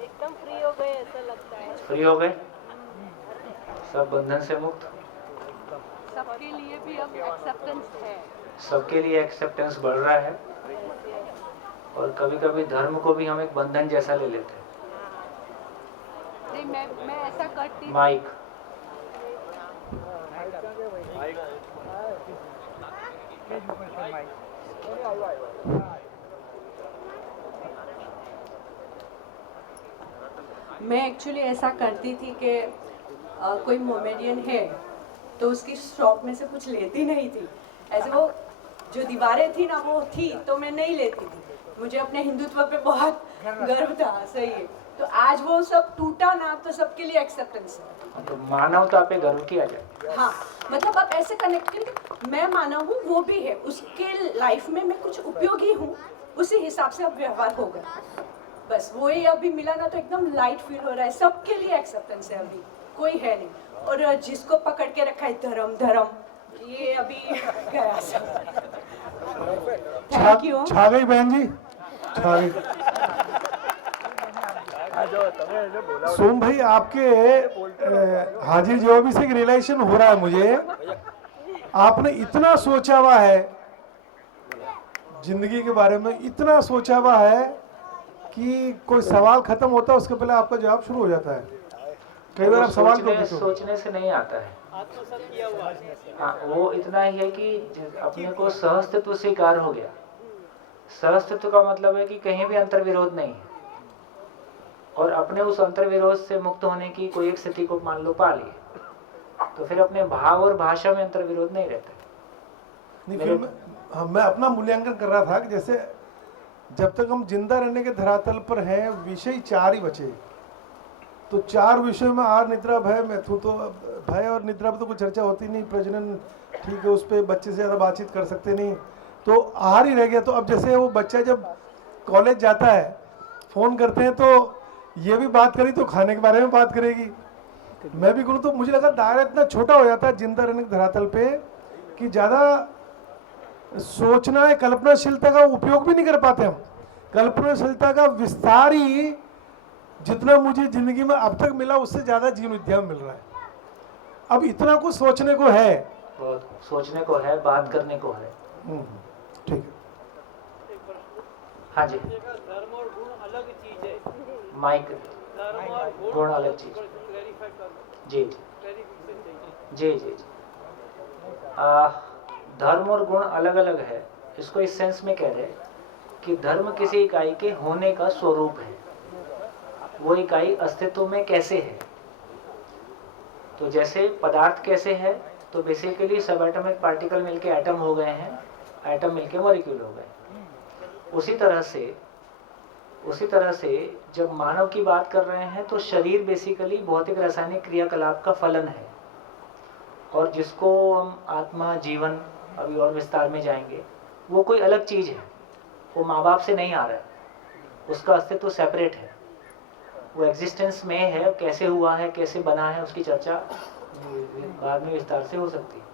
एकदम फ्री हो गए ऐसा लगता है। फ्री हो गए, सब बंधन से मुक्त। सबके लिए भी अब एक्सेप्टेंस है। सबके लिए एक्सेप्टेंस बढ़ रहा है। और कभी कभी धर्म को भी हम एक बंधन जैसा ले लेते हैं। नहीं, मैं ऐसा करती। माइक मैं एक्चुअली ऐसा करती थी कि कोई मोमेडियन है तो उसकी शॉप में से कुछ लेती नहीं थी। ऐसे वो जो दीवारें थी ना वो थी तो मैं नहीं लेती थी। मुझे अपने हिंदुत्व पे बहुत गर्व था। सही है। तो आज वो सब टूटा ना तो सबके लिए एक्सेप्टेंस है। तो मानवता पे गर्व किया जाए। हाँ, मतलब आप ऐसे कनेक्ट करें, मैं मानव हूँ, वो भी है, उसके लाइफ में मैं कुछ उपयोगी हूँ, उसी हिसाब से अब व्यवहार होगा। बस वही अभी मिला ना तो एकदम लाइट फील हो रहा है। सबके लिए एक्सेप्टेंस है, अभी कोई है नहीं। और जिसको पकड़ के रखा है धर्म धर्म, ये अभी गया सब। Thank you. छा गई बहन जी, छा गई। सोम भाई, आपके हाजिर जवाबी से एक रियलाइजेशन हो रहा है मुझे। आपने इतना सोचा हुआ है जिंदगी के बारे में, इतना सोचा हुआ है कि कोई सवाल खत्म होता है उसके पहले आपका जवाब शुरू हो जाता है। कई बार आप सवाल क्यों पूछो? सोचने से नहीं आता है। हाँ, वो इतना ही है कि अपने को सहस्तित्व स्वीकार हो गया। सहस्तित्व का मतलब है कि कहीं भी अंतर्विरोध नहीं है। और अपने उस अंतर्विरोध से मुक्त होने की कोई एक स्थिति को मान लो पा लिए, तो फिर अपने भाव और भाषा में अंतर्विरोध नहीं रहता। नहीं, फिर मैं अपना मूल्यांकन कर रहा था कि जैसे जब तक हम जिंदा रहने के धरातल पर हैं, विषय 4 ही बचे। तो 4 विषयों में आहार, निद्रा, भय, मैथुन, तो भय और निद्रा पर तो कोई चर्चा होती नहीं। प्रजनन ठीक है, उस पर बच्चे से ज़्यादा बातचीत कर सकते नहीं, तो आहार ही रह गया। तो अब जैसे वो बच्चा जब कॉलेज जाता है, फ़ोन करते हैं तो ये भी बात करी तो खाने के बारे में बात करेगी, मैं भी करूँ। तो मुझे लगा दायरा इतना छोटा हो जाता है जिंदा रहने के धरातल पे कि ज़्यादा सोचना है, कल्पनाशीलता का उपयोग भी नहीं कर पाते हम। कल्पनाशीलता का विस्तार ही जितना मुझे जिंदगी में अब तक मिला उससे ज़्यादा जीवन विद्या में मिल रहा है। अब इतना कुछ सोचने को है, बहुत सोचने को है, बात करने को है। ठीक है। हाँ जी, धर्म और गुण अलग चीज है। माइक, धर्म और गुण अलग चीज। जी जी जी जी। धर्म और गुण अलग अलग है। इसको इस सेंस में कह रहे कि धर्म किसी इकाई के होने का स्वरूप है, वो इकाई अस्तित्व में कैसे है। तो जैसे पदार्थ कैसे है, तो बेसिकली सब एटॉमिक पार्टिकल मिलके एटम हो गए हैं, एटम मिलके मॉलिक्यूल हो गए। उसी तरह से जब मानव की बात कर रहे हैं तो शरीर बेसिकली भौतिक रासायनिक क्रियाकलाप का फलन है। और जिसको हम आत्मा, जीवन, अभी और विस्तार में जाएंगे, वो कोई अलग चीज है, वो माँ बाप से नहीं आ रहा है, उसका अस्तित्व सेपरेट है, वो एग्जिस्टेंस में है। कैसे हुआ है, कैसे बना है, उसकी चर्चा बाद में विस्तार से हो सकती है।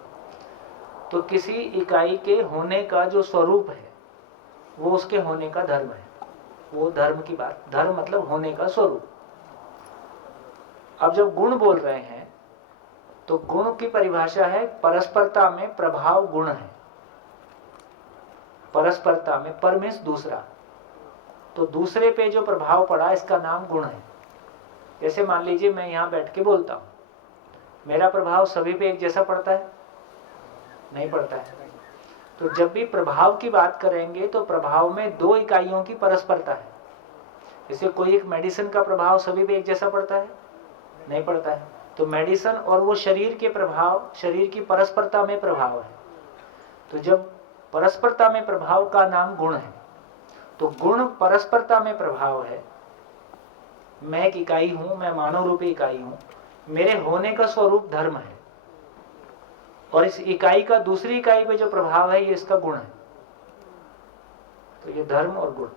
तो किसी इकाई के होने का जो स्वरूप है वो उसके होने का धर्म है। वो धर्म की बात, धर्म मतलब होने का स्वरूप। अब जब गुण बोल रहे हैं तो गुण की परिभाषा है परस्परता में प्रभाव गुण है। परस्परता में, पर मीन्स दूसरा, तो दूसरे पे जो प्रभाव पड़ा इसका नाम गुण है। जैसे मान लीजिए मैं यहां बैठ के बोलता हूं, मेरा प्रभाव सभी पे एक जैसा पड़ता है? नहीं पड़ता है। तो जब भी प्रभाव की बात करेंगे तो प्रभाव में 2 इकाइयों की परस्परता है। जैसे कोई एक मेडिसिन का प्रभाव सभी पे एक जैसा पड़ता है? नहीं पड़ता है। तो मेडिसिन और वो शरीर के प्रभाव, शरीर की परस्परता में प्रभाव है। तो जब परस्परता में प्रभाव का नाम गुण है, तो गुण परस्परता में प्रभाव है। मैं एक इकाई हूं, मैं मानव रूपी इकाई हूं, मेरे होने का स्वरूप धर्म है, और इस इकाई का दूसरी इकाई पे जो प्रभाव है ये इसका गुण है। तो ये धर्म और गुण।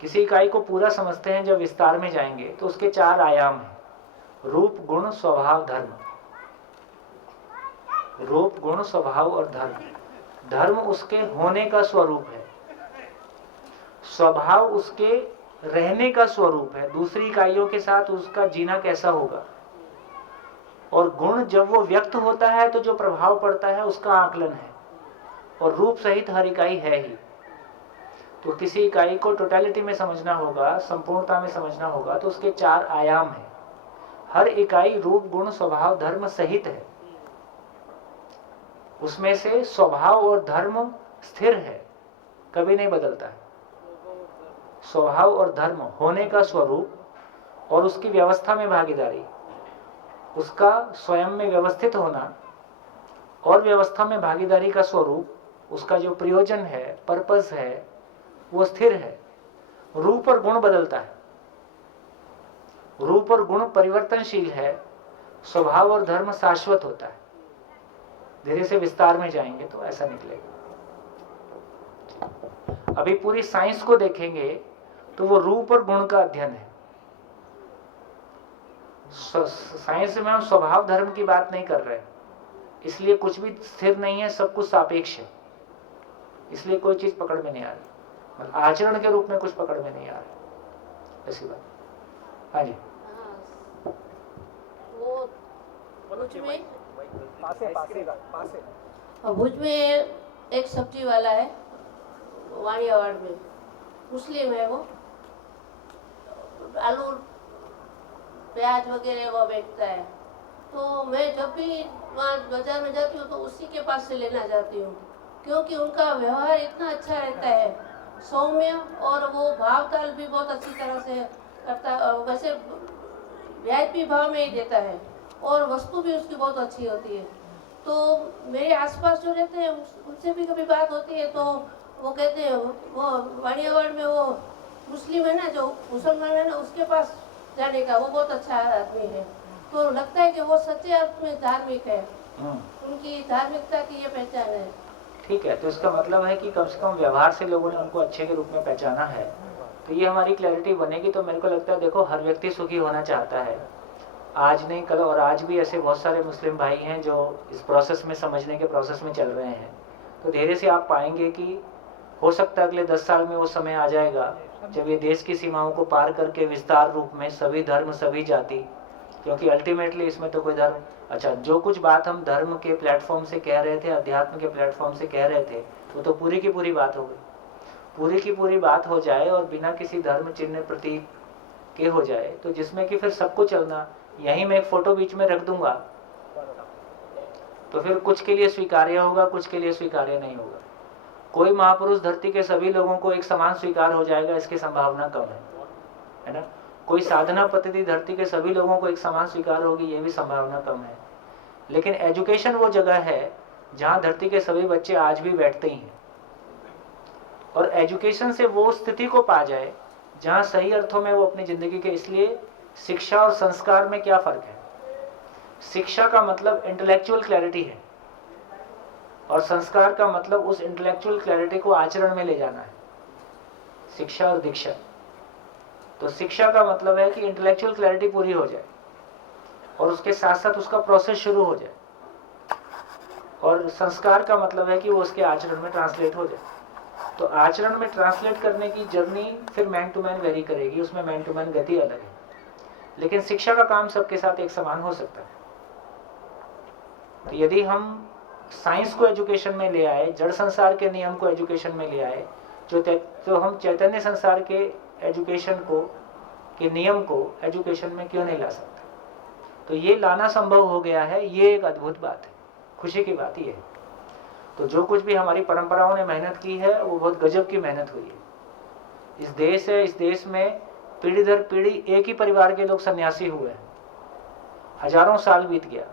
किसी इकाई को पूरा समझते हैं जब विस्तार में जाएंगे तो उसके 4 आयाम हैं: रूप, गुण, स्वभाव, धर्म। रूप, गुण, स्वभाव और धर्म। धर्म उसके होने का स्वरूप है। स्वभाव उसके रहने का स्वरूप है, दूसरी इकाइयों के साथ उसका जीना कैसा होगा। और गुण जब वो व्यक्त होता है तो जो प्रभाव पड़ता है उसका आकलन है, और रूप सहित हर इकाई है ही। तो किसी इकाई को टोटलिटी में समझना होगा, संपूर्णता में समझना होगा, तो उसके 4 आयाम हैं। हर इकाई रूप गुण स्वभाव धर्म सहित है। उसमें से स्वभाव और धर्म स्थिर है, कभी नहीं बदलता है। स्वभाव और धर्म होने का स्वरूप और उसकी व्यवस्था में भागीदारी, उसका स्वयं में व्यवस्थित होना और व्यवस्था में भागीदारी का स्वरूप, उसका जो प्रयोजन है, पर्पस है, वो स्थिर है। रूप और गुण बदलता है, रूप और गुण परिवर्तनशील है, स्वभाव और धर्म शाश्वत होता है। धीरे से विस्तार में जाएंगे तो ऐसा निकलेगा। अभी पूरी साइंस को देखेंगे तो वो रूप और गुण का अध्ययन है। साइंस में हम स्वभाव धर्म की बात नहीं कर रहे, इसलिए कुछ भी स्थिर नहीं है, सब कुछ सापेक्ष है, इसलिए कोई चीज पकड़ में नहीं आ रही, मतलब आचरण के रूप में कुछ पकड़ में नहीं आ रहा, ऐसी बात। हाँ जी, वो भुज में एक सब्जी वाला है, वाणिया वार्ड में, मुस्लिम है वो। आलू प्याज वगैरह वो बेचता है। तो मैं जब भी वहाँ बाजार में जाती हूँ तो उसी के पास से लेना चाहती हूँ, क्योंकि उनका व्यवहार इतना अच्छा रहता है, सौम्य, और वो भाव ताल भी बहुत अच्छी तरह से करता, वैसे वीआईपी भाव में ही देता है, और वस्तु भी उसकी बहुत अच्छी होती है। तो मेरे आसपास जो रहते हैं उनसे भी कभी बात होती है तो वो कहते हैं वो वाणियावाड़ में वो मुस्लिम है ना, जो मुसलमान है ना, उसके पास जाने का, वो बहुत अच्छा आदमी है। तो लगता है कि वो सच्चे अर्थ में धार्मिक है, उनकी धार्मिकता की ये पहचान है। ठीक है, तो इसका मतलब है कि कम से कम व्यवहार से लोगों ने उनको अच्छे के रूप में पहचाना है, तो ये हमारी क्लैरिटी बनेगी। तो मेरे को लगता है, देखो, हर व्यक्ति सुखी होना चाहता है, आज नहीं कल, और आज भी ऐसे बहुत सारे मुस्लिम भाई हैं जो इस प्रोसेस में, समझने के प्रोसेस में चल रहे हैं। तो धीरे से आप पाएंगे कि हो सकता है अगले 10 साल में वो समय आ जाएगा जब ये देश की सीमाओं को पार करके विस्तार रूप में सभी धर्म, सभी जाति, क्योंकि अल्टीमेटली इसमें तो कोई धर्म, अच्छा, जो कुछ बात हम धर्म के प्लेटफॉर्म से कह रहे थे, अध्यात्म के प्लेटफॉर्म से कह रहे थे, वो तो पूरी की पूरी बात हो गई। पूरी की पूरी बात हो जाए और बिना किसी धर्म चिन्ह प्रतीक के हो जाए, तो जिसमें कि फिर सबको चलना, यहीं मैं एक फोटो बीच में रख दूंगा तो फिर कुछ के लिए स्वीकार्य होगा, कुछ के लिए स्वीकार्य नहीं होगा। कोई महापुरुष धरती के सभी लोगों को एक समान स्वीकार हो जाएगा, इसकी संभावना कम है ना। कोई साधना पद्धति धरती के सभी लोगों को एक समान स्वीकार होगी, ये भी संभावना कम है। लेकिन एजुकेशन वो जगह है जहां धरती के सभी बच्चे आज भी बैठते ही हैं, और एजुकेशन से वो स्थिति को पा जाए जहां सही अर्थों में वो अपनी जिंदगी के, इसलिए शिक्षा और संस्कार में क्या फर्क है। शिक्षा का मतलब इंटेलेक्चुअल क्लैरिटी है, और संस्कार का मतलब उस इंटेलेक्चुअल क्लैरिटी को आचरण में ले जाना है, शिक्षा और दीक्षा। तो शिक्षा का मतलब है कि इंटेलेक्चुअल क्लैरिटी पूरी हो जाए और उसके साथ साथ उसका प्रोसेस शुरू हो जाए, और संस्कार का मतलब है कि वो उसके आचरण में ट्रांसलेट हो जाए। तो आचरण में ट्रांसलेट करने की जर्नी फिर मैन टू मैन वेरी करेगी, उसमें मैन टू मैन गति अलग है, लेकिन शिक्षा का काम सबके साथ एक समान हो सकता है। तो यदि हम साइंस को एजुकेशन में ले आए, जड़ संसार के नियम को एजुकेशन में ले आए, तो हम चैतन्य संसार के एजुकेशन को, के नियम को एजुकेशन में क्यों नहीं ला सकते। तो ये लाना संभव हो गया है, ये एक अद्भुत बात है, खुशी की बात ये है। तो जो कुछ भी हमारी परंपराओं ने मेहनत की है वो बहुत गजब की मेहनत हुई है। इस देश है, इस देश में पीढ़ी दर पीढ़ी एक ही परिवार के लोग सन्यासी हुए हैं, हजारों साल बीत गया,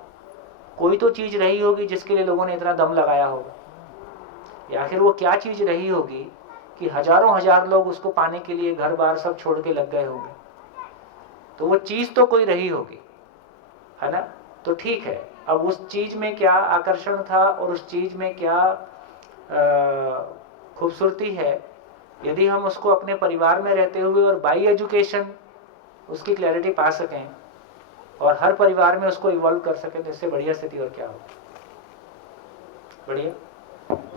कोई तो चीज रही होगी जिसके लिए लोगों ने इतना दम लगाया होगा, या आखिर वो क्या चीज रही होगी कि हजारों हजार लोग उसको पाने के लिए घर बार सब छोड़ के लग गए होंगे। तो वो चीज तो कोई रही होगी, है ना। तो ठीक है, अब उस चीज में क्या आकर्षण था और उस चीज में क्या खूबसूरती है, यदि हम उसको अपने परिवार में रहते हुए और बाई एजुकेशन उसकी क्लैरिटी पा सकें और हर परिवार में उसको इवॉल्व कर सकें, तो इससे बढ़िया स्थिति और क्या होगी। बढ़िया,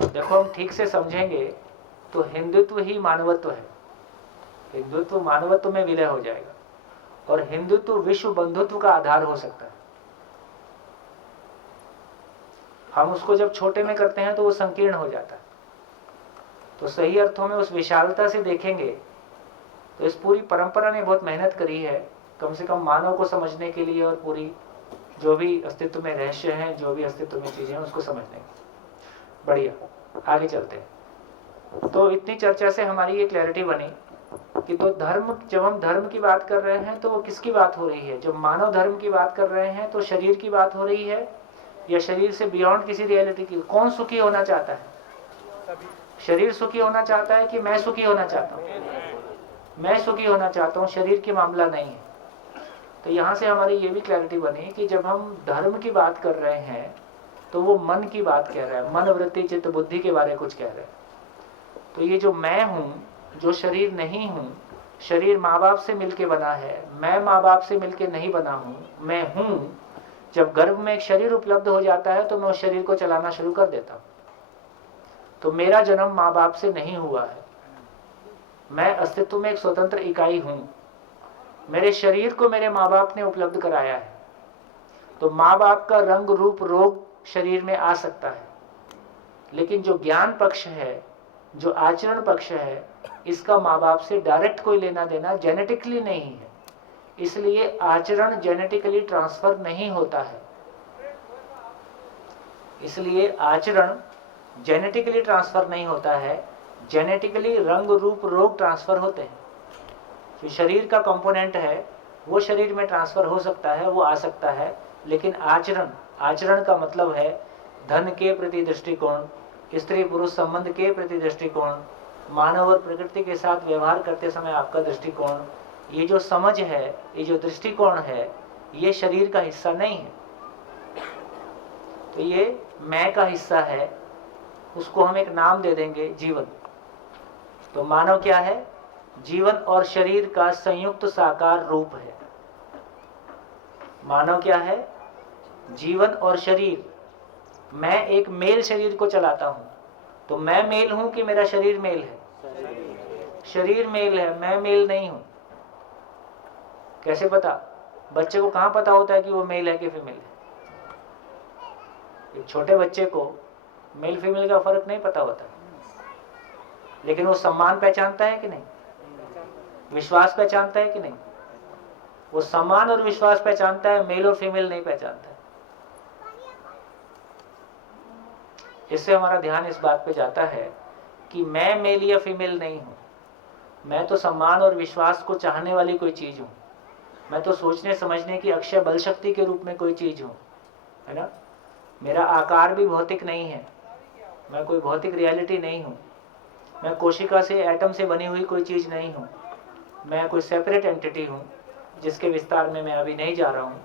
देखो, हम ठीक से समझेंगे तो हिंदुत्व ही मानवत्व है। हिंदुत्व मानवत्व में विलय हो जाएगा और हिंदुत्व विश्व बंधुत्व का आधार हो सकता है। हम उसको जब छोटे में करते हैं तो वो संकीर्ण हो जाता है। तो सही अर्थों में उस विशालता से देखेंगे तो इस पूरी परंपरा ने बहुत मेहनत करी है, कम से कम मानव को समझने के लिए और पूरी जो भी अस्तित्व में रहस्य हैं, जो भी अस्तित्व में चीजें हैं, उसको समझने की। बढ़िया, आगे चलते हैं। तो इतनी चर्चा से हमारी ये क्लैरिटी बनी कि तो धर्म, जब हम धर्म की बात कर रहे हैं तो वो किसकी बात हो रही है? जब मानव धर्म की बात कर रहे हैं तो शरीर की बात हो रही है या शरीर से बियॉन्ड किसी रियलिटी की? कौन सुखी होना चाहता है? शरीर सुखी होना चाहता है कि मैं सुखी होना चाहता हूँ? मैं सुखी होना चाहता हूँ, शरीर की मामला नहीं है। तो यहाँ से हमारी ये भी क्लैरिटी बनी कि जब हम धर्म की बात कर रहे हैं तो वो मन की बात कह रहा है, मन, वृत्ति, चित्त, बुद्धि के बारे में कुछ कह रहा है। तो ये जो मैं हूँ, जो शरीर नहीं हूँ, शरीर माँ बाप से मिलके बना है, मैं माँ बाप से मिलके नहीं बना हूँ, मैं हूँ। जब गर्भ में एक शरीर उपलब्ध हो जाता है तो मैं उस शरीर को चलाना शुरू कर देता हूँ। तो मेरा जन्म माँ बाप से नहीं हुआ है, मैं अस्तित्व में एक स्वतंत्र इकाई हूँ। मेरे शरीर को मेरे माँ बाप ने उपलब्ध कराया है। तो माँ बाप का रंग, रूप, रोग शरीर में आ सकता है, लेकिन जो ज्ञान पक्ष है, जो आचरण पक्ष है, इसका माँ बाप से डायरेक्ट कोई लेना देना जेनेटिकली नहीं है। इसलिए आचरण जेनेटिकली ट्रांसफर नहीं होता है। इसलिए आचरण जेनेटिकली ट्रांसफर नहीं होता है, जेनेटिकली रंग, रूप, रोग ट्रांसफर होते हैं। जो शरीर का कंपोनेंट है वो शरीर में ट्रांसफर हो सकता है, वो आ सकता है, लेकिन आचरण, आचरण का मतलब है धन के प्रति दृष्टिकोण, स्त्री पुरुष संबंध के प्रति दृष्टिकोण, मानव और प्रकृति के साथ व्यवहार करते समय आपका दृष्टिकोण, ये जो समझ है, ये जो दृष्टिकोण है, ये शरीर का हिस्सा नहीं है। तो ये मैं का हिस्सा है, उसको हम एक नाम दे देंगे, जीवन। तो मानव क्या है? जीवन और शरीर का संयुक्त साकार रूप है। मानव क्या है? जीवन और शरीर। मैं एक मेल शरीर को चलाता हूं, तो मैं मेल हूं कि मेरा शरीर मेल है? शरीर मेल है, मैं मेल नहीं हूं। कैसे पता? बच्चे को कहां पता होता है कि वो मेल है कि फीमेल है? एक छोटे बच्चे को मेल फीमेल का फर्क नहीं पता होता, लेकिन वो सम्मान पहचानता है कि नहीं? विश्वास पहचानता है कि नहीं? वो सम्मान और विश्वास पहचानता है, मेल और फीमेल नहीं पहचानता है। इससे हमारा ध्यान इस बात पे जाता है कि मैं मेल या फीमेल नहीं हूं। मैं तो सम्मान और विश्वास को चाहने वाली कोई चीज हूं। मैं तो सोचने समझने की अक्षय बल शक्ति के रूप में कोई चीज हूं, है ना? मेरा आकार भी भौतिक नहीं है, मैं कोई भौतिक रियलिटी नहीं हूं। मैं कोशिका से, एटम से बनी हुई कोई चीज नहीं हूं। मैं कोई सेपरेट एंटिटी हूं, जिसके विस्तार में मैं अभी नहीं जा रहा हूं।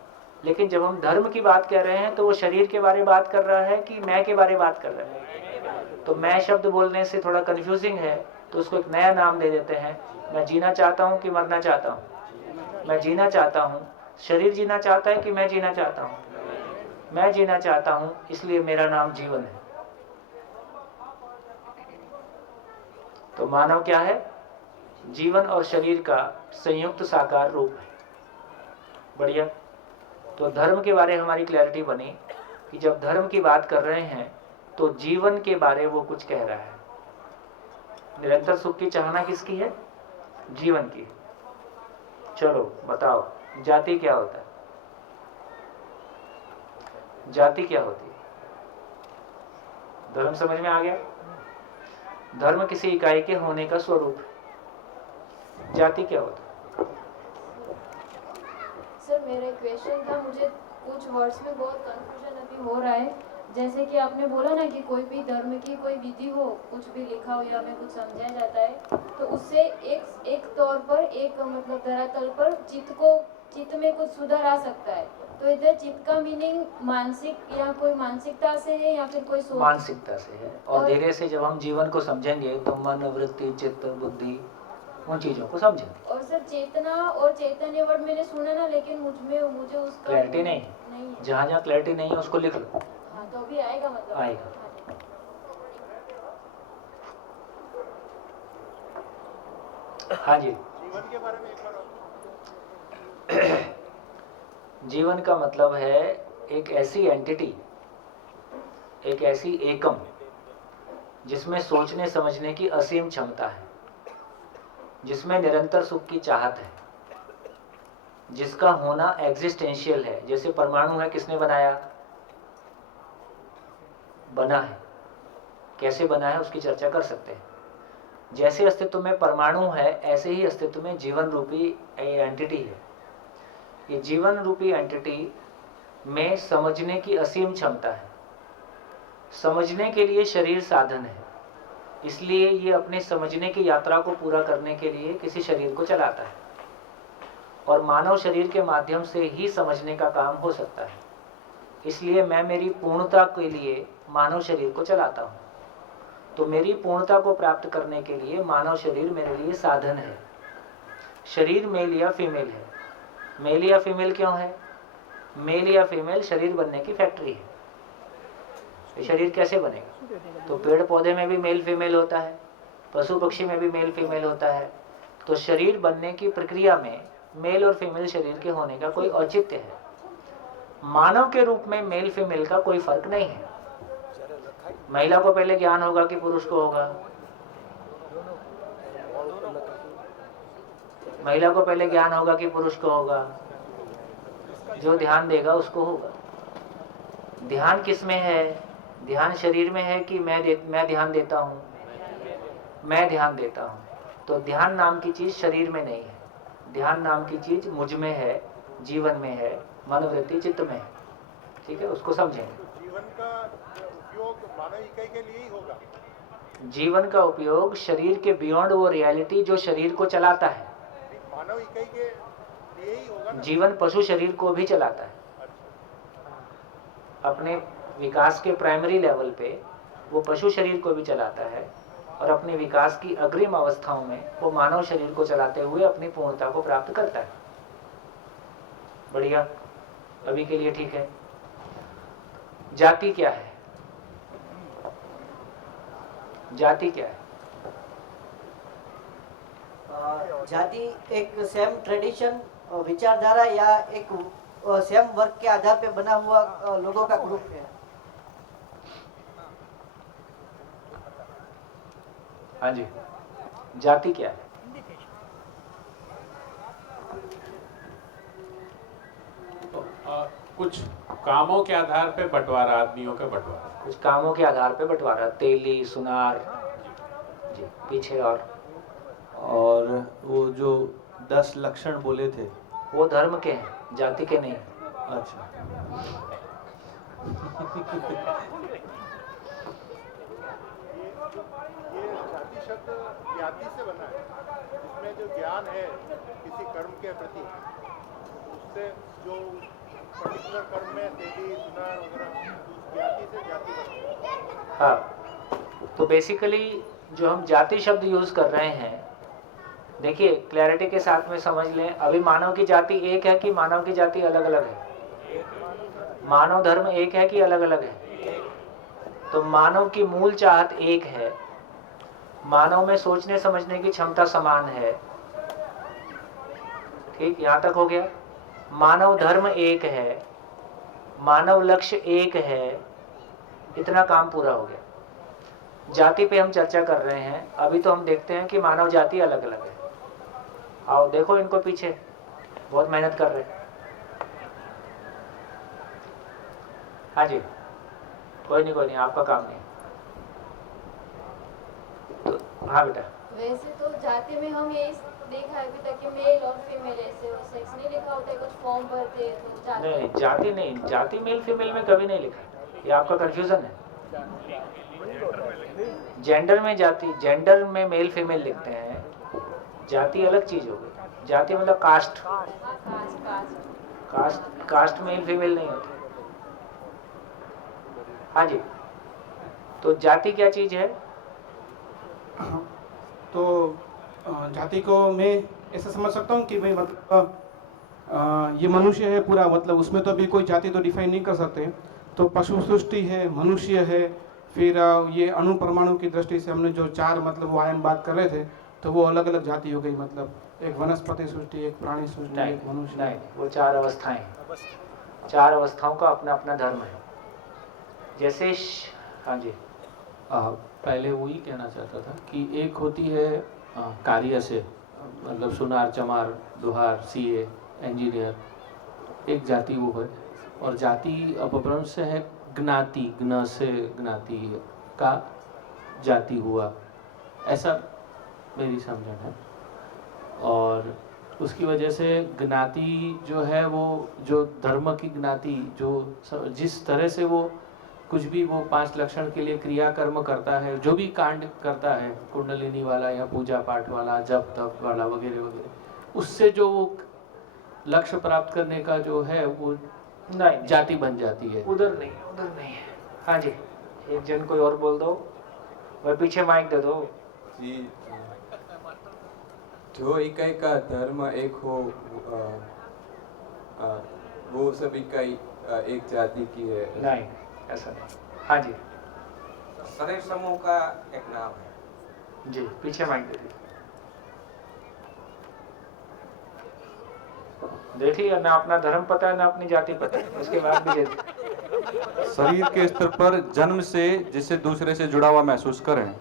लेकिन जब हम धर्म की बात कर रहे हैं तो वो शरीर के बारे में बात कर रहा है कि मैं के बारे में बात कर रहा है? तो मैं शब्द बोलने से थोड़ा कंफ्यूजिंग है, तो उसको एक नया नाम दे देते हैं। मैं जीना चाहता हूं कि मरना चाहता हूं? मैं जीना चाहता हूं। शरीर जीना चाहता है कि मैं जीना चाहता हूं? मैं जीना चाहता हूं, इसलिए मेरा नाम जीवन है। तो मानव क्या है? जीवन और शरीर का संयुक्त साकार रूप है। बढ़िया। तो धर्म के बारे में हमारी क्लैरिटी बनी कि जब धर्म की बात कर रहे हैं तो जीवन के बारे वो कुछ कह रहा है। निरंतर सुख की चाहना किसकी है? जीवन की। चलो बताओ, जाति क्या होता है? जाति क्या होती है? धर्म समझ में आ गया? धर्म किसी इकाई के होने का स्वरूप है। जाति क्या होता है? सर मेरा क्वेश्चन था, मुझे कुछ वर्ड्स में बहुत कंफ्यूजन अभी हो रहा है। जैसे कि आपने बोला ना कि कोई भी धर्म की कोई विधि हो, कुछ भी लिखा हो या हमें कुछ समझाया जाता है, तो उससे एक तौर पर, एक मतलब धरातल पर चित्त में कुछ सुधार आ सकता है। तो इधर चित्त का मीनिंग मानसिक या कोई मानसिकता से है या फिर कोई सोच? मानसिकता से है। और धीरे से जब हम जीवन को समझेंगे तो मन, वृत्ति, चित्त, बुद्धि, उन चीजों को समझेंगे। और सर चेतना और चैतन्य वर्ड मैंने सुना ना, लेकिन मुझे उसका क्लैरिटी नहीं है। जहाँ जहाँ क्लैरिटी नहीं है उसको लिख लो। हाँ, तो अभी आएगा मतलब? आएगा। हाँ जी। जीवन का मतलब है एक ऐसी एंटिटी, एक ऐसी एकम जिसमें सोचने समझने की असीम क्षमता है, जिसमें निरंतर सुख की चाहत है, जिसका होना एग्जिस्टेंशियल है। जैसे परमाणु है, किसने बनाया? बना है। कैसे बना है उसकी चर्चा कर सकते हैं। जैसे अस्तित्व में परमाणु है, ऐसे ही अस्तित्व में जीवन रूपी एंटिटी है। ये जीवन रूपी एंटिटी में समझने की असीम क्षमता है। समझने के लिए शरीर साधन है, इसलिए ये अपने समझने की यात्रा को पूरा करने के लिए किसी शरीर को चलाता है, और मानव शरीर के माध्यम से ही समझने का काम हो सकता है। इसलिए मैं मेरी पूर्णता के लिए मानव शरीर को चलाता हूँ। तो मेरी पूर्णता को प्राप्त करने के लिए मानव शरीर मेरे लिए साधन है। शरीर मेल या फीमेल है। मेल या फीमेल क्यों है? मेल या फीमेल शरीर बनने की फैक्ट्री है। तो शरीर कैसे बनेगा? तो पेड़ पौधे में भी मेल फीमेल होता है, पशु पक्षी में भी मेल फीमेल होता है। तो शरीर बनने की प्रक्रिया में मेल और फीमेल शरीर के होने का कोई औचित्य है। मानव के रूप में मेल फीमेल का कोई फर्क नहीं है। महिला को पहले ज्ञान होगा कि पुरुष को होगा? महिला को पहले ज्ञान होगा कि पुरुष को होगा? जो ध्यान देगा उसको होगा। ध्यान किस में है? ध्यान शरीर में है कि मैं ध्यान देता हूँ? मैं ध्यान देता हूँ। तो ध्यान नाम की चीज शरीर में नहीं है। ध्यान नाम की चीज मुझ में है, जीवन में है, मनोवृत्ति चित्त में है। ठीक है, उसको समझेंगे। जीवन का उपयोग मानव इकाई के लिए ही होगा। जीवन का उपयोग शरीर के बियॉन्ड वो रियलिटी जो शरीर को चलाता है। मानव इकाई के लिए ही होगा ना? जीवन पशु शरीर को भी चलाता है। अपने विकास के प्राइमरी लेवल पे वो पशु शरीर को भी चलाता है, और अपने विकास की अग्रिम अवस्थाओं में वो मानव शरीर को चलाते हुए अपनी पूर्णता को प्राप्त करता है। बढ़िया, अभी के लिए ठीक है। जाति क्या है? जाति क्या है? जाति एक सेम ट्रेडिशन, विचारधारा या एक सेम वर्क के आधार पे बना हुआ लोगों का ग्रुप है। हाँ जी, जाति क्या है? कुछ कामों के आधार पे बंटवारा, आदमियों का बंटवारा। कुछ कामों के आधार पे बंटवारा। तेली, सुनार जी, पीछे और वो जो 10 लक्षण बोले थे वो धर्म के हैं, जाति के नहीं। अच्छा। ये जाति शब्द ज्ञाति से बना है, इसमें जो ज्ञान है किसी कर्म के प्रति, उससे जो पर्टिकुलर कर्म में तेली, सुनार वगैरह, उस ज्ञाति से जाति बनती है। हाँ, तो बेसिकली जो हम जाति शब्द यूज कर रहे हैं, देखिए क्लैरिटी के साथ में समझ लें। अभी मानव की जाति एक है कि मानव की जाति अलग अलग है? मानव धर्म एक है कि अलग अलग है? तो मानव की मूल चाहत एक है। मानव में सोचने समझने की क्षमता समान है। ठीक, यहां तक हो गया। मानव धर्म एक है, मानव लक्ष्य एक है। इतना काम पूरा हो गया। जाति पे हम चर्चा कर रहे हैं। अभी तो हम देखते हैं कि मानव जाति अलग अलग है। आओ देखो इनको पीछे, बहुत मेहनत कर रहे हैं। हाँ जी, कोई नहीं, आपका काम नहीं। तो हाँ बेटा, वैसे तो जाति में हम यही देखा है अभी तक कि मेल और फीमेल ऐसे सेक्स नहीं लिखा होता है, कुछ फॉर्म भरते हैं तो जाति। नहीं, जाति नहीं, जाति मेल फीमेल में कभी नहीं लिखा। ये आपका कंफ्यूजन है। जेंडर में जाति, जेंडर में मेल फीमेल लिखते हैं। जाति अलग चीज हो गई। जाति मतलब कास्ट। कास्ट मेल फीमेल नहीं होती। हाँ जी, तो जाति क्या चीज है? तो जाति को मैं ऐसा समझ सकता हूँ कि भाई मतलब ये मनुष्य है पूरा, मतलब उसमें तो अभी कोई जाति तो डिफाइन नहीं कर सकते। तो पशु सृष्टि है, मनुष्य है, फिर ये अणु परमाणु की दृष्टि से हमने जो 4 मतलब वो आयाम बात कर रहे थे, तो वो अलग अलग जाति हो गई। मतलब एक वनस्पति सृष्टि, एक प्राणी सृष्टि, नहीं एक मनुष्य। नहीं, वो 4 अवस्थाएं हैं। 4 अवस्थाओं का अपना अपना धर्म है। जैसे हाँ जी, पहले वही कहना चाहता था कि एक होती है कार्य से, मतलब सुनार, चमार, लोहार, सीए, इंजीनियर, एक जाति वो है। और जाति अपभ्रंश से है ज्ञाति, ज्ञ से ज्ञाति का जाति हुआ, ऐसा मेरी समझन है। और उसकी वजह से ज्ञाति जो है वो जो धर्म की ज्ञाति जो जिस तरह से वो कुछ भी वो 5 लक्षण के लिए क्रिया कर्म करता है, जो भी कांड करता है, कुंडलिनी वाला या पूजा पाठ वाला, जप तप वाला वगैरह वगैरह, उससे जो वो लक्ष्य प्राप्त करने का जो है वो नहीं जाति बन जाती है। उधर नहीं है। हाँ जी, एक जन कोई और बोल दो, वह पीछे माइक दे दो जी। जो इकाई का धर्म एक हो, वो सब इकाई एक जाति की है? नहीं, ऐसा नहीं। हाँ जी, शरीर समूह का एक नाम है जी, पीछे माइक दे दीजिए। देखिए, ना अपना धर्म पता है ना अपनी जाति पता है, उसके बाद भी शरीर के स्तर पर जन्म से जिससे दूसरे से जुड़ा हुआ महसूस करें,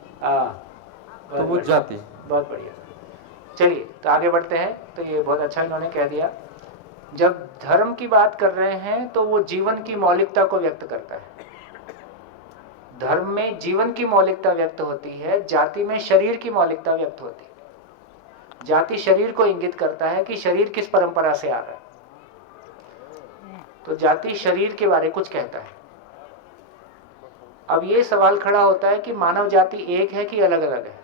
तो वो जाति। बहुत बढ़िया। चलिए तो आगे बढ़ते हैं। तो ये बहुत अच्छा इन्होंने कह दिया। जब धर्म की बात कर रहे हैं तो वो जीवन की मौलिकता को व्यक्त करता है। धर्म में जीवन की मौलिकता व्यक्त होती है, जाति में शरीर की मौलिकता व्यक्त होती है। जाति शरीर को इंगित करता है कि शरीर किस परंपरा से आ रहा है, तो जाति शरीर के बारे कुछ कहता है। अब ये सवाल खड़ा होता है कि मानव जाति एक है कि अलग अलग है?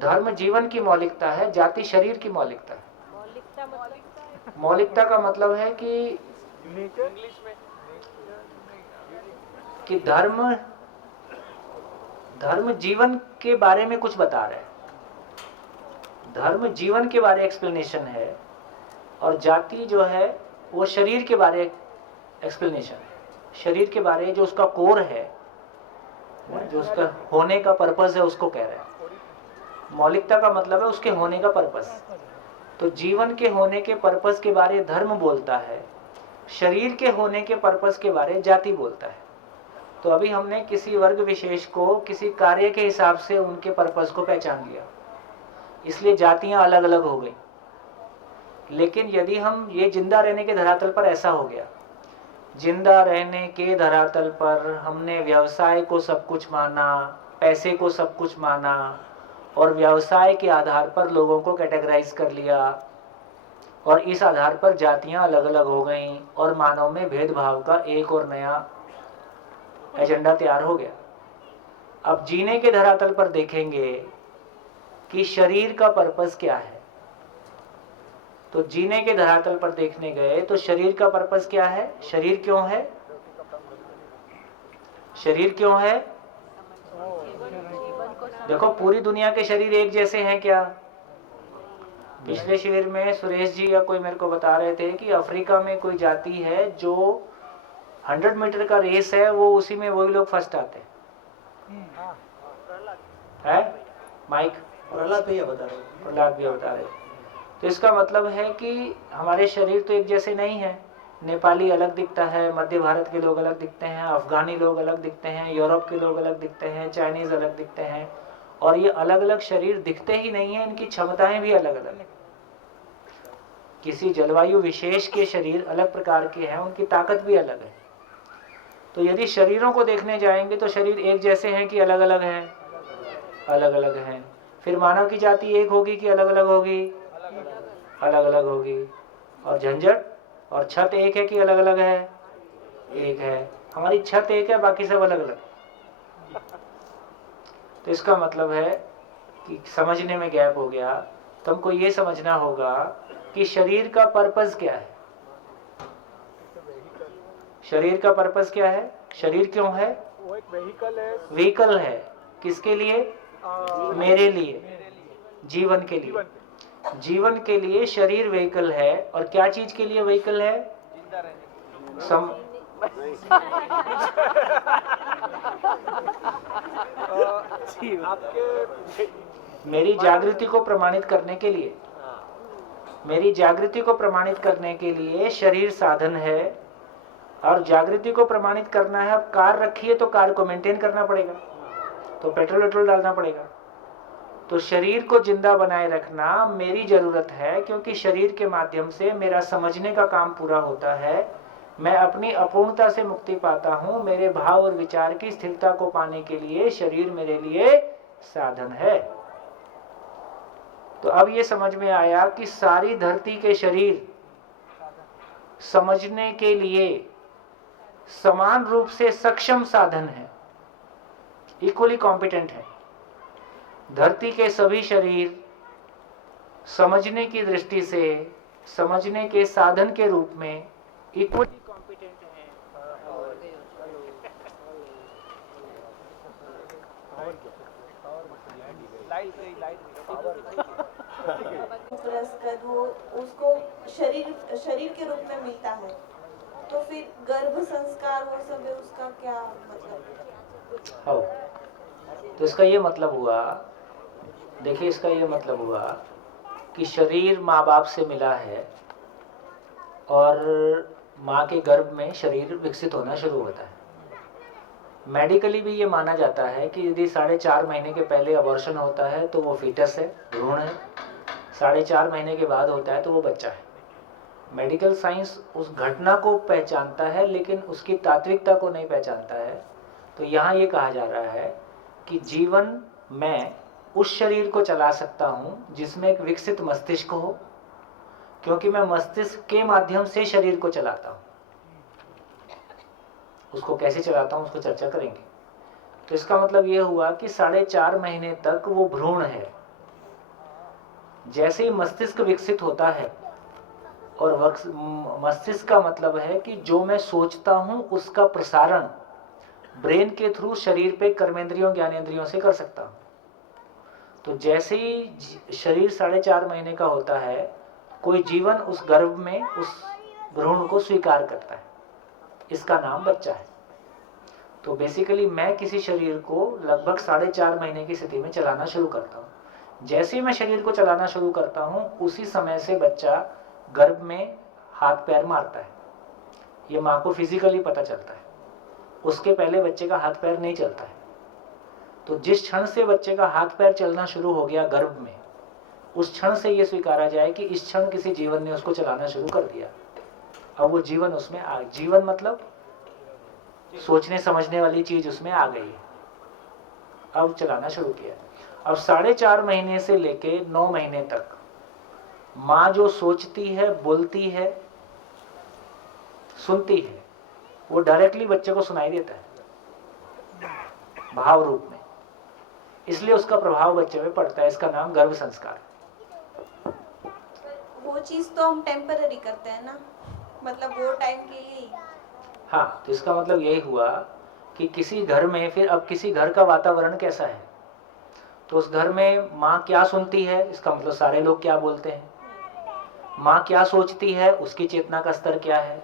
धर्म जीवन की मौलिकता है, जाति शरीर की मौलिकता है। मौलिकता का मतलब है कि धर्म जीवन के बारे में कुछ बता रहा है। धर्म जीवन के बारे एक्सप्लेनेशन है, और जाति जो है वो शरीर के बारे एक्सप्लेनेशन है। शरीर के बारे जो उसका कोर है, जो उसका होने का पर्पस है, उसको कह रहे हैं। मौलिकता का मतलब है उसके होने का पर्पस। तो जीवन के होने के पर्पस के बारे धर्म बोलता है, शरीर के होने के पर्पस के बारे जाति बोलता है। तो अभी हमने किसी वर्ग विशेष को किसी कार्य के हिसाब से उनके पर्पस को पहचान लिया, इसलिए जातियां अलग अलग हो गई। लेकिन यदि हम ये जिंदा रहने के धरातल पर ऐसा हो गया, जिंदा रहने के धरातल पर हमने व्यवसाय को सब कुछ माना, पैसे को सब कुछ माना, और व्यवसाय के आधार पर लोगों को कैटेगराइज कर लिया, और इस आधार पर जातियां अलग अलग हो गईं, और मानव में भेदभाव का एक और नया एजेंडा तैयार हो गया। अब जीने के धरातल पर देखेंगे कि शरीर का पर्पस क्या है। तो जीने के धरातल पर देखने गए तो शरीर का पर्पस क्या है? शरीर क्यों है? शरीर क्यों है? देखो, पूरी दुनिया के शरीर एक जैसे हैं क्या? पिछले शिविर में सुरेश जी या कोई मेरे को बता रहे थे कि अफ्रीका में कोई जाति है जो 100 मीटर का रेस है, वो उसी में वही लोग फर्स्ट आते हैं। माइक प्रहलाद भैया बता रहे। तो इसका मतलब है कि हमारे शरीर तो एक जैसे नहीं है। नेपाली अलग दिखता है, मध्य भारत के लोग अलग दिखते हैं, अफगानी लोग अलग दिखते हैं, यूरोप के लोग अलग दिखते हैं, चाइनीज अलग दिखते हैं। और ये अलग अलग शरीर दिखते ही नहीं है, इनकी क्षमताएं भी अलग अलग हैं। किसी जलवायु विशेष के शरीर अलग प्रकार के हैं, उनकी ताकत भी अलग है। तो यदि शरीरों को देखने जाएंगे तो शरीर एक जैसे हैं कि अलग अलग हैं? अलग अलग हैं। फिर मानव की जाति एक होगी कि अलग अलग होगी? अलग अलग होगी। और झंझट और छत एक है कि अलग अलग है? एक है। हमारी छत एक है, बाकी सब अलग अलग। तो इसका मतलब है कि समझने में गैप हो गया। तो हमको ये समझना होगा कि शरीर का पर्पस क्या है। शरीर का पर्पस क्या है? शरीर क्यों है? वो एक व्हीकल है। व्हीकल है किसके लिए? मेरे लिए, जीवन के लिए। जीवन के लिए शरीर व्हीकल है। और क्या चीज के लिए व्हीकल है? आपके मेरी जागृति को प्रमाणित करने के लिए, मेरी जागृति को प्रमाणित करने के लिए शरीर साधन है, और जागृति को प्रमाणित करना है। अब कार रखी है तो कार को मेंटेन करना पड़ेगा, तो पेट्रोल डालना पड़ेगा। तो शरीर को जिंदा बनाए रखना मेरी जरूरत है, क्योंकि शरीर के माध्यम से मेरा समझने का काम पूरा होता है। मैं अपनी अपूर्णता से मुक्ति पाता हूं। मेरे भाव और विचार की स्थिरता को पाने के लिए शरीर मेरे लिए साधन है। तो अब ये समझ में आया कि सारी धरती के शरीर समझने के लिए समान रूप से सक्षम साधन है, इक्वली कॉम्पिटेंट है। धरती के सभी शरीर समझने की दृष्टि से, समझने के साधन के रूप में इक्वली कॉम्पिटेंट हैं। पुरस्कार वो उसको शरीर के रूप में मिलता है, तो फिर गर्भ संस्कार वो सब है, उसका क्या मतलब? हो, तो इसका ये मतलब हुआ, देखिए इसका ये मतलब हुआ कि शरीर माँ बाप से मिला है और माँ के गर्भ में शरीर विकसित होना शुरू होता है। मेडिकली भी ये माना जाता है कि यदि 4.5 महीने के पहले अबॉर्शन होता है तो वो फीटस है, भ्रूण है। 4.5 महीने के बाद होता है तो वो बच्चा है। मेडिकल साइंस उस घटना को पहचानता है लेकिन उसकी तात्विकता को नहीं पहचानता है। तो यहाँ ये कहा जा रहा है कि जीवन में उस शरीर को चला सकता हूँ जिसमें एक विकसित मस्तिष्क हो, क्योंकि मैं मस्तिष्क के माध्यम से शरीर को चलाता हूँ। उसको कैसे चलाता हूँ उसको चर्चा करेंगे। तो इसका मतलब ये हुआ कि 4.5 महीने तक वो भ्रूण है। जैसे ही मस्तिष्क विकसित होता है, और मस्तिष्क का मतलब है कि जो मैं सोचता हूँ उसका प्रसारण ब्रेन के थ्रू शरीर पे कर्मेंद्रियों ज्ञानेंद्रियों से कर सकता हूँ। तो जैसे ही शरीर 4.5 महीने का होता है, कोई जीवन उस गर्भ में उस भ्रूण को स्वीकार करता है, इसका नाम बच्चा है। तो बेसिकली मैं किसी शरीर को लगभग 4.5 महीने की स्थिति में चलाना शुरू करता हूँ। जैसे ही मैं शरीर को चलाना शुरू करता हूँ उसी समय से बच्चा गर्भ में हाथ पैर मारता है। ये माँ को फिजिकली पता चलता है, उसके पहले बच्चे का हाथ पैर नहीं चलता है। तो जिस क्षण से बच्चे का हाथ पैर चलना शुरू हो गया गर्भ में, उस क्षण से ये स्वीकारा जाए कि इस क्षण किसी जीवन ने उसको चलाना शुरू कर दिया। अब वो जीवन उसमें जीवन मतलब सोचने समझने वाली चीज उसमें आ गई है, अब चलाना शुरू किया। अब 4.5 महीने से लेके 9 महीने तक माँ जो सोचती है, बोलती है, सुनती है, वो डायरेक्टली बच्चे को सुनाई देता है भाव रूप में। इसलिए उसका प्रभाव बच्चे में पड़ता है। इसका नाम गर्भ संस्कार। वो चीज तो हम टेम्पररी करते हैं ना, मतलब वो टाइम के लिए। हाँ, तो इसका मतलब यही हुआ कि किसी घर में, फिर अब किसी घर का वातावरण कैसा है, तो उस घर में माँ क्या सुनती है, इसका मतलब सारे लोग क्या बोलते हैं। माँ क्या सोचती है, उसकी चेतना का स्तर क्या है,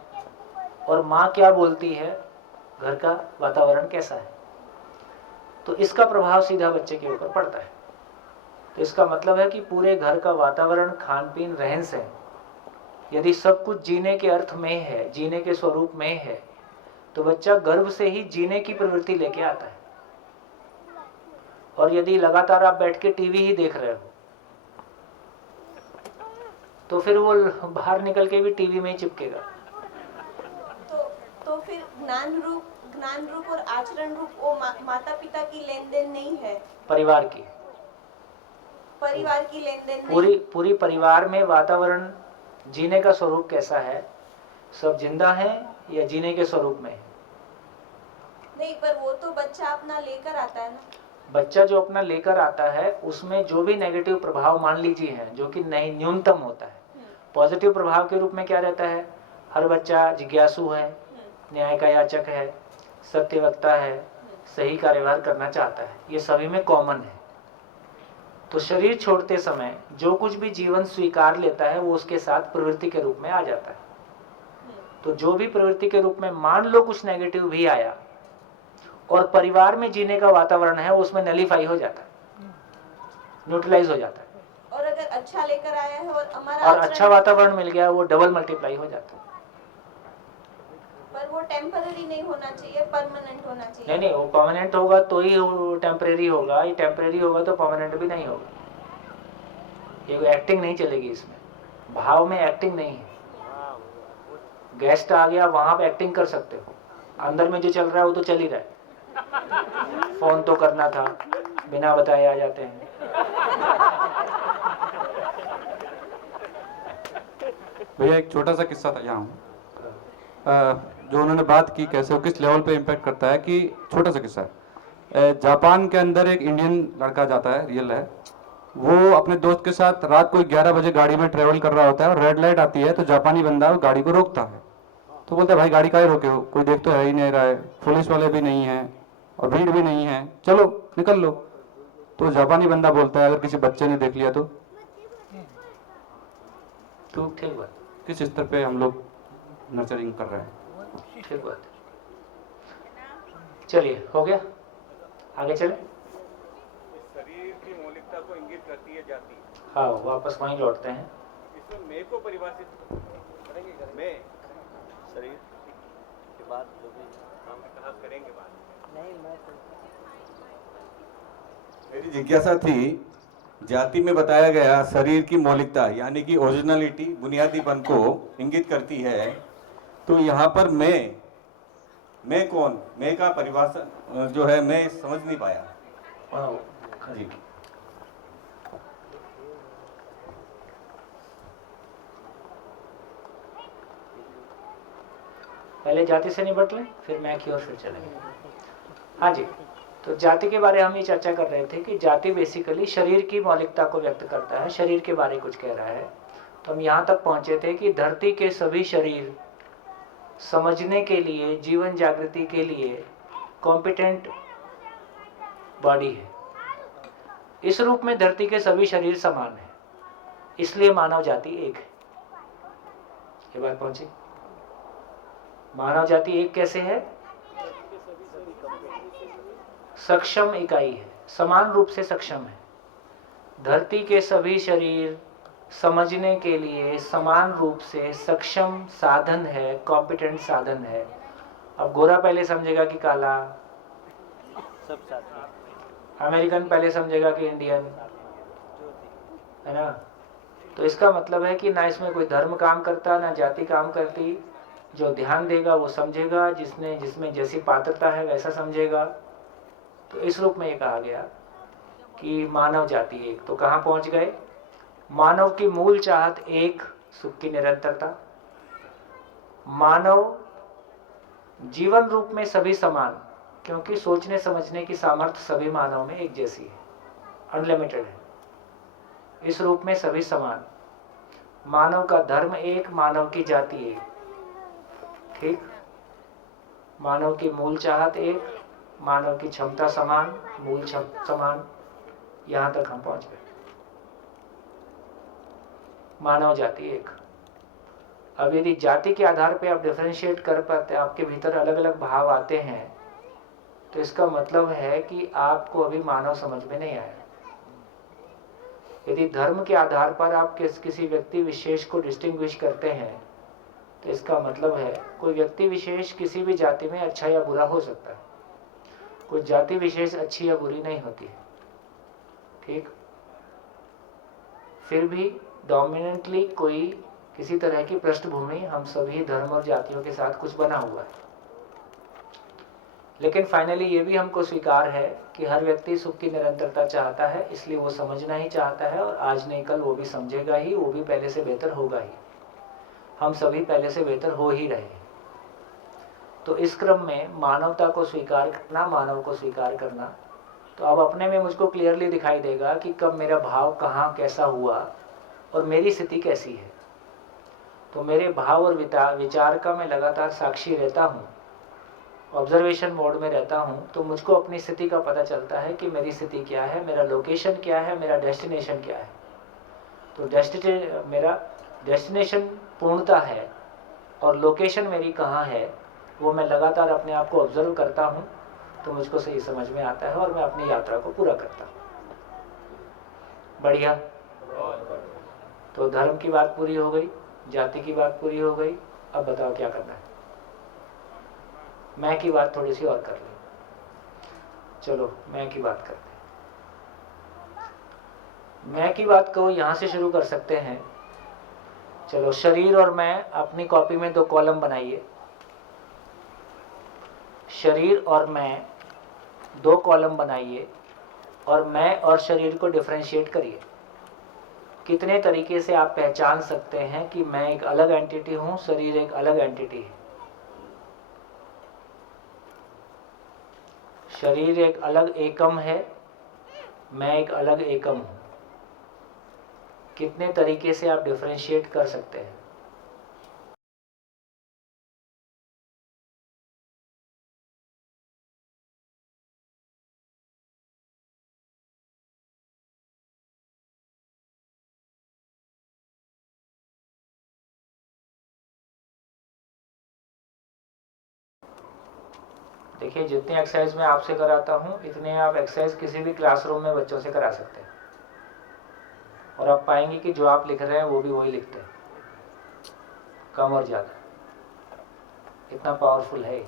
और माँ क्या बोलती है, घर का वातावरण कैसा है। तो इसका प्रभाव सीधा बच्चे के ऊपर पड़ता है। तो इसका मतलब है कि पूरे घर का वातावरण, खान पीन, रहन सहन, यदि सब कुछ जीने के अर्थ में है, जीने के स्वरूप में है, तो बच्चा गर्भ से ही जीने की प्रवृत्ति लेके आता है। और यदि लगातार आप बैठ के टीवी ही देख रहे हो तो फिर वो बाहर निकल के भी टीवी में ही चिपकेगा। तो फिर ज्ञान रूप और आचरण रूप वो माता पिता की लेन देन नहीं है, परिवार की लेन देन पूरी परिवार में वातावरण, जीने का स्वरूप कैसा है, सब जिंदा है या जीने के स्वरूप में है? नहीं, पर वो तो बच्चा अपना लेकर आता है ना। बच्चा जो अपना लेकर आता है उसमें जो भी नेगेटिव प्रभाव मान लीजिए हैं, जो कि नहीं न्यूनतम होता है। पॉजिटिव प्रभाव के रूप में क्या रहता है, हर बच्चा जिज्ञासु है, न्याय का याचक है, सत्यवक्ता है, सही का व्यवहार करना चाहता है, ये सभी में कॉमन है। तो शरीर छोड़ते समय जो कुछ भी जीवन स्वीकार लेता है वो उसके साथ प्रवृत्ति के रूप में आ जाता है। तो जो भी प्रवृत्ति के रूप में मान लो कुछ नेगेटिव भी आया और परिवार में जीने का वातावरण है, उसमें नलीफाई हो जाता है। न्यूट्रलाइज हो जाता है। और अगर अच्छा लेकर आया है और हमारा और अच्छा वातावरण मिल गया, वो डबल मल्टीप्लाई हो जाता है। पर वो टेम्पररी नहीं होना चाहिए, परमानेंट होना चाहिए। नहीं नहीं, वो परमानेंट होगा तो ही वो टेम्परेरी होगा, ये टेम्परेरी होगा तो परमानेंट भी नहीं होगा। ये एक्टिंग नहीं चलेगी इसमें, भाव में एक्टिंग नहीं है। गेस्ट आ गया, वहां पे एक्टिंग कर सकते हो, अंदर में जो चल रहा है वो तो चल ही रहा है। फोन तो करना था, बिना बताए आ जाते हैं। भैया एक छोटा सा किस्सा था यहाँ जो उन्होंने बात की कैसे वो किस लेवल पे इम्पैक्ट करता है, कि छोटा सा किस्सा है। जापान के अंदर एक इंडियन लड़का जाता है, रियल है, वो अपने दोस्त के साथ रात को 11 बजे गाड़ी में ट्रेवल कर रहा होता है और रेड लाइट आती है, तो जापानी बंदा गाड़ी को रोकता है। तो बोलता है भाई गाड़ी काहे रोके हो, कोई देख तो है ही नहीं रहा है, पुलिस वाले भी नहीं है और भीड़ भी नहीं है, चलो निकल लो। तो जापानी बंदा बोलता है अगर किसी बच्चे ने देख लिया तो ठीक बात। किस स्तर पे हम लोग नर्चरिंग कर रहे हैं? ठीक बात। चलिए हो गया, आगे चले। शरीर की मौलिकता को इंगित करती है जाति। हाँ, वापस वहीं लौटते हैं। इसमें मैं को परिभाषित करेंगे, मैं शरीर के बाद जो भी हम कहा करेंगे बात। नहीं, मेरी जिज्ञासा थी, जाति में बताया गया शरीर की मौलिकता यानी कि ओरिजिनलिटी, बुनियादीपन को इंगित करती है, तो यहाँ पर मैं कौन, मैं का परिभाषा जो है मैं समझ नहीं पाया जी। पहले जाति से निपट लें, फिर मैं की ओर फिर चलेंगे। हाँ जी, तो जाति के बारे में हम ये चर्चा कर रहे थे कि जाति बेसिकली शरीर की मौलिकता को व्यक्त करता है, शरीर के बारे कुछ कह रहा है। तो हम यहाँ तक पहुँचे थे कि धरती के सभी शरीर समझने के लिए, जीवन जागृति के लिए कॉम्पिटेंट बॉडी है। इस रूप में धरती के सभी शरीर समान है, इसलिए मानव जाति एक है। ये बात पहुंची। मानव जाति एक कैसे है? सक्षम इकाई है, समान रूप से सक्षम है। धरती के सभी शरीर समझने के लिए समान रूप से सक्षम साधन है, कॉम्पिटेंट साधन है। अब गोरा पहले समझेगा कि काला, सब साथ, अमेरिकन पहले समझेगा कि इंडियन, है ना। तो इसका मतलब है कि ना इसमें कोई धर्म काम करता, ना जाति काम करती। जो ध्यान देगा वो समझेगा, जिसमें जैसी पात्रता है वैसा समझेगा। तो इस रूप में ये कहा गया कि मानव जाति एक। तो कहाँ पहुंच गए? मानव की मूल चाहत एक, सुख की निरंतरता। मानव जीवन रूप में सभी समान, क्योंकि सोचने समझने की सामर्थ्य सभी मानव में एक जैसी है, अनलिमिटेड है। इस रूप में सभी समान। मानव का धर्म एक, मानव की जाति एक। ठीक। मानव की मूल चाहत एक, मानव की क्षमता समान, मूल क्षमता समान। यहां तक हम पहुंच गए। मानव जाति एक। अब यदि जाति के आधार पे आप डिफरेंशिएट कर पाते, आपके भीतर अलग अलग भाव आते हैं, तो इसका मतलब है कि आपको अभी मानव समझ में नहीं आया। यदि धर्म के आधार पर आप किसी व्यक्ति विशेष को डिस्टिंग्विश करते हैं, तो इसका मतलब है कोई व्यक्ति विशेष किसी भी जाति में अच्छा या बुरा हो सकता है। कोई जाति विशेष अच्छी या बुरी नहीं होती है। ठीक। फिर भी डोमिनेंटली कोई किसी तरह की पृष्ठभूमि हम सभी धर्म और जातियों के साथ कुछ बना हुआ है। लेकिन फाइनली ये भी हमको स्वीकार है कि हर व्यक्ति सुख की निरंतरता चाहता है, इसलिए वो समझना ही चाहता है, और आज नहीं कल वो भी समझेगा ही, वो भी पहले से बेहतर होगा ही। हम सभी पहले से बेहतर हो ही रहे हैं। तो इस क्रम में मानवता को स्वीकार करना, मानव को स्वीकार करना, तो अब अपने में मुझको क्लियरली दिखाई देगा कि कब मेरा भाव कहाँ कैसा हुआ और मेरी स्थिति कैसी है। तो मेरे भाव और विचार का मैं लगातार साक्षी रहता हूँ, ऑब्जर्वेशन मोड में रहता हूँ, तो मुझको अपनी स्थिति का पता चलता है कि मेरी स्थिति क्या है, मेरा लोकेशन क्या है, मेरा डेस्टिनेशन क्या है। तो मेरा डेस्टिनेशन पूर्णता है और लोकेशन मेरी कहाँ है, वो मैं लगातार अपने आप को ऑब्जर्व करता हूँ, तो मुझको सही समझ में आता है और मैं अपनी यात्रा को पूरा करता हूँ। बढ़िया। तो धर्म की बात पूरी हो गई, जाति की बात पूरी हो गई। अब बताओ क्या करना है। मैं की बात थोड़ी सी और कर लें। चलो मैं की बात करते हैं। मैं की बात को यहां से शुरू कर सकते हैं। चलो शरीर और मैं, अपनी कॉपी में 2 कॉलम बनाइए। शरीर और मैं 2 कॉलम बनाइए और मैं और शरीर को डिफरेंशिएट करिए। कितने तरीके से आप पहचान सकते हैं कि मैं एक अलग एंटिटी हूं, शरीर एक अलग एंटिटी है। शरीर एक अलग एकम है, मैं एक अलग एकम हूं। कितने तरीके से आप डिफरेंशिएट कर सकते हैं। देखिए जितने एक्सरसाइज मैं आपसे कराता हूं, इतने आप एक्सरसाइज किसी भी क्लासरूम में बच्चों से करा सकते हैं। और आप पाएंगे कि जो आप लिख रहे हैं वो भी वही लिखते हैं, कम और ज़्यादा। इतना पावरफुल है।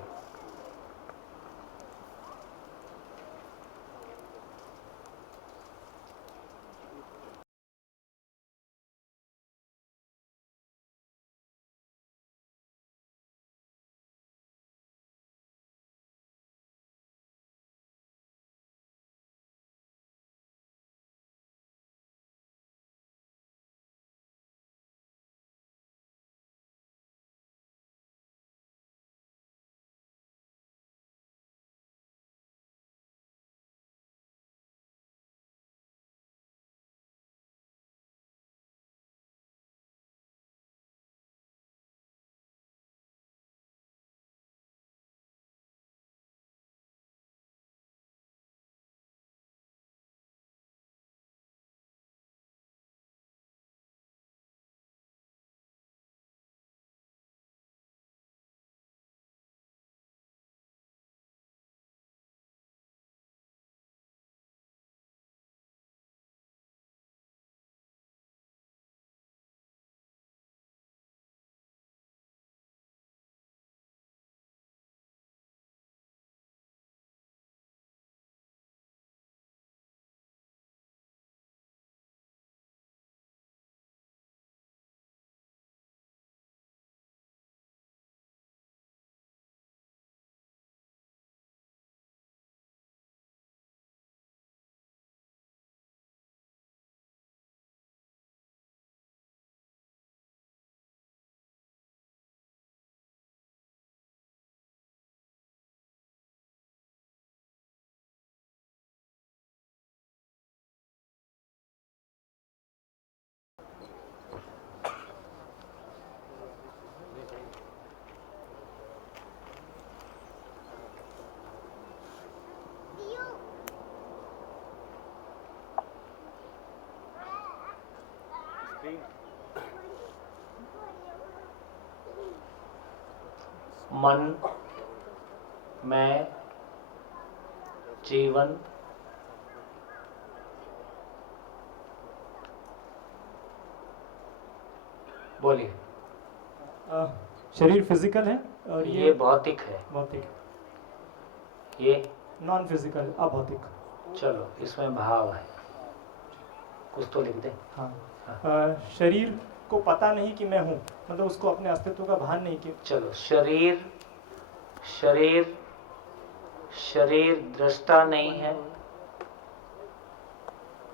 मन, मैं, जीवन, बोलिए। शरीर फिजिकल है और ये भौतिक है। भौतिक, ये नॉन फिजिकल अभौतिक। चलो इसमें भाव है, कुछ तो लिख दे। हाँ। शरीर को पता नहीं कि मैं हूँ, मतलब उसको अपने अस्तित्व का भान नहीं कि। चलो शरीर, शरीर, शरीर दृष्टा नहीं है,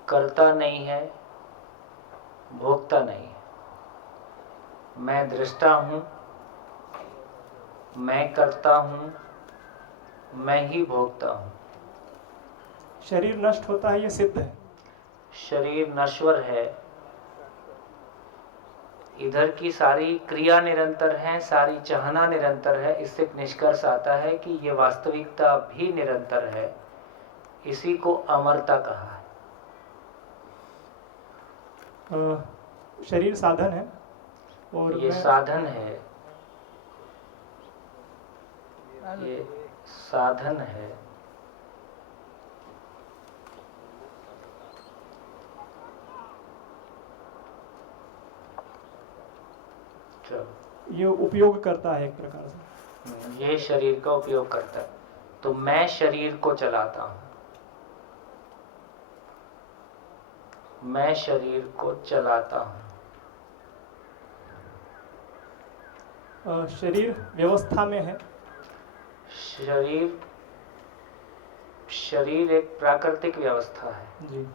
कर्ता नहीं है, भोक्ता नहीं है। मैं दृष्टा हूँ, मैं करता हूँ, मैं ही भोगता हूँ। शरीर नष्ट होता है, ये सिद्ध है। शरीर नश्वर है। इधर की सारी क्रिया निरंतर है, सारी चाहना निरंतर है। इससे निष्कर्ष आता है कि ये वास्तविकता भी निरंतर है। इसी को अमरता कहा है। शरीर साधन है और ये साधन है, ये साधन है। चलो ये उपयोग करता है एक प्रकार से। ये शरीर का उपयोग करता है। तो मैं शरीर को चलाता हूँ, मैं शरीर को चलाता हूँ। शरीर व्यवस्था में है। शरीर एक प्राकृतिक व्यवस्था है। जी।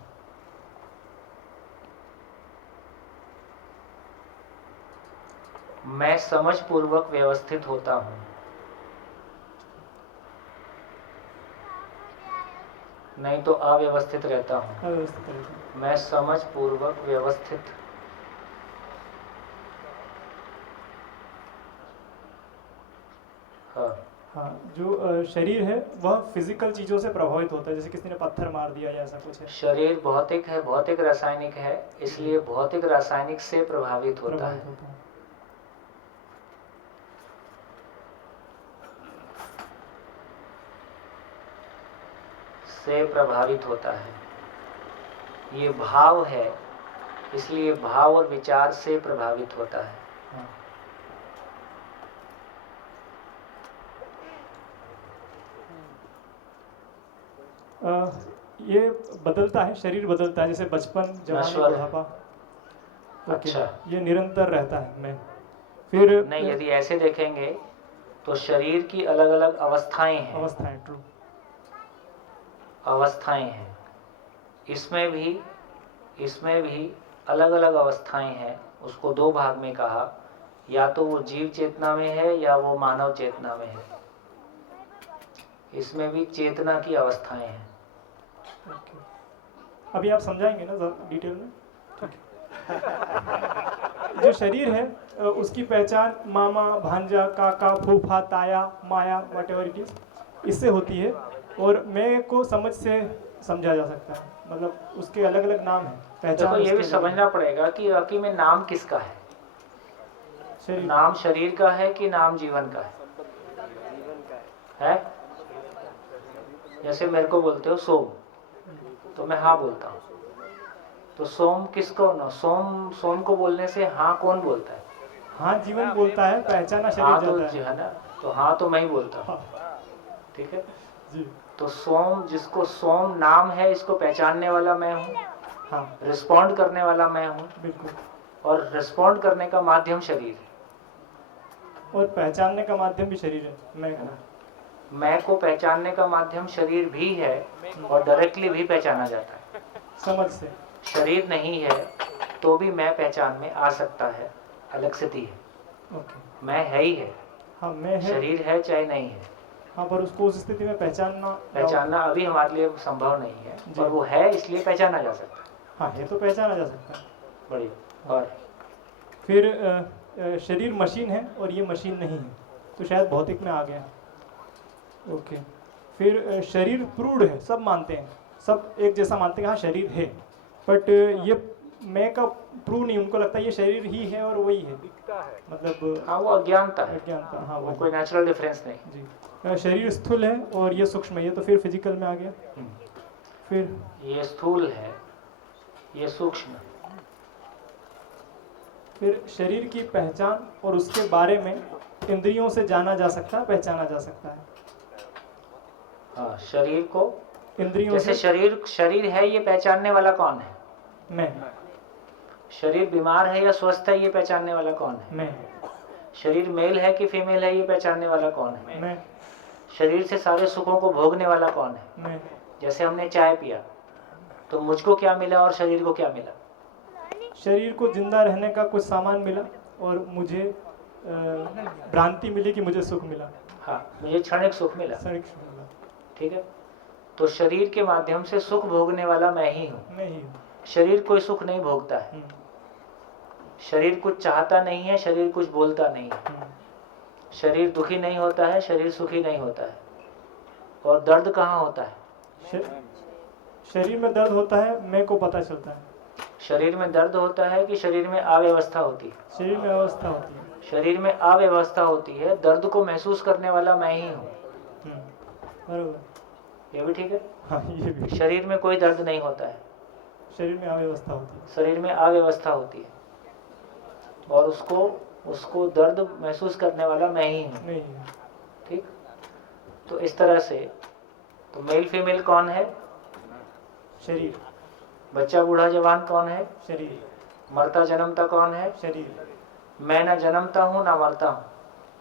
मैं समझ पूर्वक व्यवस्थित होता हूँ, नहीं तो अव्यवस्थित रहता हूँ। अव्यवस्थित रहता हूँ। मैं समझ पूर्वक व्यवस्थित हाँ, जो शरीर है वह फिजिकल चीज़ों से प्रभावित होता है, जैसे किसी ने पत्थर मार दिया या ऐसा कुछ है। शरीर भौतिक है, भौतिक रासायनिक है, इसलिए भौतिक रासायनिक से प्रभावित होता है। से प्रभावित होता है। ये भाव है, इसलिए भाव और विचार से प्रभावित होता है। ये बदलता है, शरीर बदलता है, जैसे बचपन, जवानी, बुढ़ापा। अच्छा, ये निरंतर रहता है। मैं फिर नहीं, यदि ऐसे देखेंगे तो शरीर की अलग अलग अवस्थाएं हैं। अवस्थाएं, ट्रू, अवस्थाएं हैं। इसमें भी अलग अलग अवस्थाएं हैं। उसको दो भाग में कहा, या तो वो जीव चेतना में है या वो मानव चेतना में है। इसमें भी चेतना की अवस्थाएं हैं। अभी आप समझाएंगे ना डिटेल में? जो शरीर है उसकी पहचान मामा, भांजा, काका, फूफा, ताया, माया, व्हाटएवर इट इज, इससे होती है। और मैं को समझ से समझा जा सकता है, मतलब उसके अलग अलग नाम हैं। पहचान देखो, ये भी समझना पड़ेगा कि वाकई में नाम किसका है। नाम शरीर का है कि नाम जीवन का है? जैसे मेरे को बोलते हो सोम, तो मैं हाँ बोलता हूँ। तो सोम किसको ना, सोम को बोलने से हाँ कौन बोलता है? हाँ जीवन बोलता है, पहचाना शरीर हाँ जाता तो है ना, तो हाँ तो मैं ही बोलता हूँ। ठीक है जी। तो सोम, जिसको सोम नाम है, इसको पहचानने वाला मैं हूँ। हाँ, रिस्पॉन्ड करने वाला मैं हूँ। बिल्कुल। और रिस्पॉन्ड करने का माध्यम शरीर है, और पहचानने का माध्यम भी शरीर है। मैं को पहचानने का माध्यम शरीर भी है, और डायरेक्टली भी पहचाना जाता है समझ से। शरीर नहीं है तो भी मैं पहचान में आ सकता है, अलग स्थिति है। मैं है ही है। हाँ, मैं है, शरीर है चाहे नहीं है। हाँ, पर उसको उस स्थिति में पहचानना अभी हमारे लिए संभव नहीं है, और वो है इसलिए पहचाना जा सकता है। हाँ, ये तो पहचाना जा सकता है। बढ़िया। और फिर शरीर मशीन है और ये मशीन नहीं है, तो शायद भौतिक में आ गया। ओके। फिर शरीर प्रूव्ड है, सब मानते हैं, सब एक जैसा मानते हैं हाँ शरीर है, बट ये मैं का प्रूव नहीं, उनको लगता है ये शरीर ही है और वही है, मतलब हाँ वो अज्ञानता है। अज्ञानता, हाँ वो कोई नेचुरल डिफरेंस नहीं। जी। शरीर स्थूल है और ये सूक्ष्म है, ये तो फिर फिजिकल में आ गया। फिर ये स्थूल है, ये सूक्ष्म है। फिर शरीर की पहचान और उसके बारे में इंद्रियों से जाना जा सकता है, पहचाना जा सकता है। हाँ, शरीर को इंद्रियों जैसे से शरीर है, ये पहचानने वाला कौन है? मैं। शरीर बीमार है या स्वस्थ है, ये पहचानने वाला कौन है? मैं। शरीर मेल है कि फीमेल है, ये पहचानने वाला कौन है? मैं। शरीर से सारे सुखों को भोगने वाला कौन है? मैं। जैसे हमने चाय पिया तो मुझको क्या मिला और शरीर को क्या मिला? शरीर को जिंदा रहने का कुछ सामान मिला और मुझे भ्रांति मिली कि मुझे सुख मिला। हाँ, मुझे क्षणिक सुख मिला। क्षणिक सुख मिला। ठीक है, तो शरीर के माध्यम से सुख भोगने वाला मैं ही हूँ। मैं ही हूँ। शरीर कोई सुख नहीं भोगता है, शरीर कुछ चाहता नहीं है, शरीर कुछ बोलता नहीं है, शरीर दुखी नहीं होता है, शरीर सुखी नहीं होता है। और दर्द कहाँ होता है? शरीर में दर्द होता है, मैं को पता चलता है। शरीर में दर्द होता है कि शरीर में अव्यवस्था होती है? शरीर में अवस्था होती है। शरीर में अव्यवस्था होती है, दर्द को महसूस करने वाला मैं ही हूँ। बरोबर। ये भी ठीक है। हाँ, ये भी। शरीर में कोई दर्द नहीं होता है, शरीर में अव्यवस्था होती है। शरीर में अव्यवस्था होती है, और उसको उसको दर्द महसूस करने वाला मैं ही हूँ। नहीं, ठीक, तो इस तरह से तो मेल फीमेल कौन है? शरीर। बच्चा बूढ़ा जवान कौन है? शरीर। मरता जन्मता कौन है? शरीर। मैं ना जन्मता हूँ ना मरता हूँ,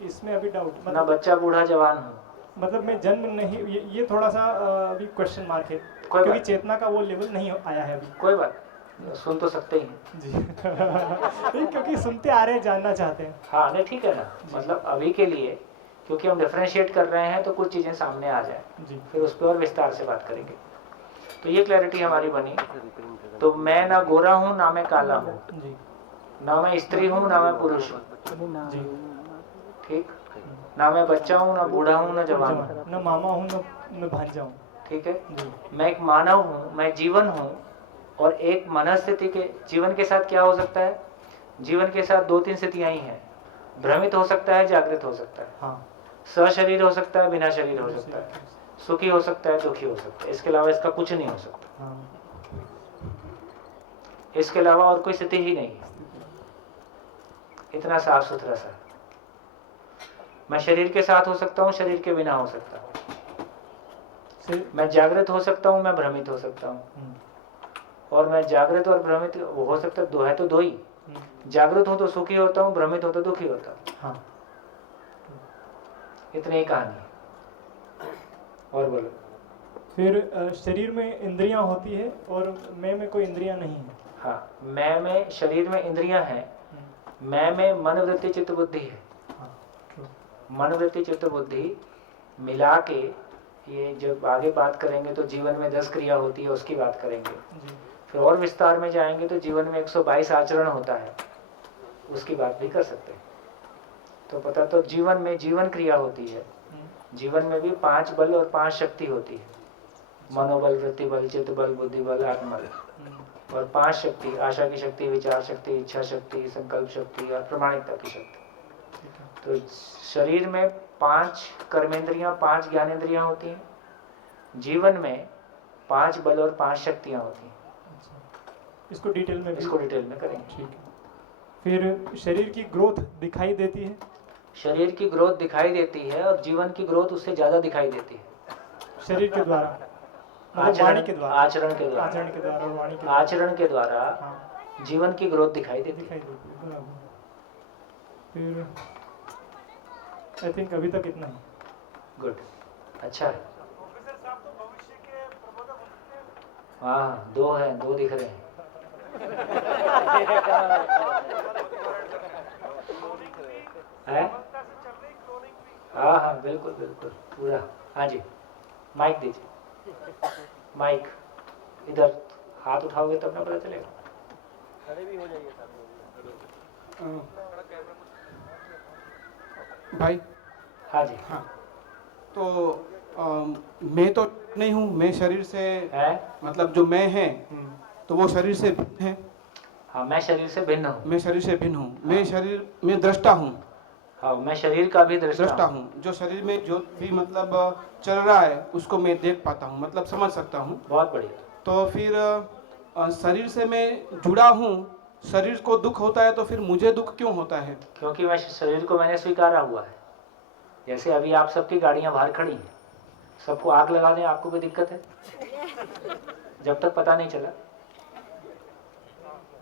इसमें अभी डाउट, ना मतलब बच्चा बूढ़ा जवान हूँ। मतलब मैं जन्म नहीं, ये थोड़ा सा अभी क्वेश्चन मार्क है, कोई क्योंकि बात चेतना का वो लेवल नहीं आया है अभी। कोई बात, सुन तो सकते ही हैं। जी नहीं, क्योंकि सुनते आ रहे हैं, जानना चाहते हैं। हाँ नहीं ठीक है ना, मतलब अभी के लिए क्योंकि हम डिफरेंशिएट कर रहे हैं तो कुछ चीज़ें सामने आ जाए, फिर उस पर और विस्तार से बात करेंगे। तो ये क्लैरिटी हमारी बनी। तो मैं ना गोरा हूँ ना मैं काला हूँ, ना मैं स्त्री हूँ ना मैं पुरुष हूँ, ठीक, ना मैं बच्चा हूँ ना बूढ़ा हूँ ना जवान हूँ, ना मामा हूँ ना मैं भांजा हूँ, ठीक है। मैं एक मानव हूँ, मैं जीवन हूँ, और एक मनस्थिति के जीवन के साथ क्या हो सकता है? जीवन के साथ 2-3 स्थितियाँ ही हैं, भ्रमित हो सकता है, जागृत हो सकता है, हाँ। सशरीर हो सकता है, बिना शरीर हो सकता है, सुखी हो सकता है, दुखी हो सकता है, इसके अलावा इसका कुछ नहीं हो सकता। हाँ। इसके अलावा और कोई स्थिति ही नहीं है, इतना साफ सुथरा सा। मैं शरीर के साथ हो सकता हूँ, शरीर के बिना हो सकता हूँ, मैं जागृत हो सकता हूँ, मैं भ्रमित हो सकता हूँ, और मैं जागृत और भ्रमित हो सकता है, दो है तो दो ही। जागृत हो तो सुखी होता हूँ, भ्रमित हो तो दुखी होता हूँ, हाँ। इतनी ही कहानी है। और बोलो। फिर शरीर में इंद्रियां होती है और मैं में कोई इंद्रियां नहीं है। हाँ, मैं में शरीर में इंद्रियां हैं, मैं में मन वृत्ति चित्त बुद्धि है। मन वृत्ति चित्त बुद्धि मिला के, ये जब आगे बात करेंगे तो जीवन में 10 क्रिया होती है, उसकी बात करेंगे। फिर और विस्तार में जाएंगे तो जीवन में 122 आचरण होता है, उसकी बात भी कर सकते हैं। तो पता, तो जीवन में जीवन क्रिया होती है, जीवन में भी 5 बल और 5 शक्ति होती है, मनोबल, वृत्ति बल, चित्त बल, बुद्धि बल, आत्मबल, और 5 शक्ति, आशा की शक्ति, विचार शक्ति, इच्छा शक्ति, संकल्प शक्ति और प्रमाणिकता की शक्ति। तो शरीर में 5 कर्मेंद्रियां, 5 ज्ञानेंद्रियां होती हैं, जीवन में 5 बल और 5 शक्तियां होती हैं। इसको डिटेल में करेंगे। ठीक है। फिर शरीर की ग्रोथ दिखाई देती है। शरीर की ग्रोथ दिखाई देती है, और जीवन की ग्रोथ उससे ज्यादा दिखाई देती है। शरीर के द्वारा, आचरण के द्वारा, आचरण के द्वारा और वाणी के द्वारा, आचरण के द्वारा जीवन की ग्रोथ दिखाई देती है। फिर आई थिंक अभी तक इतना ही। गुड, अच्छा है। हाँ, 2 हैं, 2 दिख रहे हैं। है? हाँ हाँ, बिल्कुल बिल्कुल पूरा। हाँ जी, माइक दीजिए। माइक इधर, हाथ उठाओगे तब ना पता चलेगा। खड़े भी हो जाइए साथ में। भाई। हाँ जी। हाँ, तो मैं तो नहीं हूँ, मैं शरीर से है? मतलब जो मैं है तो वो शरीर से भिन्न है। हाँ, मैं शरीर से भिन्न हूँ। मैं शरीर से भिन्न हूँ, मैं शरीर में दृष्टा हूँ। हाँ, मैं शरीर का भी दृष्टा हूँ। जो शरीर में जो भी मतलब चल रहा है उसको मैं देख पाता हूँ, मतलब समझ सकता हूँ। बहुत बढ़िया। तो फिर शरीर से मैं जुड़ा हूँ, शरीर को दुख होता है तो फिर मुझे दुख क्यों होता है? क्योंकि मैं शरीर को मैंने स्वीकारा हुआ है। जैसे अभी आप सबकी गाड़ियां बाहर खड़ी हैं, सबको आग लगा दें, आपको कोई दिक्कत है? जब तक पता नहीं चला,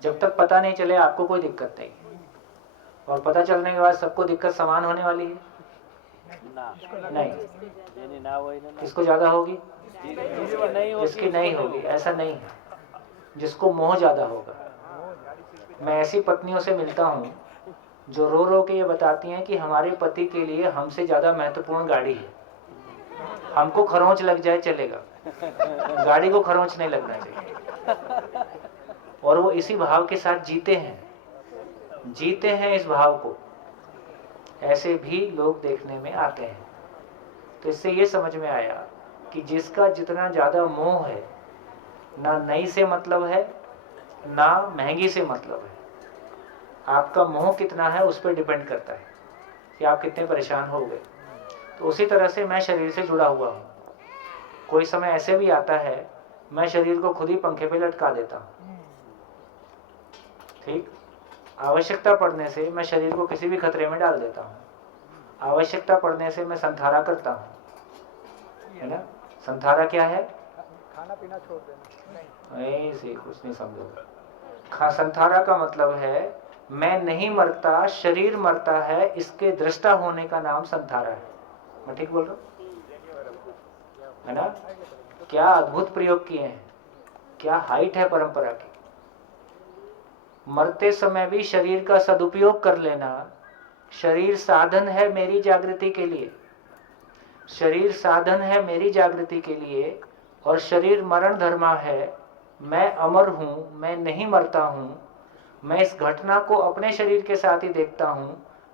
जब तक पता नहीं चले आपको कोई दिक्कत नहीं, और पता चलने के बाद सबको दिक्कत समान होने वाली है? नहीं, किसको ज्यादा होगी? जिसकी नहीं होगी। ऐसा नहीं है, जिसको मोह ज्यादा होगा। मैं ऐसी पत्नियों से मिलता हूँ जो रो रो के ये बताती हैं कि हमारे पति के लिए हमसे ज्यादा महत्वपूर्ण गाड़ी है, हमको खरोंच लग जाए चलेगा, गाड़ी को खरोंच नहीं लगना चाहिए। और वो इसी भाव के साथ जीते हैं इस भाव को। ऐसे भी लोग देखने में आते हैं। तो इससे ये समझ में आया कि जिसका जितना ज्यादा मोह है, ना नई से मतलब है ना महंगी से मतलब है, आपका मोह कितना है उस पर डिपेंड करता है कि आप कितने परेशान हो गए। तो उसी तरह से मैं शरीर से जुड़ा हुआ हूँ। कोई समय ऐसे भी आता है मैं शरीर को खुद ही पंखे पे लटका देता हूँ। ठीक, आवश्यकता पड़ने से मैं शरीर को किसी भी खतरे में डाल देता हूँ, आवश्यकता पड़ने से मैं संथारा करता हूँ, है ना। संथारा क्या है? खाना पीना छोड़ देना। ऐसे कुछ नहीं समझोगे। संथारा का मतलब है मैं नहीं मरता, शरीर मरता है, इसके दृष्टा होने का नाम संथारा है। मैं ठीक बोल रहा हूँ, है ना। क्या अद्भुत प्रयोग किए हैं, क्या हाइट है परंपरा की। मरते समय भी शरीर का सदुपयोग कर लेना। शरीर साधन है मेरी जागृति के लिए, शरीर साधन है मेरी जागृति के लिए, और शरीर मरण धर्मा है। मैं अमर हूं, मैं नहीं मरता हूं। मैं इस घटना को अपने शरीर के साथ ही देखता हूं।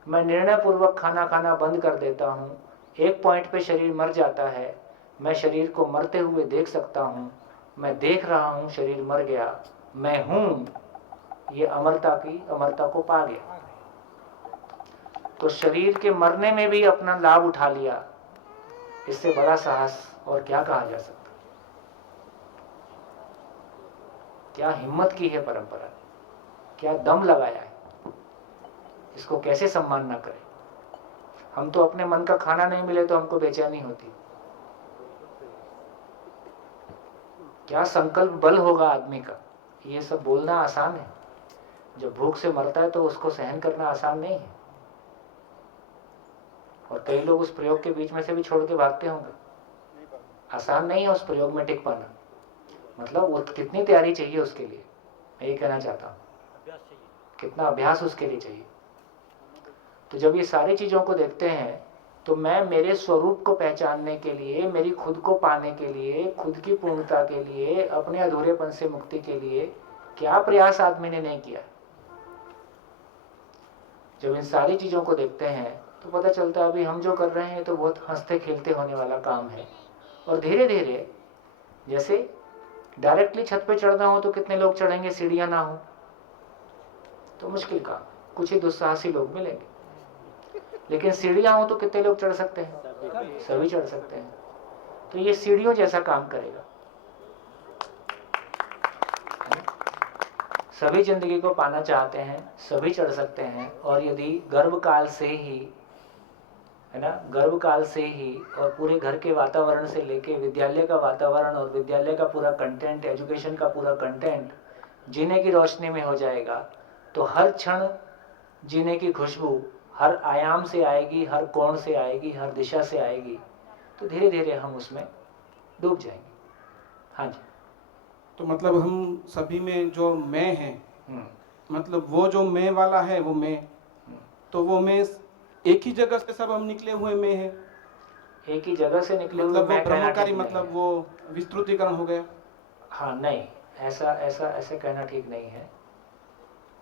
मैं निर्णय पूर्वक खाना खाना बंद कर देता हूं। एक पॉइंट पे शरीर मर जाता है, मैं शरीर को मरते हुए देख सकता हूं। मैं देख रहा हूं शरीर मर गया, मैं हूं, ये अमरता को पा गया। तो शरीर के मरने में भी अपना लाभ उठा लिया, इससे बड़ा साहस और क्या कहा जा सकता। क्या हिम्मत की है परंपरा, क्या दम लगाया है, इसको कैसे सम्मान ना करें। हम तो अपने मन का खाना नहीं मिले तो हमको बेचैनी होती। क्या संकल्प बल होगा आदमी का। ये सब बोलना आसान है, जब भूख से मरता है तो उसको सहन करना आसान नहीं है। और कई लोग उस प्रयोग के बीच में से भी छोड़ के भागते होंगे। आसान नहीं है उस प्रयोग में टिक पाना, मतलब वो कितनी तैयारी चाहिए उसके लिए, मैं ये कहना चाहता हूँ। कितना अभ्यास उसके लिए चाहिए। तो जब ये सारी चीजों को देखते हैं तो मैं मेरे स्वरूप को पहचानने के लिए, मेरी खुद को पाने के लिए, खुद की पूर्णता के लिए, अपने अधूरेपन से मुक्ति के लिए क्या प्रयास आदमी ने नहीं किया। जब इन सारी चीजों को देखते हैं तो पता चलता है अभी हम जो कर रहे हैं तो बहुत हंसते खेलते होने वाला काम है। और धीरे धीरे, जैसे डायरेक्टली छत पे चढ़ना हो तो कितने लोग चढ़ेंगे, सीढ़ियां ना हो तो मुश्किल काम, कुछ ही दुस्साहसी लोग मिलेंगे। लेकिन सीढ़ियां हो तो कितने लोग चढ़ सकते हैं, सभी चढ़ सकते हैं। तो ये सीढ़ियों जैसा काम करेगा। सभी जिंदगी को पाना चाहते हैं, सभी चढ़ सकते हैं। और यदि गर्भकाल से ही, है ना, गर्भकाल से ही और पूरे घर के वातावरण से लेके विद्यालय का वातावरण और विद्यालय का पूरा कंटेंट, एजुकेशन का पूरा कंटेंट जीने की रोशनी में हो जाएगा तो हर क्षण जीने की खुशबू हर आयाम से आएगी, हर कोण से आएगी, हर दिशा से आएगी। तो धीरे धीरे हम उसमें डूब जाएंगे। हाँ जी। तो मतलब हम सभी में जो मैं है, मतलब वो जो मैं वाला है वो मैं, तो वो मैं एक ही जगह से सब हम निकले हुए मैं है। एक ही जगह से निकले हुए मतलब मैं वो ब्रह्मकारी, मतलब वो विस्तृतीकरण हो गया। हाँ नहीं, ऐसा कहना ठीक नहीं है।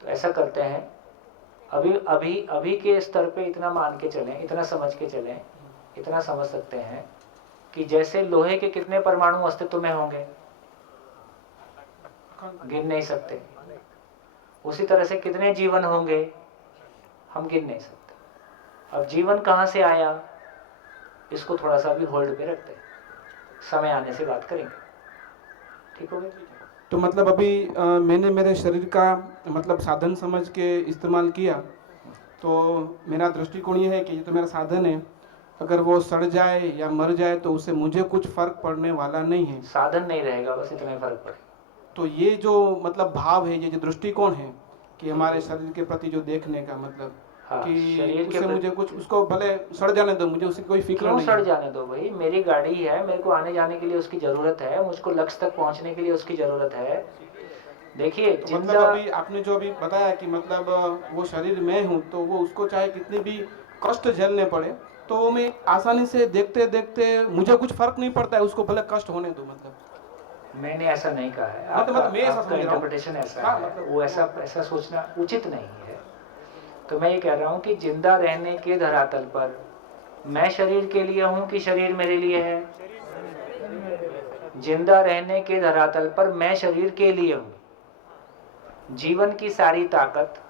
तो ऐसा करते हैं, अभी के स्तर पे इतना मान के चलें, इतना समझ के चलें, इतना समझ सकते हैं कि जैसे लोहे के कितने परमाणु अस्तित्व में होंगे, गिन नहीं सकते। उसी तरह से कितने जीवन होंगे, हम गिन नहीं सकते। अब जीवन कहाँ से आया, इसको थोड़ा सा भी होल्ड पे रखते हैं, समय आने से बात करेंगे। ठीक हो गया। तो मतलब अभी मैंने मेरे शरीर का मतलब साधन समझ के इस्तेमाल किया, तो मेरा दृष्टिकोण ये है कि ये तो मेरा साधन है, अगर वो सड़ जाए या मर जाए तो उससे मुझे कुछ फर्क पड़ने वाला नहीं है। साधन नहीं रहेगा, बस इतना फर्क पड़ेगा। तो ये जो मतलब भाव है, ये जो दृष्टिकोण है कि हमारे शरीर के प्रति जो देखने का मतलब, हाँ, कि उससे मुझे कुछ, उसको भले सड़ जाने दो, मुझे उसकी कोई फिक्र नहीं। सड़ जाने दो भाई, मेरी गाड़ी है, मेरे को आने जाने के लिए उसकी जरूरत है, मुझको लक्ष्य तक पहुंचने के लिए उसकी जरूरत है। देखिए तो मतलब अभी आपने जो अभी बताया कि मतलब वो शरीर मैं हूँ, तो वो उसको चाहे कितने भी कष्ट झेलने पड़े तो वो मैं आसानी से देखते देखते मुझे कुछ फर्क नहीं पड़ता है, उसको भले कष्ट होने दो। मतलब मैंने ऐसा नहीं कहा है, मतलब मैं ऐसा आपका इंटरप्रिटेशन ऐसा है, वो ऐसा सोचना उचित नहीं है। तो मैं ये कह रहा हूँ कि जिंदा रहने के धरातल पर मैं शरीर के लिए हूँ कि शरीर मेरे लिए है। जिंदा रहने के धरातल पर मैं शरीर के लिए हूँ। जीवन की सारी ताकत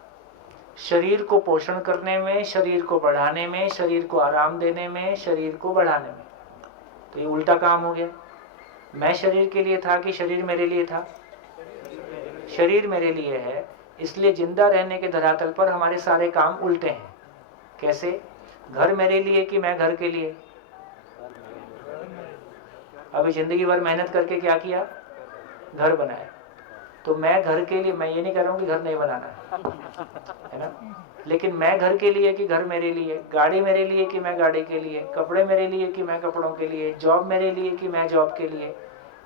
शरीर को पोषण करने में, शरीर को बढ़ाने में, शरीर को आराम देने में, शरीर को बढ़ाने में। तो ये उल्टा काम हो गया। मैं शरीर के लिए था कि शरीर मेरे लिए था? शरीर मेरे लिए है, इसलिए जिंदा रहने के धरातल पर हमारे सारे काम उल्टे हैं। कैसे? घर मेरे लिए कि मैं घर के लिए? अभी जिंदगी भर मेहनत करके क्या किया? घर बनाया। तो मैं घर के लिए, मैं ये नहीं कह रहा हूँ कि घर नहीं बनाना है ना, लेकिन मैं घर के लिए कि घर मेरे लिए? गाड़ी मेरे लिए कि मैं गाड़ी के लिए? कपड़े मेरे लिए कि मैं कपड़ों के लिए? जॉब मेरे लिए कि मैं जॉब के लिए?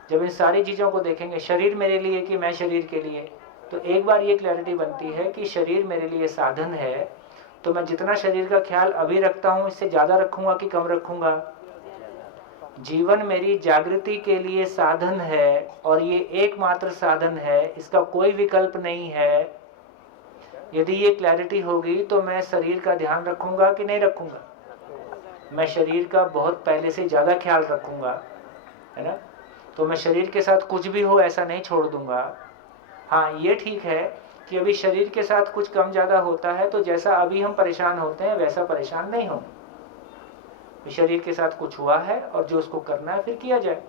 जब इन सारी चीज़ों को देखेंगे, शरीर मेरे लिए कि मैं शरीर के लिए, तो एक बार ये क्लैरिटी बनती है कि शरीर मेरे लिए साधन है। तो मैं जितना शरीर का ख्याल अभी रखता हूँ, इससे ज़्यादा रखूँगा कि कम रखूँगा? जीवन मेरी जागृति के लिए साधन है, और ये एकमात्र साधन है, इसका कोई विकल्प नहीं है। यदि ये क्लैरिटी होगी तो मैं शरीर का ध्यान रखूँगा कि नहीं रखूँगा? मैं शरीर का बहुत पहले से ज़्यादा ख्याल रखूँगा, है ना। तो मैं शरीर के साथ कुछ भी हो ऐसा नहीं छोड़ दूँगा। हाँ, ये ठीक है कि अभी शरीर के साथ कुछ कम ज़्यादा होता है, तो जैसा अभी हम परेशान होते हैं वैसा परेशान नहीं होंगे। शरीर के साथ कुछ हुआ है और जो उसको करना है फिर किया जाए,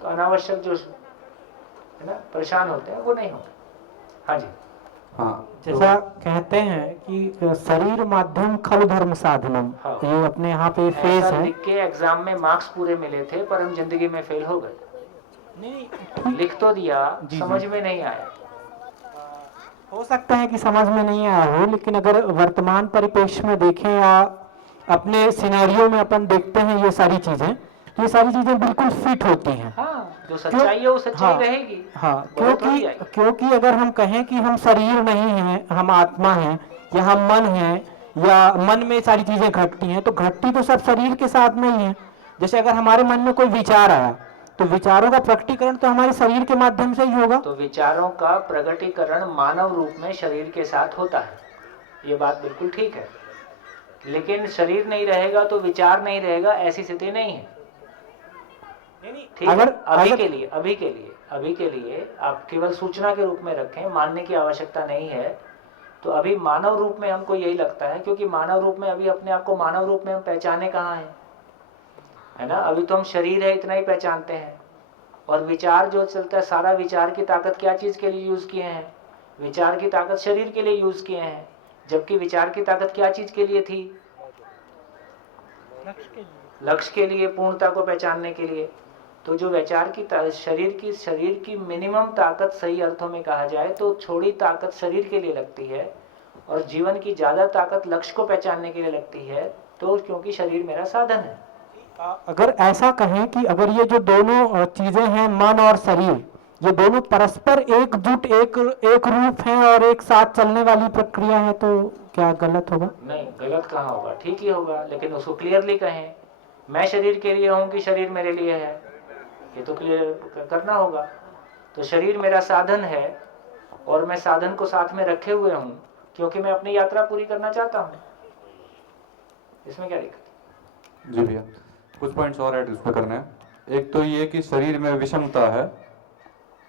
तो अनावश्यक जो है ना परेशान होते हैं वो नहीं होंगे। हाँ जी। हाँ, जैसा कहते हैं कि शरीर माध्यम खल धर्म साधनम, हाँ। ये अपने यहाँ पे फेज ऐसा है। लिख के एग्जाम में मार्क्स पूरे मिले थे, पर हम जिंदगी में फेल हो गए। लिख तो दिया, समझ में नहीं आया। हो सकता है कि समझ में नहीं आया हो, लेकिन अगर वर्तमान परिप्रेक्ष्य में देखें या अपने सिनेरियो में अपन देखते हैं ये सारी चीजें, तो ये सारी चीजें बिल्कुल फिट होती हैं। हाँ, जो सच्चाई है वो सच्चाई रहेगी। हाँ, क्योंकि अगर हम कहें कि हम शरीर नहीं हैं, हम आत्मा हैं, या हम मन हैं, या मन में सारी चीजें घटती हैं, तो घटती तो सब शरीर के साथ में ही है। जैसे अगर हमारे मन में कोई विचार आया, तो विचारों का प्रकटीकरण तो हमारे शरीर के माध्यम से ही होगा। तो विचारों का प्रकटीकरण मानव रूप में शरीर के साथ होता है, ये बात बिल्कुल ठीक है। लेकिन शरीर नहीं रहेगा तो विचार नहीं रहेगा, ऐसी स्थिति नहीं है। ठीक है, अभी के लिए आप केवल सूचना के रूप में रखें, मानने की आवश्यकता नहीं है। तो अभी मानव रूप में हमको यही लगता है, क्योंकि मानव रूप में अभी अपने आप को मानव रूप में हम पहचाने कहाँ हैं, है ना। अभी तो हम शरीर है इतना ही पहचानते हैं। और विचार जो चलता है, सारा विचार की ताकत क्या चीज़ के लिए यूज़ किए हैं? विचार की ताकत शरीर के लिए यूज़ किए हैं, जबकि विचार की ताकत क्या चीज़ के लिए थी? लक्ष्य के लिए, पूर्णता को पहचानने के लिए। तो जो विचार की शरीर की मिनिमम ताकत सही अर्थों में कहा जाए तो थोड़ी ताकत शरीर के लिए लगती है, और जीवन की ज़्यादा ताकत लक्ष्य को पहचानने के लिए लगती है। तो क्योंकि शरीर मेरा साधन है। अगर ऐसा कहें कि अगर ये जो दोनों चीजें हैं, मन और शरीर, ये दोनों परस्पर एकजुट एक रूप हैं और एक साथ चलने वाली प्रक्रिया है, तो क्या गलत होगा? नहीं, गलत कहाँ होगा, ठीक ही होगा। लेकिन उसको क्लियरली कहें, मैं शरीर के लिए हूँ कि शरीर मेरे लिए है, ये तो क्लियर करना होगा। तो शरीर मेरा साधन है और मैं साधन को साथ में रखे हुए हूँ, क्योंकि मैं अपनी यात्रा पूरी करना चाहता हूँ। इसमें क्या दिक्कत? जी भैया, कुछ पॉइंट्स और ऐड इसमें करने हैं। एक तो ये कि शरीर में विषमता है,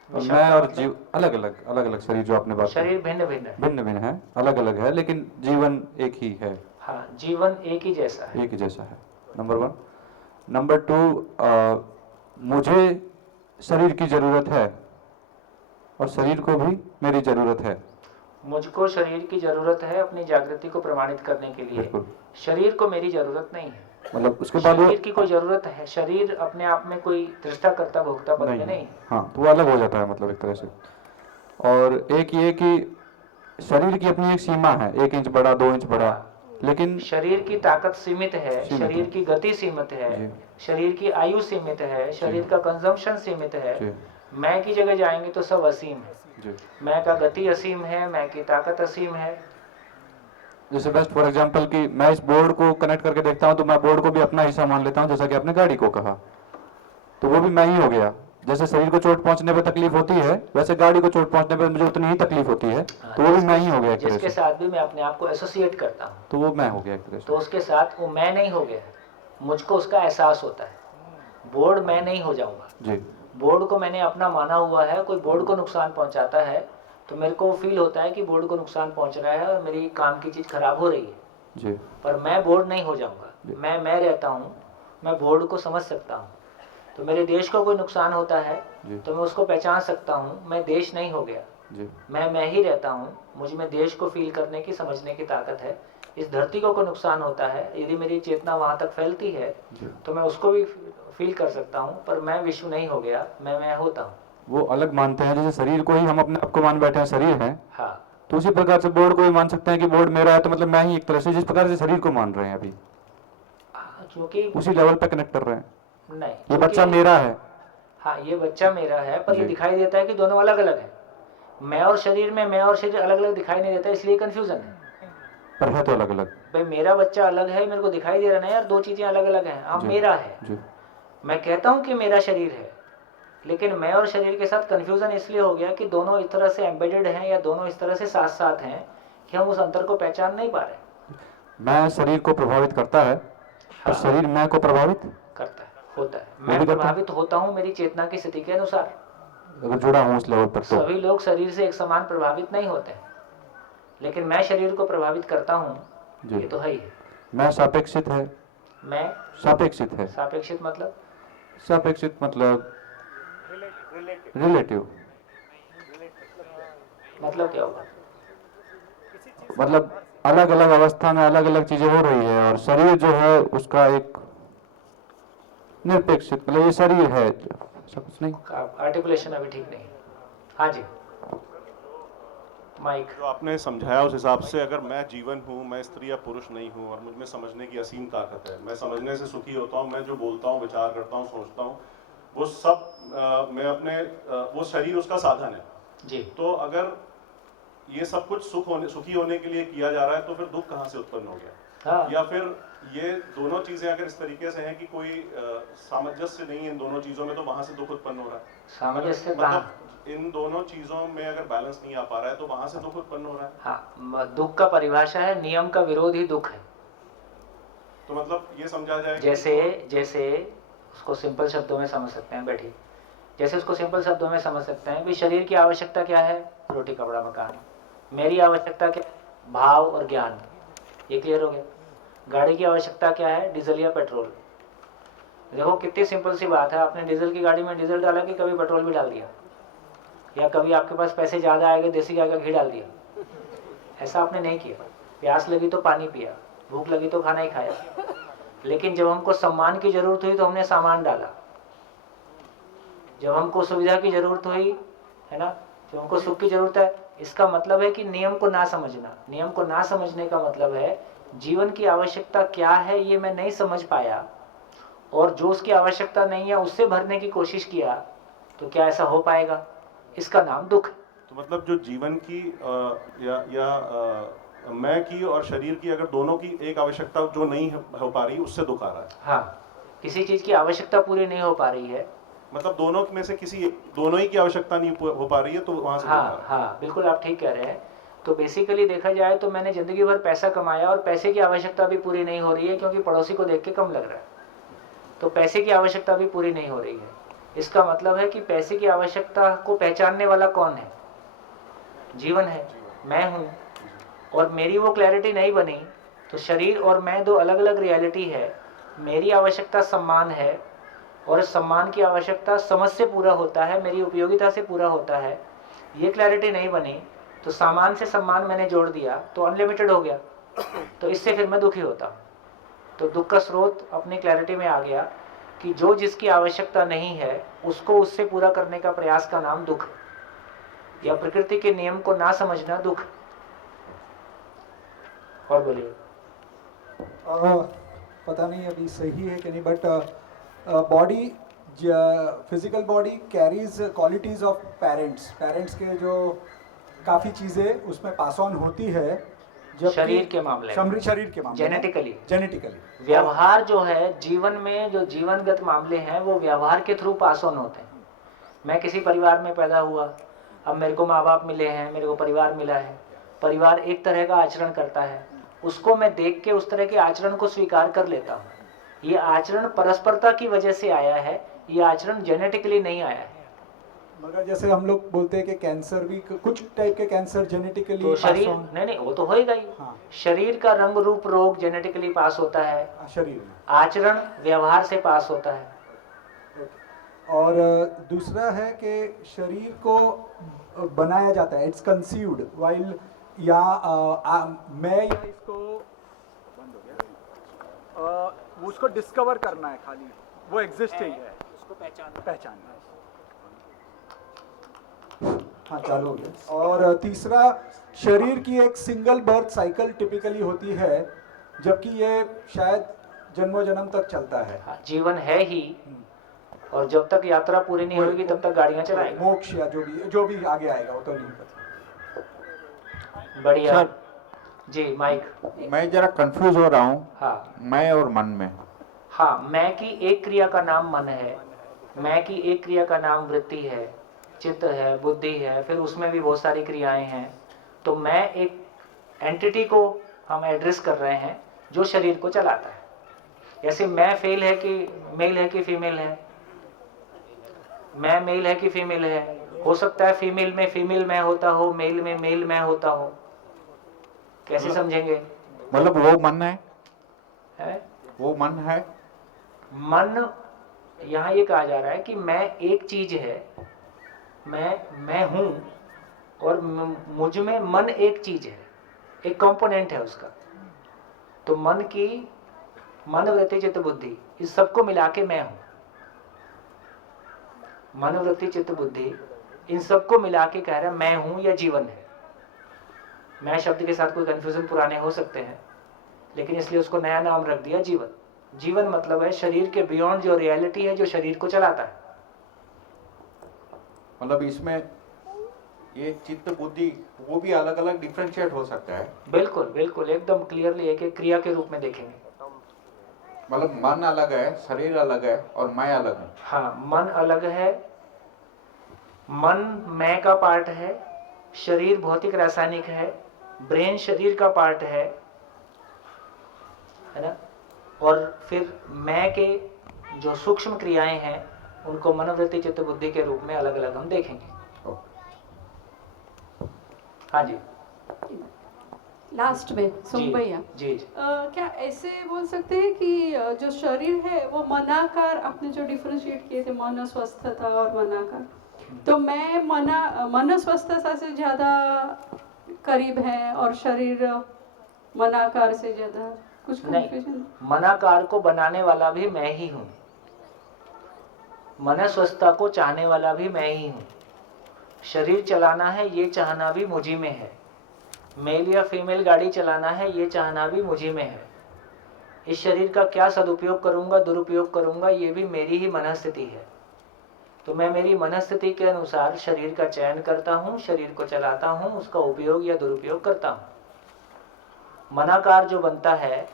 और मैं और जीव अलग अलग शरीर, जो आपने बात शरीर भिन्न है, अलग अलग है, लेकिन जीवन एक ही है। हाँ, जीवन एक ही जैसा है। नंबर 1। नंबर 2, मुझे शरीर की जरूरत है और शरीर को भी मेरी जरूरत है। मुझको शरीर की जरूरत है अपनी जागृति को प्रमाणित करने के लिए, शरीर को मेरी जरूरत नहीं है। मतलब उसके बाद शरीर की कोई जरूरत है, शरीर अपने आप में कोई दृष्टा करता भोक्ता पद में नहीं। हाँ, तो वो अलग हो जाता है, मतलब एक तरह से। और एक ये कि शरीर की अपनी एक सीमा है, 1 इंच बड़ा, 2 इंच बड़ा, लेकिन शरीर की ताकत सीमित है, शरीर की गति सीमित है, शरीर की आयु सीमित है, शरीर का कंजम्पशन सीमित है। मैं की जगह जाएंगे तो सब असीम है। मैं का गति असीम है, मैं की ताकत असीम है। जैसे बेस्ट फॉर एग्जांपल कि मैं इस बोर्ड को कनेक्ट करके देखता हूं, तो मैं बोर्ड को भी अपना हिस्सा मान लेता हूं, जैसा कि आपने गाड़ी को कहा, तो वो भी मैं ही हो गया। जैसे शरीर को चोट पहुंचने पे तकलीफ होती है, वैसे गाड़ी को चोट पहुंचने पे मुझे उतनी ही तकलीफ होती है, तो वो भी मैं ही हो गया। जिसके साथ भी मैं अपने आप को एसोसिएट करता हूँ, तो वो मैं हो गया एक तरह से। तो उसके साथ वो मैं नहीं हो गया, मुझको उसका एहसास होता है। बोर्ड मैं नहीं हो जाऊंगा जी। बोर्ड को मैंने अपना माना हुआ है, कोई बोर्ड को नुकसान पहुंचाता है तो मेरे को फील होता है कि बोर्ड को नुकसान पहुंच रहा है और मेरी काम की चीज खराब हो रही है जी। पर मैं बोर्ड नहीं हो जाऊंगा, मैं रहता हूँ, मैं बोर्ड को समझ सकता हूँ। तो मेरे देश को कोई नुकसान होता है तो मैं उसको पहचान सकता हूँ, मैं देश नहीं हो गया, जी मैं ही रहता हूँ, मुझ में देश को फील करने की, समझने की ताकत है। इस धरती को कोई नुकसान होता है, यदि मेरी चेतना वहाँ तक फैलती है तो मैं उसको भी फील कर सकता हूँ, पर मैं विश्व नहीं हो गया, मैं होता हूँ। वो अलग मानते हैं, जैसे शरीर को ही हम अपने आप को मान बैठे हैं शरीर है, हाँ, तो उसी प्रकार से बोर्ड को भी मान सकते हैं कि बोर्ड मेरा है, तो मतलब मैं ही एक तरह से जिस प्रकार से शरीर को मान रहे हैं अभी क्योंकि उसी लेवल पे कनेक्ट कर रहे हैं। नहीं, ये बच्चा मेरा है। हाँ, ये बच्चा मेरा है, पर ये दिखाई देता है कि दोनों अलग अलग है। मैं और शरीर में मैं और शरीर अलग अलग दिखाई नहीं देता, इसलिए कंफ्यूजन है। पर है तो अलग अलग। भाई मेरा बच्चा अलग है, मेरे को दिखाई दे रहा नहीं यार, दो चीजें अलग अलग हैं। अब मेरा है, मैं कहता हूँ कि मेरा शरीर है, लेकिन मैं और शरीर के साथ कंफ्यूजन इसलिए हो गया कि दोनों इस तरह से एम्बेडेड हैं या दोनों इस तरह से साथ साथ हैं कि हम उस अंतर को पहचान नहीं पा रहे। मैं शरीर को प्रभावित करता है, और शरीर मैं को प्रभावित करता है, होता है। मैं प्रभावित होता हूँ मेरी चेतना की स्थिति के अनुसार, अगर जुड़ा हूँ उस लेवल पर। तो सभी लोग शरीर से एक समान प्रभावित नहीं होते, लेकिन मैं शरीर को प्रभावित करता हूँ, ये तो है ही है। मैं सापेक्षित है, मैं सापेक्षित है। सापेक्षित मतलब, सापेक्षित मतलब रिलेटिव, मतलब क्या होगा? मतलब अलग अलग अवस्था में अलग अलग चीजें हो रही है, और शरीर जो है उसका एक निरपेक्षित, मतलब ये शरीर है, सब कुछ नहीं। आर्टिकुलेशन अभी ठीक नहीं। हाँ जी, माइक। जो आपने समझाया उस हिसाब से, अगर मैं जीवन हूँ, मैं स्त्री या पुरुष नहीं हूँ, और मुझ में समझने की असीम ताकत है, मैं समझने से सुखी होता हूँ, मैं जो बोलता हूँ, विचार करता हूँ, सोचता हूँ, वो सब मैं अपने वो शरीर उसका साधन है जी। तो अगर ये सब कुछ सुखी होने के लिए किया जा रहा है, तो फिर दुख कहाँ से उत्पन्न हो गया? हाँ। या फिर ये दोनों चीजें अगर इस तरीके से हैं कि कोई सामंजस्य नहीं है इन दोनों चीजों में, तो वहां से दुख उत्पन्न हो रहा है। सामंजस्य मतलब इन दोनों चीजों में अगर बैलेंस नहीं आ पा रहा है, तो वहां से दुख उत्पन्न हो रहा है। हाँ, दुख का परिभाषा है नियम का विरोध ही दुख है। तो मतलब ये समझा जाए जैसे उसको सिंपल शब्दों में समझ सकते हैं, बैठिए। जैसे उसको सिंपल शब्दों में समझ सकते हैं भी, शरीर की आवश्यकता क्या है? रोटी कपड़ा मकान। मेरी आवश्यकता क्या? भाव और ज्ञान। ये क्लियर हो गया। गाड़ी की आवश्यकता क्या है? डीजल या पेट्रोल। देखो कितनी सिंपल सी बात है, आपने डीजल की गाड़ी में डीजल डाला कि कभी पेट्रोल भी डाल दिया, या कभी आपके पास पैसे ज़्यादा आएंगे देसी गाय का घी डाल दिया? ऐसा आपने नहीं किया। प्यास लगी तो पानी पिया, भूख लगी तो खाना ही खाया। लेकिन जब हमको सम्मान की जरूरत हुई तो हमने सामान डाला, जब हमको सुविधा की जरूरत हुई है ना, जब हमको सुख की जरूरत है। इसका मतलब है कि नियम को ना समझना। नियम को ना समझने का मतलब है जीवन की आवश्यकता क्या है ये मैं नहीं समझ पाया, और जो उसकी आवश्यकता नहीं है उससे भरने की कोशिश किया, तो क्या ऐसा हो पाएगा? इसका नाम दुख। तो मतलब जो जीवन की मैं की और शरीर की, अगर दोनों की एक आवश्यकता जो नहीं हो पा रही, उससे दुख आ रहा है। हाँ, किसी चीज की आवश्यकता पूरी नहीं हो पा रही है, मतलब दोनों में से दोनों ही की आवश्यकता नहीं हो पा रही है, तो वहां से दुख आ रहा है। हाँ, बिल्कुल आप ठीक कह रहे हैं। तो बेसिकली देखा जाए तो मैंने जिंदगी भर पैसा कमाया और पैसे की आवश्यकता भी पूरी नहीं हो रही है, क्योंकि पड़ोसी को देख के कम लग रहा है, तो पैसे की आवश्यकता भी पूरी नहीं हो रही है। इसका मतलब है कि पैसे की आवश्यकता को पहचानने वाला कौन है? जीवन है, मैं हूँ। और मेरी वो क्लैरिटी नहीं बनी तो शरीर और मैं दो अलग अलग रियलिटी है। मेरी आवश्यकता सम्मान है, और सम्मान की आवश्यकता समझ से पूरा होता है, मेरी उपयोगिता से पूरा होता है। ये क्लैरिटी नहीं बनी तो सामान से सम्मान मैंने जोड़ दिया तो अनलिमिटेड हो गया, तो इससे फिर मैं दुखी होता हूँ। तो दुख का स्रोत अपनी क्लैरिटी में आ गया कि जो जिसकी आवश्यकता नहीं है उसको उससे पूरा करने का प्रयास का नाम दुख, या प्रकृति के नियम को ना समझना दुख। और बोलिए। पता नहीं अभी सही है कि नहीं, but body, physical body carries qualities of parents के जो काफ़ी चीज़ें उसमें पास ऑन होती है, जब शरीर के मामले में, शरीर के मामले जेनेटिकली व्यवहार जो है जीवन में, जो जीवनगत मामले हैं वो व्यवहार के थ्रू पास ऑन होते हैं। मैं किसी परिवार में पैदा हुआ, अब मेरे को माँ बाप मिले हैं, मेरे को परिवार मिला है, परिवार एक तरह का आचरण करता है, उसको मैं देख के उस तरह के आचरण को स्वीकार कर लेता हूँ। ये आचरण परस्परता की वजह से आया है, ये आचरण जेनेटिकली नहीं आया है। मगर जैसे हम लोग बोलते हैं कि कैंसर भी, कुछ टाइप के कैंसर जेनेटिकली तो शरीर नहीं वो तो होएगा ही। हाँ। शरीर का रंग रूप रोग जेनेटिकली पास होता है, शरीर में आचरण व्यवहार से पास होता है। और दूसरा है कि शरीर को बनाया जाता है, इट्स कंसीव्ड वाइल, या मैं या इसको बंद हो गया, उसको डिस्कवर करना है, खाली वो एग्जिस्टिंग है, उसको पहचानना है। हाँ, चालू हो गया। और तीसरा, शरीर की एक सिंगल बर्थ साइकिल टिपिकली होती है, जबकि ये शायद जन्मों जन्म तक चलता है। जीवन है ही, और जब तक यात्रा पूरी नहीं होगी तब तक गाड़ियां चलाएंगे। मोक्ष या जो भी आगे आएगा वो तो नहीं पता। बढ़िया जी। माइक। मैं जरा कंफ्यूज हो रहा हूँ। हाँ। मैं और मन में। हाँ, मैं की एक क्रिया का नाम मन है, मैं की एक क्रिया का नाम वृत्ति है, चित्त है, बुद्धि है, फिर उसमें भी बहुत सारी क्रियाएं हैं। तो मैं एक एंटिटी को हम एड्रेस कर रहे हैं जो शरीर को चलाता है। जैसे मैं फेल है कि मेल है कि फीमेल है, मैं मेल है कि फीमेल है। हो सकता है फीमेल में फीमेल मैं होता हो, मेल में मेल मैं होता हो। कैसे समझेंगे? मतलब वो मन है, वो मन है। मन यहाँ ये कहा जा रहा है कि मैं एक चीज है, मैं हूं, और मुझ में मन एक चीज है, एक कंपोनेंट है उसका। तो मन की मन वृत्ति चित्त बुद्धि इस सबको मिला के मैं हूं। मन वृत्ति चित्त बुद्धि इन सबको मिला के कह रहा मैं हूं या जीवन है। मैं शब्द के साथ कोई कंफ्यूजन पुराने हो सकते हैं, लेकिन इसलिए उसको नया नाम रख दिया जीवन। जीवन मतलब है शरीर के बियॉन्ड जो रियलिटी है, जो शरीर को चलाता है। मतलब इसमें ये चित्त बुद्धि वो भी अलग अलग डिफरेंशिएट हो सकता है। बिल्कुल बिल्कुल, एकदम क्लियरली एक एक क्रिया के रूप में देखेंगे। मतलब मन अलग है, शरीर अलग है, और मैं अलग हूँ। हाँ, मन अलग है, मन मैं का पार्ट है, शरीर भौतिक रासायनिक है, ब्रेन शरीर का पार्ट है ना। और फिर मैं के जो सूक्ष्म क्रियाएं हैं उनको मनोवृत्ति चित्त बुद्धि के रूप में अलग अलग हम देखेंगे। हाँ जी, लास्ट में सुन भैया जी, क्या ऐसे बोल सकते हैं कि जो शरीर है वो मनाकार, आपने जो डिफरेंशिएट किए थे मनस्वस्थता और मनाकार, तो मैं मनस्वस्थता से ज्यादा करीब है और शरीर मनाकार से ज्यादा कुछ नहीं। मनाकार को बनाने वाला भी मैं ही हूँ, मनस्वस्थता को चाहने वाला भी मैं ही हूँ। शरीर चलाना है ये चाहना भी मुझी में है, मेल या फीमेल गाड़ी चलाना है ये चाहना भी मुझी में है। इस शरीर का क्या सदुपयोग करूंगा दुरुपयोग करूंगा ये भी मेरी ही मनस्थिति है। तो मैं मेरी मनस्थिति के अनुसार शरीर का चयन करता हूँ, शरीर को चलाता हूँ, उसका उपयोग या दुरुपयोग करता हूँ। मनाकार जो बनता है,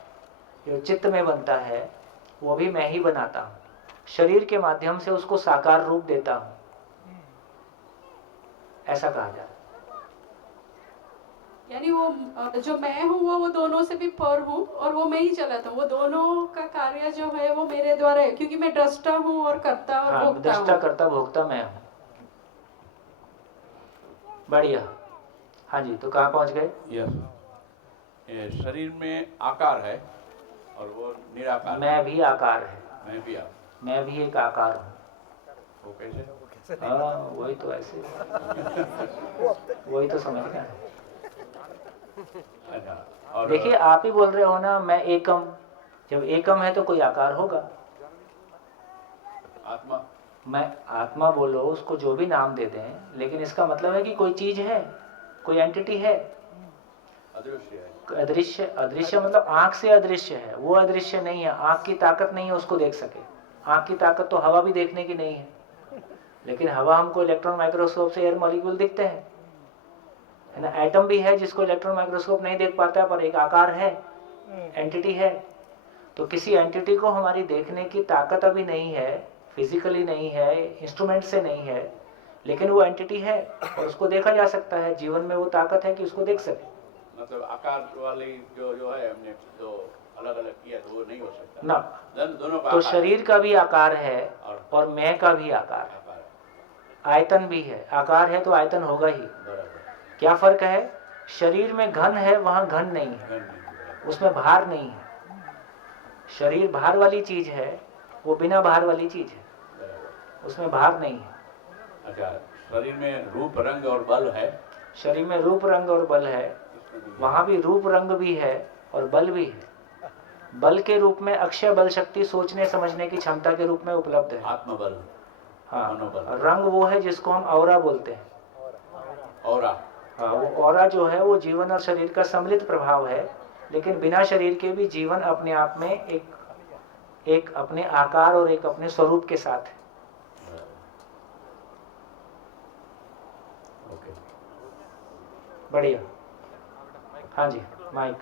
जो चित्त में बनता है, वो भी मैं ही बनाता हूँ। शरीर के माध्यम से उसको साकार रूप देता हूँ, ऐसा कहा जाता है। यानी वो जो मैं हूँ वो दोनों से भी पर हूँ और वो मैं ही चलाता हूँ। वो दोनों का कार्य जो है वो मेरे द्वारा है, क्योंकि मैं दृष्टा हूँ और कर्ता और भोक्ता हूँ। दृष्टा कर्ता भोक्ता मैं हूँ। बढ़िया। हाँ जी, तो कहाँ पहुँच गए? ये शरीर में आकार है और वो निराकार। मैं भी आकार है। मैं भी एक आकार हूँ। वो कैसे? हाँ, वही तो ऐसे वही तो समझना है। देखिए, आप ही बोल रहे हो ना मैं एकम। जब एकम है तो कोई आकार होगा। आत्मा, मैं आत्मा बोलो, उसको जो भी नाम दे दें, लेकिन इसका मतलब है कि कोई चीज है, कोई एंटिटी है। अदृश्य है। अदृश्य, अदृश्य मतलब आंख से अदृश्य है, वो अदृश्य नहीं है। आंख की ताकत नहीं है उसको देख सके। आंख की ताकत तो हवा भी देखने की नहीं है, लेकिन हवा हमको इलेक्ट्रॉन माइक्रोस्कोप से एयर मॉलिक्यूल दिखते हैं, है ना। एटम भी है जिसको इलेक्ट्रॉन माइक्रोस्कोप नहीं देख पाता, पर एक आकार है, एंटिटी है। तो किसी एंटिटी को हमारी देखने की ताकत अभी नहीं है, फिजिकली नहीं है, इंस्ट्रूमेंट से नहीं है, लेकिन वो एंटिटी है और उसको देखा जा सकता है। जीवन में वो ताकत है कि उसको देख सके। मतलब आकार वाली जो है हमने तो अलग अलग किया तो वो नहीं हो सकता ना। दोनों का तो शरीर का भी आकार है और मैं का भी आकार है, आयतन भी है। आकार है तो आयतन होगा ही। क्या फर्क है? शरीर में घन है, वहां घन नहीं है, उसमें भार नहीं है। शरीर भार वाली चीज है, वो बिना भार वाली चीज है। उसमें भार नहीं है। अच्छा, शरीर में रूप रंग और बल है। शरीर में रूप रंग और बल है, वहां भी रूप रंग भी है और बल भी है। बल के रूप में अक्षय बल शक्ति सोचने समझने की क्षमता के रूप में उपलब्ध है। आत्मबल, हाँ, मनोबल। रंग वो है जिसको हम ऑरा बोलते हैं। ऑरा, हाँ, वो ऑरा जो है वो जीवन और शरीर का सम्मिलित प्रभाव है, लेकिन बिना शरीर के भी जीवन अपने आप में एक अपने आकार और एक अपने स्वरूप के साथ है। बढ़िया। हाँ जी, माइक।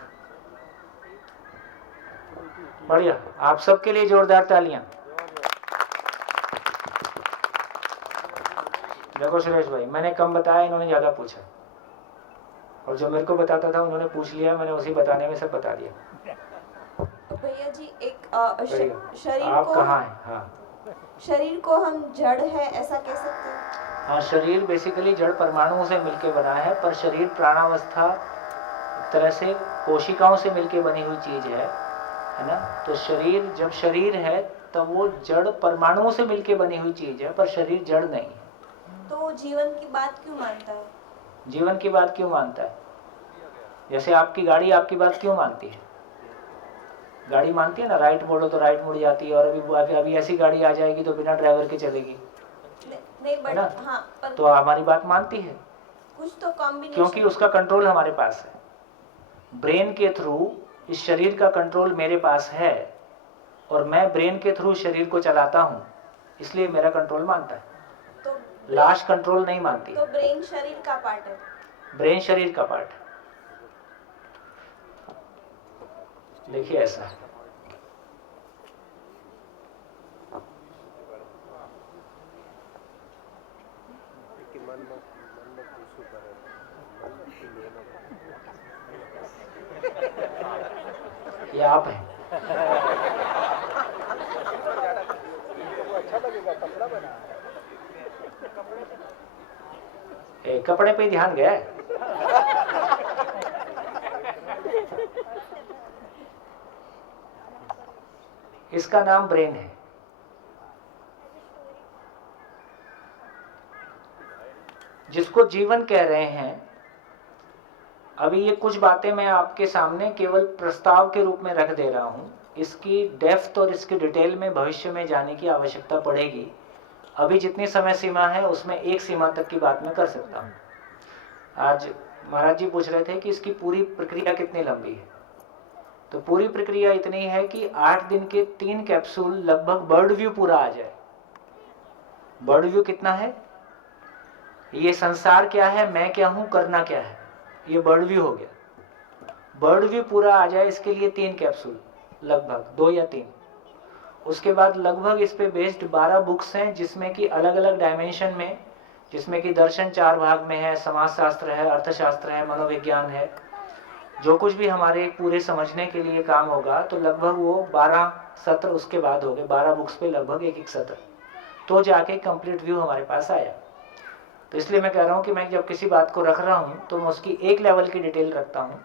बढ़िया, आप सबके लिए जोरदार तालियां। देखो सुरेश भाई, मैंने कम बताया, इन्होंने ज्यादा पूछा, और जो मेरे को बताता था उन्होंने पूछ लिया, मैंने उसी बताने में सब बता दिया। भैया जी, एक बढ़िया। शरीर आप को कहाँ हैं? हाँ, शरीर को हम जड़ है ऐसा कह सकते हैं? हाँ, शरीर बेसिकली जड़ परमाणुओं से मिलके बना है, पर शरीर प्राणावस्था एक तरह से कोशिकाओं से मिलके बनी हुई चीज है ना। तो शरीर जब शरीर है तब वो जड़ परमाणुओं से मिलके बनी हुई चीज है, पर शरीर जड़ नहीं है। तो वो जीवन की बात क्यों मानता है? जीवन की बात क्यों मानता है? जैसे आपकी गाड़ी आपकी बात क्यों मानती है? गाड़ी मानती है ना, राइट मोड़ो तो राइट मुड़ जाती है, और अभी ऐसी गाड़ी आ जाएगी तो बिना ड्राइवर के चलेगी, नहीं, बट हाँ, पर तो हमारी बात मानती है, कुछ तो कॉम्बिनेशन, क्योंकि उसका कंट्रोल हमारे पास है। ब्रेन के थ्रू इस शरीर का कंट्रोल मेरे पास है, और मैं ब्रेन के थ्रू शरीर को चलाता हूँ, इसलिए मेरा कंट्रोल मानता है। तो लाश कंट्रोल नहीं मानती। तो ब्रेन शरीर का पार्ट है? ब्रेन शरीर का पार्ट है। देखिए ऐसा है, ये आप हैं। कपड़े पे ध्यान गया है। इसका नाम ब्रेन है। जिसको जीवन कह रहे हैं। अभी ये कुछ बातें मैं आपके सामने केवल प्रस्ताव के रूप में रख दे रहा हूं, इसकी डेप्थ और इसकी डिटेल में भविष्य में जाने की आवश्यकता पड़ेगी। अभी जितनी समय सीमा है उसमें एक सीमा तक की बात मैं कर सकता हूं। आज महाराज जी पूछ रहे थे कि इसकी पूरी प्रक्रिया कितनी लंबी है, तो पूरी प्रक्रिया इतनी है कि 8 दिन के 3 कैप्सूल लगभग बर्ड व्यू पूरा आ जाए। बर्ड व्यू कितना है, ये संसार क्या है, मैं क्या हूं, करना क्या है, ये बर्ड व्यू हो गया। बर्ड व्यू पूरा आ जाए इसके लिए 3 कैप्सूल, लगभग 2 या 3। उसके बाद लगभग इस पे बेस्ड 12 बुक्स हैं, जिसमें कि अलग अलग डायमेंशन में, जिसमें कि दर्शन 4 भाग में है, समाजशास्त्र है, अर्थशास्त्र है, मनोविज्ञान है। जो कुछ भी हमारे पूरे समझने के लिए काम होगा, तो लगभग वो 12 सत्र उसके बाद हो गए। 12 बुक्स पे लगभग एक सत्र, तो जाके कंप्लीट व्यू हमारे पास आया। तो इसलिए मैं कह रहा हूँ कि मैं जब किसी बात को रख रहा हूँ तो मैं उसकी एक लेवल की डिटेल रखता हूँ,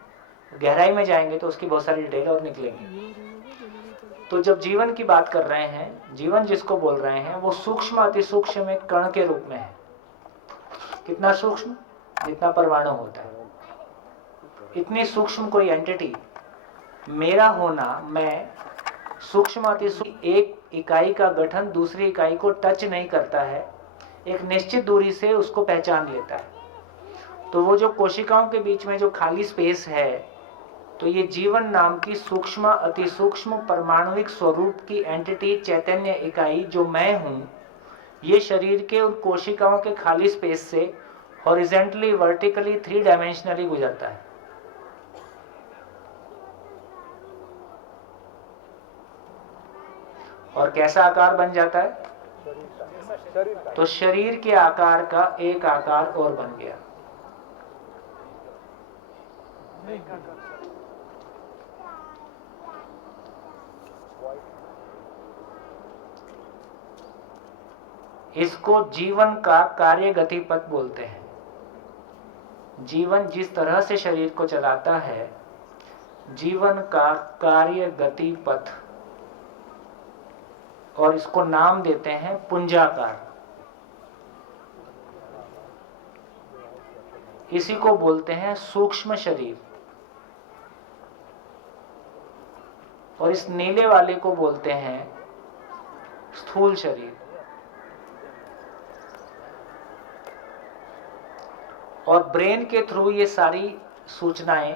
गहराई में जाएंगे तो उसकी बहुत सारी डिटेल और निकलेंगी। तो जब जीवन की बात कर रहे हैं, जीवन जिसको बोल रहे हैं, वो सूक्ष्म अति सूक्ष्म एक कण के रूप में है। कितना सूक्ष्म, जितना परमाणु होता है, इतनी सूक्ष्म कोई एंटिटी, मेरा होना, मैं सूक्ष्म अति सूक्ष्म एक इकाई का गठन दूसरी इकाई को टच नहीं करता है, एक निश्चित दूरी से उसको पहचान लेता है। तो वो जो कोशिकाओं के बीच में जो खाली स्पेस है, तो ये जीवन नाम की सूक्ष्म अति सूक्ष्म परमाणुविक स्वरूप की एंटिटी, चैतन्य इकाई जो मैं हूं, ये शरीर के उन कोशिकाओं के खाली स्पेस से हॉरिजेंटली, वर्टिकली, 3 डायमेंशनली गुजरता है। और कैसा आकार बन जाता है, तो शरीर के आकार का एक आकार और बन गया। इसको जीवन का कार्य गति पथ बोलते हैं। जीवन जिस तरह से शरीर को चलाता है, जीवन का कार्य गति पथ, और इसको नाम देते हैं पुंजाकार। इसी को बोलते हैं सूक्ष्म शरीर, और इस नीले वाले को बोलते हैं स्थूल शरीर। और ब्रेन के थ्रू ये सारी सूचनाएं,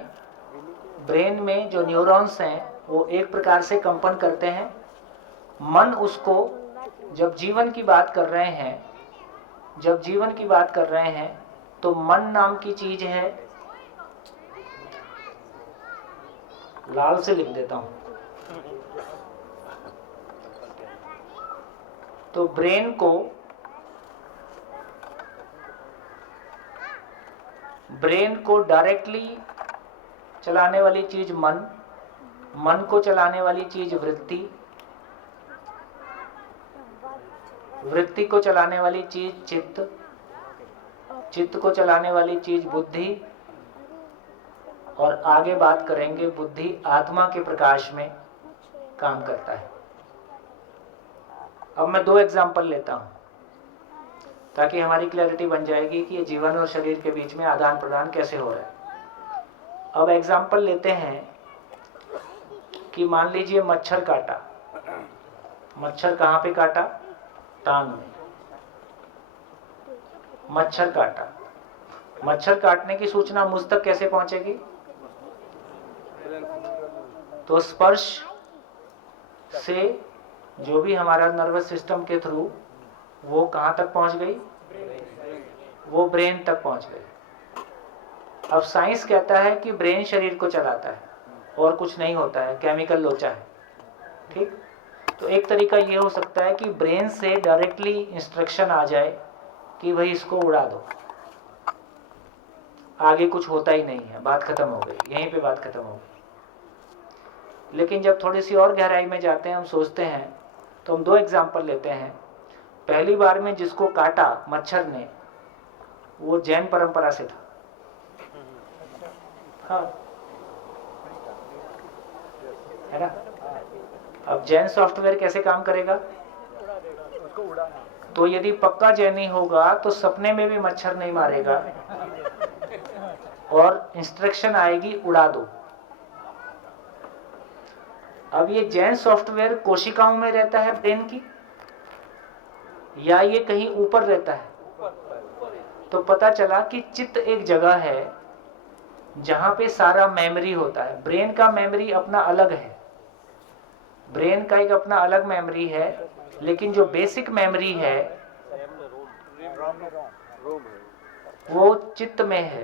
ब्रेन में जो न्यूरॉन्स हैं वो एक प्रकार से कंपन करते हैं। मन उसको जब जीवन की बात कर रहे हैं, तो मन नाम की चीज है, लाल से लिख देता हूं, तो ब्रेन को डायरेक्टली चलाने वाली चीज मन को चलाने वाली चीज वृत्ति को चलाने वाली चीज चित्त को चलाने वाली चीज बुद्धि, और आगे बात करेंगे बुद्धि आत्मा के प्रकाश में काम करता है। अब मैं 2 एग्जाम्पल लेता हूं ताकि हमारी क्लैरिटी बन जाएगी कि ये जीवन और शरीर के बीच में आदान प्रदान कैसे हो रहा है। अब एग्जाम्पल लेते हैं कि मान लीजिए मच्छर काटा। मच्छर कहाँ पे काटा? टांग में। मच्छर काटा। मच्छर काटने की सूचना मुझ तक कैसे पहुंचेगी? तो स्पर्श से जो भी हमारा नर्वस सिस्टम के थ्रू वो कहां तक पहुंच गई? वो ब्रेन तक पहुंच गई। अब साइंस कहता है कि ब्रेन शरीर को चलाता है और कुछ नहीं होता है, केमिकल लोचा है, ठीक। तो एक तरीका ये हो सकता है कि ब्रेन से डायरेक्टली इंस्ट्रक्शन आ जाए कि भाई इसको उड़ा दो, आगे कुछ होता ही नहीं है, बात खत्म हो गई, यहीं पे बात खत्म हो गई। लेकिन जब थोड़ी सी और गहराई में जाते हैं, हम सोचते हैं, तो हम 2 एग्जाम्पल लेते हैं। पहली बार में जिसको काटा मच्छर ने, वो जैन परंपरा से था। हाँ, है ना। अब जैन सॉफ्टवेयर कैसे काम करेगा? तो यदि पक्का जैनी होगा तो सपने में भी मच्छर नहीं मारेगा और इंस्ट्रक्शन आएगी उड़ा दो। अब ये जैन सॉफ्टवेयर कोशिकाओं में रहता है ब्रेन की, या ये कहीं ऊपर रहता है? तो पता चला कि चित्त एक जगह है जहां पे सारा मेमोरी होता है। ब्रेन का मेमोरी अपना अलग है, ब्रेन का एक अपना अलग मेमोरी है, लेकिन जो बेसिक मेमोरी है वो चित्त में है।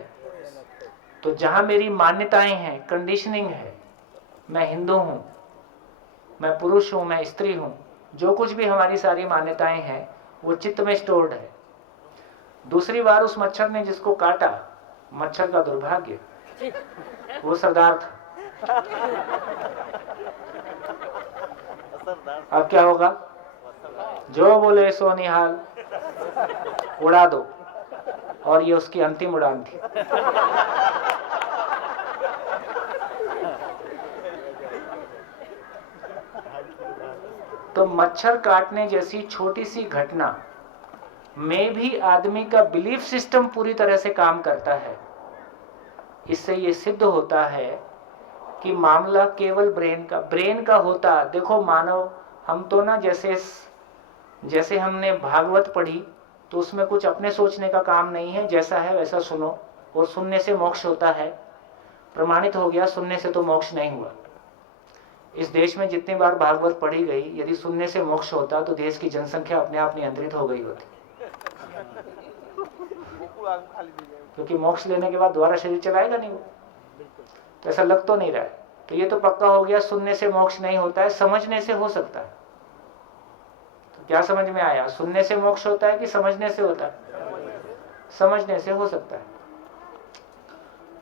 तो जहां मेरी मान्यताएं हैं, कंडीशनिंग है, मैं हिंदू हूं, मैं पुरुष हूं, मैं स्त्री हूं, जो कुछ भी हमारी सारी मान्यताएं हैं वो चित्त में स्टोर्ड है। दूसरी बार उस मच्छर ने जिसको काटा, मच्छर का दुर्भाग्य, वो सरदार था। अब क्या होगा? जो बोले सो निहाल, उड़ा दो, और ये उसकी अंतिम उड़ान थी। तो मच्छर काटने जैसी छोटी सी घटना में भी आदमी का बिलीफ सिस्टम पूरी तरह से काम करता है। इससे ये सिद्ध होता है कि मामला केवल ब्रेन का होता। देखो मानव, हम तो ना जैसे हमने भागवत पढ़ी तो उसमें कुछ अपने सोचने का काम नहीं है, जैसा है वैसा सुनो, और सुनने से मोक्ष होता है। प्रमाणित हो गया, सुनने से तो मोक्ष नहीं हुआ। इस देश में जितनी बार भागवत पढ़ी गई, यदि सुनने से मोक्ष होता तो देश की जनसंख्या अपने आप नियंत्रित हो गई होती, क्योंकि मोक्ष लेने के बाद दोबारा शरीर चलाएगा नहीं वो, तो ऐसा लग तो नहीं रहा है। तो ये तो पक्का हो गया, सुनने से मोक्ष नहीं होता है, समझने से हो सकता है। तो क्या समझ में आया? सुनने से मोक्ष होता है कि समझने से होता है? समझने से हो सकता है।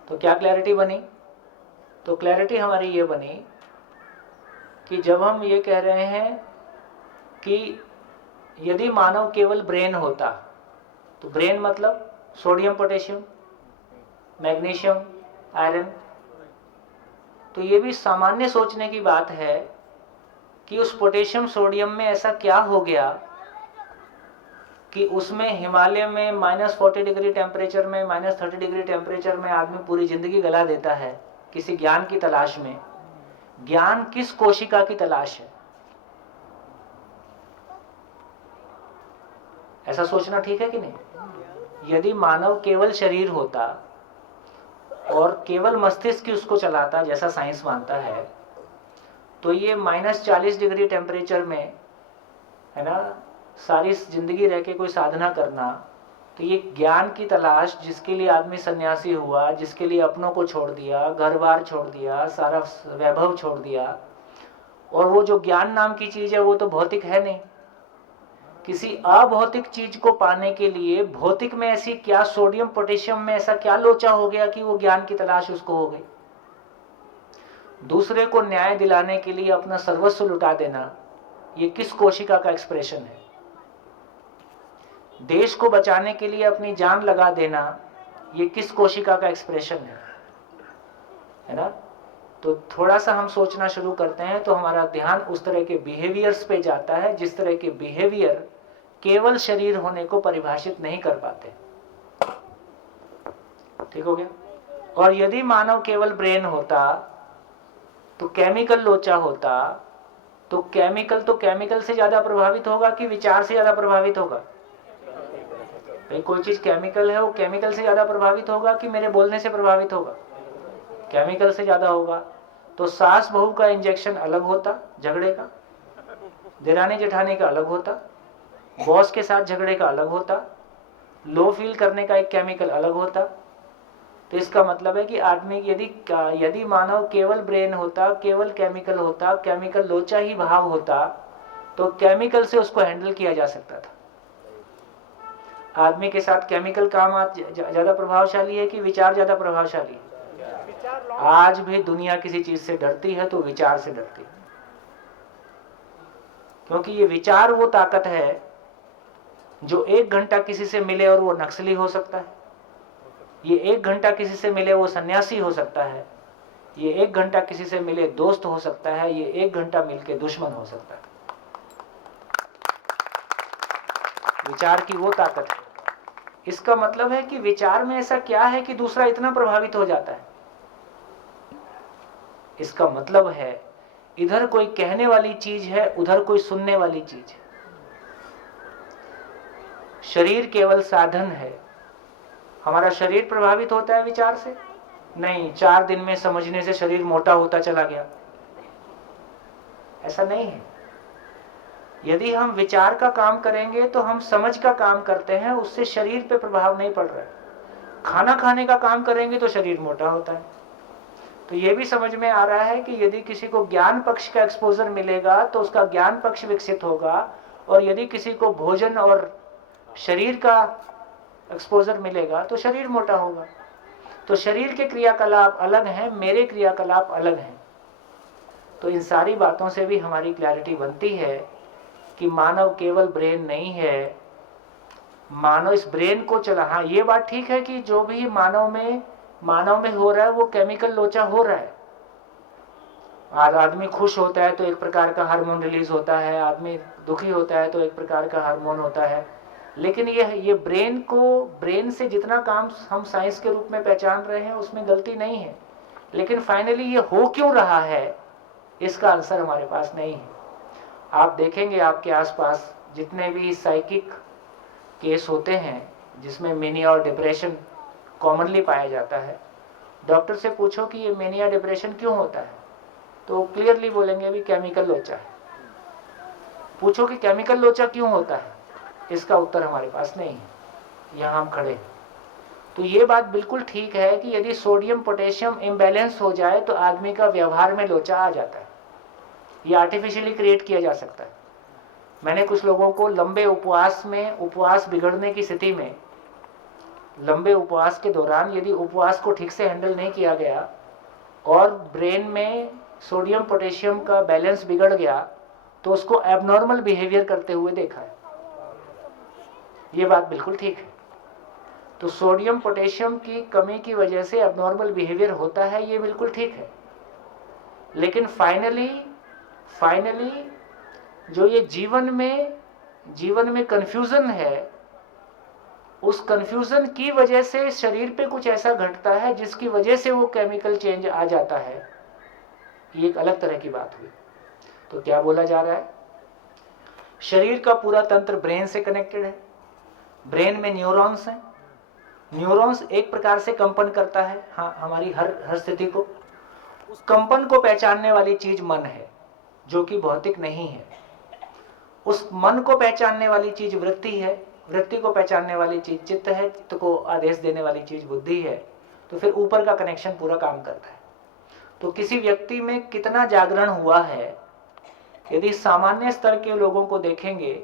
तो क्या क्लैरिटी बनी? तो क्लैरिटी हमारी ये बनी कि जब हम ये कह रहे हैं कि यदि मानव केवल ब्रेन होता, तो ब्रेन मतलब सोडियम, पोटेशियम, मैग्नीशियम, आयरन, तो ये भी सामान्य सोचने की बात है कि उस पोटेशियम सोडियम में ऐसा क्या हो गया कि उसमें हिमालय में -40 डिग्री टेम्परेचर में, -30 डिग्री टेम्परेचर में आदमी पूरी जिंदगी गला देता है किसी ज्ञान की तलाश में। ज्ञान किस कोशिका की तलाश है? ऐसा सोचना ठीक है कि नहीं? यदि मानव केवल शरीर होता और केवल मस्तिष्क ही उसको चलाता, जैसा साइंस मानता है, तो ये -40 डिग्री टेम्परेचर में, है ना, सारी जिंदगी रह के कोई साधना करना, तो ये ज्ञान की तलाश जिसके लिए आदमी सन्यासी हुआ, जिसके लिए अपनों को छोड़ दिया, घर बार छोड़ दिया, सारा वैभव छोड़ दिया, और वो जो ज्ञान नाम की चीज है वो तो भौतिक है नहीं। किसी अभौतिक चीज को पाने के लिए भौतिक में ऐसी क्या, सोडियम पोटेशियम में ऐसा क्या लोचा हो गया कि वो ज्ञान की तलाश उसको हो गई? दूसरे को न्याय दिलाने के लिए अपना सर्वस्व लुटा देना, ये किस कोशिका का एक्सप्रेशन है? देश को बचाने के लिए अपनी जान लगा देना, ये किस कोशिका का एक्सप्रेशन है ना? तो थोड़ा सा हम सोचना शुरू करते हैं तो हमारा ध्यान उस तरह के बिहेवियर्स पे जाता है जिस तरह के बिहेवियर केवल शरीर होने को परिभाषित नहीं कर पाते। ठीक हो गया? और यदि मानव केवल ब्रेन होता तो केमिकल लोचा होता, तो केमिकल से ज्यादा प्रभावित होगा कि विचार से ज्यादा प्रभावित होगा? भाई कोई चीज केमिकल है, वो केमिकल से ज्यादा प्रभावित होगा कि मेरे बोलने से प्रभावित होगा? केमिकल से ज्यादा होगा। तो सास बहू का इंजेक्शन अलग होता झगड़े का, देरानी जेठानी का अलग होता, बॉस के साथ झगड़े का अलग होता, लो फील करने का एक केमिकल अलग होता। तो इसका मतलब है कि आदमी यदि मानव केवल ब्रेन होता, केवल केमिकल होता, केमिकल लोचा ही भाव होता, तो केमिकल से उसको हैंडल किया जा सकता था। आदमी के साथ केमिकल काम आज ज्यादा प्रभावशाली है कि विचार ज्यादा प्रभावशाली है? आज भी दुनिया किसी चीज से डरती है तो विचार से डरती है, क्योंकि ये विचार वो ताकत है जो 1 घंटा किसी से मिले और वो नक्सली हो सकता है, ये 1 घंटा किसी से मिले वो सन्यासी हो सकता है, ये 1 घंटा किसी से मिले दोस्त हो सकता है, ये 1 घंटा मिलके दुश्मन हो सकता है। विचार की वो ताकत है। इसका मतलब है कि विचार में ऐसा क्या है कि दूसरा इतना प्रभावित हो जाता है? इसका मतलब है इधर कोई कहने वाली चीज है, उधर कोई सुनने वाली चीज है। शरीर केवल साधन है। हमारा शरीर प्रभावित होता है विचार से? नहीं, 4 दिन में समझने से शरीर मोटा होता चला गया, ऐसा नहीं है। यदि हम विचार का काम करेंगे तो हम समझ का काम करते हैं, उससे शरीर पे प्रभाव नहीं पड़ रहा है। खाना खाने का काम करेंगे तो शरीर मोटा होता है। तो ये भी समझ में आ रहा है कि यदि किसी को ज्ञान पक्ष का एक्सपोजर मिलेगा तो उसका ज्ञान पक्ष विकसित होगा, और यदि किसी को भोजन और शरीर का एक्सपोजर मिलेगा तो शरीर मोटा होगा। तो शरीर के क्रियाकलाप अलग हैं, मेरे क्रियाकलाप अलग हैं। तो इन सारी बातों से भी हमारी क्लैरिटी बनती है कि मानव केवल ब्रेन नहीं है, मानव इस ब्रेन को चला। हाँ, ये बात ठीक है कि जो भी मानव में हो रहा है वो केमिकल लोचा हो रहा है। आज आदमी खुश होता है तो एक प्रकार का हार्मोन रिलीज होता है, आदमी दुखी होता है तो एक प्रकार का हार्मोन होता है। लेकिन ये ब्रेन से जितना काम हम साइंस के रूप में पहचान रहे हैं उसमें गलती नहीं है, लेकिन फाइनली ये हो क्यों रहा है इसका आंसर हमारे पास नहीं है। आप देखेंगे आपके आसपास जितने भी साइकिक केस होते हैं जिसमें मेनिया और डिप्रेशन कॉमनली पाया जाता है, डॉक्टर से पूछो कि ये मेनिया डिप्रेशन क्यों होता है तो क्लियरली बोलेंगे भी केमिकल लोचा है। पूछो कि केमिकल लोचा क्यों होता है, इसका उत्तर हमारे पास नहीं है, यहाँ हम खड़े हैं। तो ये बात बिल्कुल ठीक है कि यदि सोडियम पोटेशियम इम्बैलेंस हो जाए तो आदमी का व्यवहार में लोचा आ जाता है। ये आर्टिफिशियली क्रिएट किया जा सकता है। मैंने कुछ लोगों को लंबे उपवास बिगड़ने की स्थिति में, लंबे उपवास के दौरान यदि उपवास को ठीक से हैंडल नहीं किया गया और ब्रेन में सोडियम पोटेशियम का बैलेंस बिगड़ गया तो उसको एबनॉर्मल बिहेवियर करते हुए देखा है। ये बात बिल्कुल ठीक है। तो सोडियम पोटेशियम की कमी की वजह से एबनॉर्मल बिहेवियर होता है, ये बिल्कुल ठीक है। लेकिन फाइनली जो ये जीवन में कंफ्यूजन है, उस कंफ्यूजन की वजह से शरीर पे कुछ ऐसा घटता है जिसकी वजह से वो केमिकल चेंज आ जाता है, ये एक अलग तरह की बात हुई। तो क्या बोला जा रहा है? शरीर का पूरा तंत्र ब्रेन से कनेक्टेड है। ब्रेन में न्यूरॉन्स हैं। न्यूरॉन्स एक प्रकार से कंपन करता है, हाँ, हमारी हर स्थिति को। उस कंपन को पहचानने वाली चीज मन है, जो कि भौतिक नहीं है। उस मन को पहचानने वाली चीज वृत्ति है, वृत्ति को पहचानने वाली चीज चित्त है, चित्त को आदेश देने वाली चीज बुद्धि है। तो फिर ऊपर का कनेक्शन पूरा काम करता है। तो किसी व्यक्ति में कितना जागरण हुआ है, यदि सामान्य स्तर के लोगों को देखेंगे,